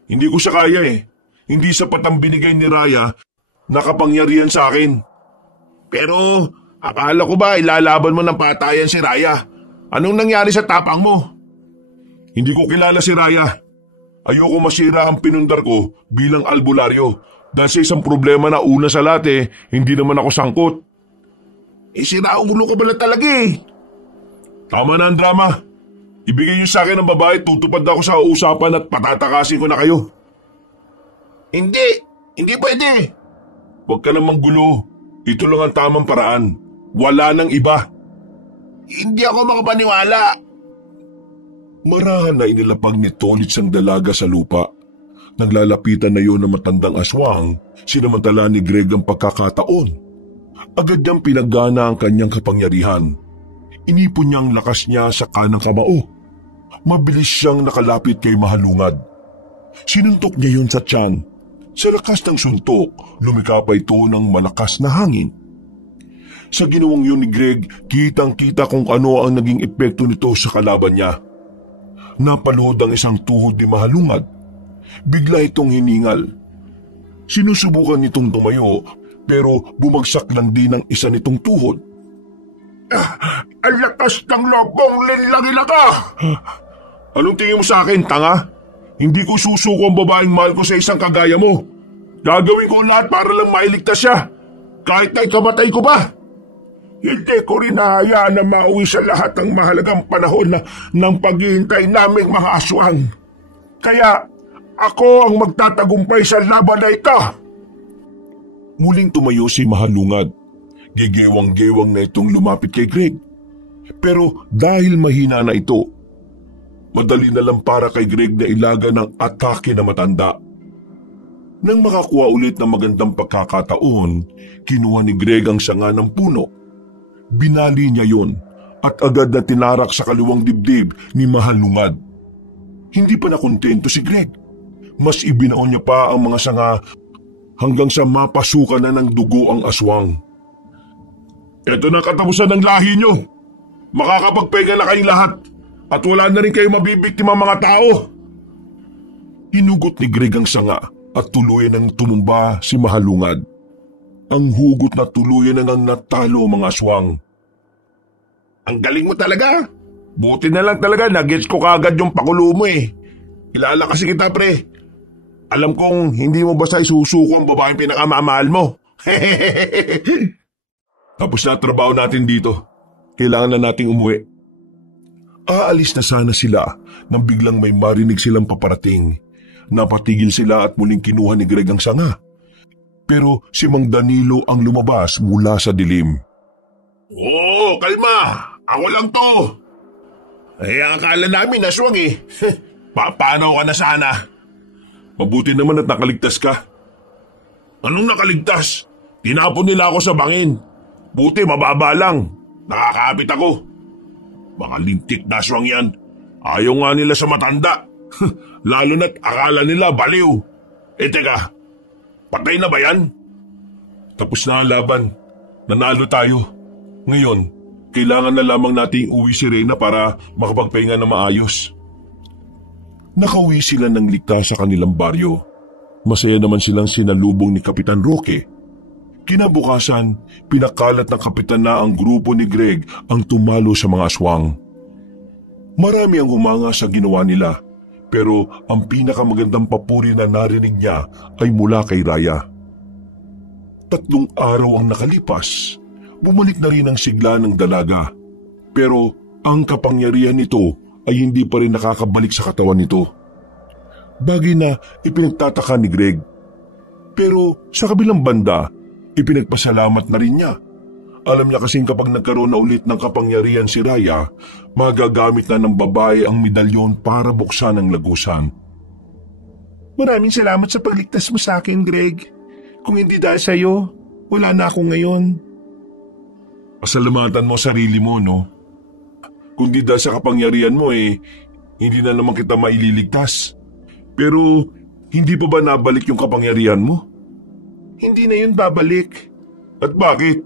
Hindi ko siya kaya eh. Hindi sapat ang binigay ni Raya na kapangyarihan sa akin. Pero akala ko ba ilalaban mo ng patayan si Raya? Anong nangyari sa tapang mo? Hindi ko kilala si Raya. Ayoko masira ang pinundar ko bilang albularyo dahil sa isang problema na una sa lahat hindi naman ako sangkot. Sira ang ulo ka pala talaga eh. Tama na ang drama. Ibigay niyo sa akin ang babae, tutupad ako sa usapan at patatakasin ko na kayo. Hindi pwede. Huwag ka namang gulo. Ito lang ang tamang paraan. Wala nang iba. Hindi ako makapaniwala. Marahan na inilapag ni Tolitz ang dalaga sa lupa. Naglalapitan na yun ng matandang aswang, sinamantala ni Greg ang pagkakataon. Agad niyang pinagana ang kanyang kapangyarihan. Inipon niya ang lakas niya sa kanang kamao. Mabilis siyang nakalapit kay Mahalungad. Sinuntok niya yun sa tiyan. Sa lakas ng suntok, lumikap ito ng malakas na hangin. Sa ginawang yun ni Greg, kitang-kita kung ano ang naging epekto nito sa kalaban niya. Napaluhod ang isang tuhod ni Mahalungad. Bigla itong hiningal. Sinusubukan nitong tumayo, pero bumagsak lang din ang isa nitong tuhod. Ang lakas ng lobong linlangin ako! Anong tingin mo sa akin, tanga? Hindi ko susuko ang babaeng mahal ko sa isang kagaya mo. Gagawin ko lahat para lang mailigtas siya. Kahit na ikamatay ko pa. Hindi ko rin nahayaan na mauwi sa lahat ng mahalagang panahon ng paghihintay naming mga aswang. Kaya ako ang magtatagumpay sa laban na ito. Muling tumayo si Mahalungad. Gigewang-gewang na itong lumapit kay Greg. Pero dahil mahina na ito, madali na lang para kay Greg na ilaga ng atake na matanda. Nang makakuha ulit ng magandang pagkakataon, kinuha ni Greg ang sanga ng puno. Binali niya yun at agad na tinarak sa kaliwang dibdib ni Mahalungad. Hindi pa nakontento si Greg. Mas ibinaon niya pa ang mga sanga hanggang sa mapasukan na ng dugo ang aswang. Ito na katapusan ng lahi niyo. Makakapagpahinga na kayong lahat at wala na rin kayo mabibiktima mga tao. Hinugot ni Greg ang sanga at tuluyan ng tumumba si Mahalungad. Ang hugot na tuluyan na ng natalo mga aswang. Ang galing mo talaga. Buti na lang talaga nagets ko kagad yung pakulo mo eh. Kilala kasi kita pre. Alam kong hindi mo basta isusuko ang babaeng pinakamamahal mo. Tapos na trabaho natin dito. Kailangan na nating umuwi. Aalis na sana sila nang biglang may marinig silang paparating. Napatigil sila at muling kinuha ni Greg ang sanga. Pero si Mang Danilo ang lumabas mula sa dilim. Oo, kalma. Ako lang to. Akala namin aswang eh. Paano ka na sana? Mabuti naman at nakaligtas ka. Anong nakaligtas? Tinapon nila ako sa bangin. Buti mababa lang. Nakakapit ako. Mga lintik na aswang yan. Ayaw nga nila sa matanda. Lalo na't akala nila baliw. Teka, patay na ba yan? Tapos na ang laban. Nanalo tayo. Ngayon, kailangan na lamang nating uwi si Reyna para makapagpahinga na maayos. Nakauwi sila ng ligtas sa kanilang baryo. Masaya naman silang sinalubong ni Kapitan Roque. Kinabukasan, pinakalat ng kapitan na ang grupo ni Greg ang tumalo sa mga aswang. Marami ang humanga sa ginawa nila, pero ang pinakamagandang papuri na narinig niya ay mula kay Raya. 3 araw ang nakalipas, bumalik na rin ang sigla ng dalaga, pero ang kapangyarihan nito ay hindi pa rin nakakabalik sa katawan nito. Bagay na ipinagtataka ni Greg. Pero sa kabilang banda, ipinagpasalamat na rin niya. Alam niya kasing kapag nagkaroon na ulit ng kapangyarihan si Raya, magagamit na ng babae ang medalyon para buksan ang lagusan. Maraming salamat sa pagligtas mo sa akin, Greg. Kung hindi dahil sa'yo, wala na ako ngayon. Pasalamatan mo sarili mo, no? Kung di dahil sa kapangyarihan mo hindi na naman kita maililigtas. Pero hindi pa ba nabalik yung kapangyarihan mo? Hindi na yun babalik. At bakit?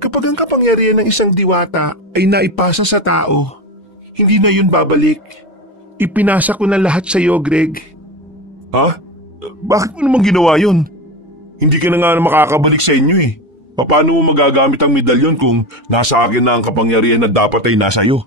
Kapag ang kapangyarihan ng isang diwata ay naipasa sa tao, hindi na yun babalik. Ipinasa ko na lahat sa iyo, Greg. Ha? Bakit mo naman ginawa yun? Hindi ka na nga makakabalik sa inyo. Paano mo magagamit ang medalyon kung nasa akin na ang kapangyarihan na dapat ay nasa iyo?